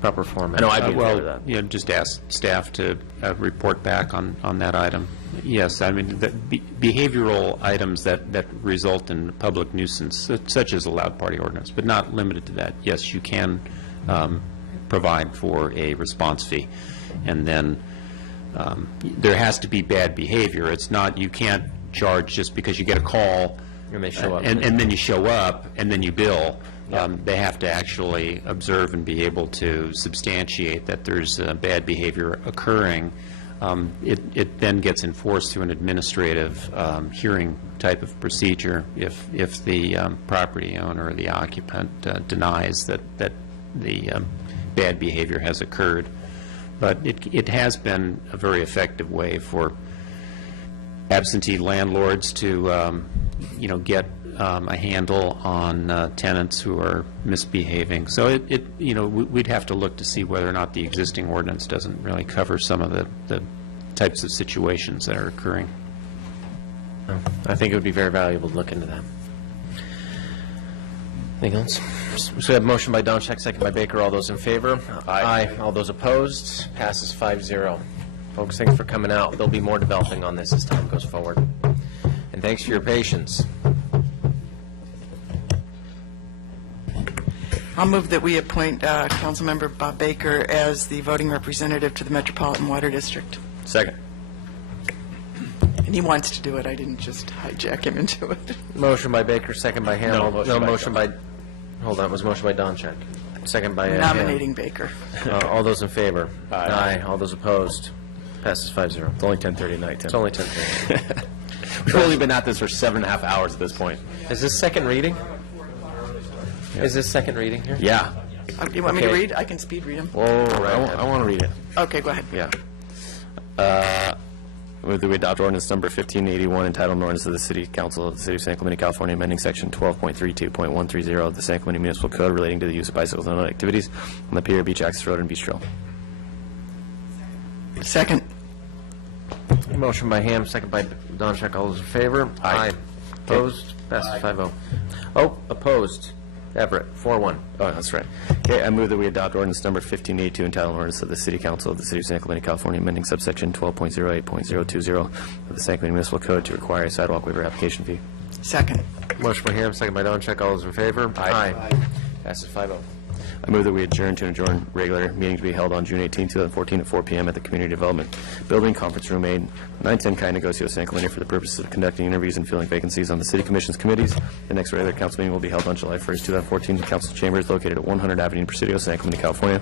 proper format? I know I'd be in favor of that. You know, just ask staff to report back on that item. Yes, I mean, the behavioral items that result in public nuisance, such as a loud party ordinance, but not limited to that. Yes, you can provide for a response fee. And then there has to be bad behavior. It's not, you can't charge just because you get a call and they show up. And then you show up and then you bill. They have to actually observe and be able to substantiate that there's bad behavior occurring. It then gets enforced through an administrative hearing type of procedure if the property owner or the occupant denies that the bad behavior has occurred. But it has been a very effective way for absentee landlords to get a handle on tenants who are misbehaving. So we'd have to look to see whether or not the existing ordinance doesn't really cover some of the types of situations that are occurring. I think it would be very valuable to look into that. Anything else? So we have a motion by Donchak, second by Baker. All those in favor? Aye. All those opposed? Passes 5-0. Folks, thanks for coming out. There'll be more developing on this as time goes forward. And thanks for your patience. I'll move that we appoint Councilmember Bob Baker as the voting representative to the Metropolitan Water District. Second. And he wants to do it. I didn't just hijack him into it. Motion by Baker, second by Hamel. motion by Hold on, it was motion by Donchak. Second by Nominating Baker. All those in favor? Aye. All those opposed? Passes 5-0. It's only 10:30 at night, Tim. It's only 10:30. We've only been at this for 7.5 hours at this point. Is this second reading? Is this second reading here? Yeah. You want me to Okay. read? I can speed read them. Whoa, I want to read it. Okay, go ahead. Yeah. Move that we adopt ordinance number 1581, entitled an ordinance of the City Council of the City of San Clemente, California, amending section 12.32.130 of the San Clemente Municipal Code relating to the use of bicycles and other activities on the Pier Beach Access Road and Beach Trail. Second. Motion by Ham, second by Donchak. All those in favor? Aye. Opposed? Passes 5-0. Oh, opposed. Everett, 4-1. Oh, that's right. Okay, I move that we adopt ordinance number 1582, entitled ordinance of the City Council of the City of San Clemente, California, amending subsection 12.08.020 of the San Clemente Municipal Code to require a sidewalk waiver application fee. Second. Motion by Ham, second by Donchak. All those in favor? Aye. Passes 5-0. I move that we adjourn to an adjourn regular meeting to be held on June 18, 2014 at 4 p.m. at the Community Development Building, Conference Room 8, 910 Calle Negocio, San Clemente, for the purpose of conducting interviews and filling vacancies on the City Commission's committees. The next regular council meeting will be held on July 1st, 2014 in Council Chambers located at 100 Avenue Presidio, San Clemente, California.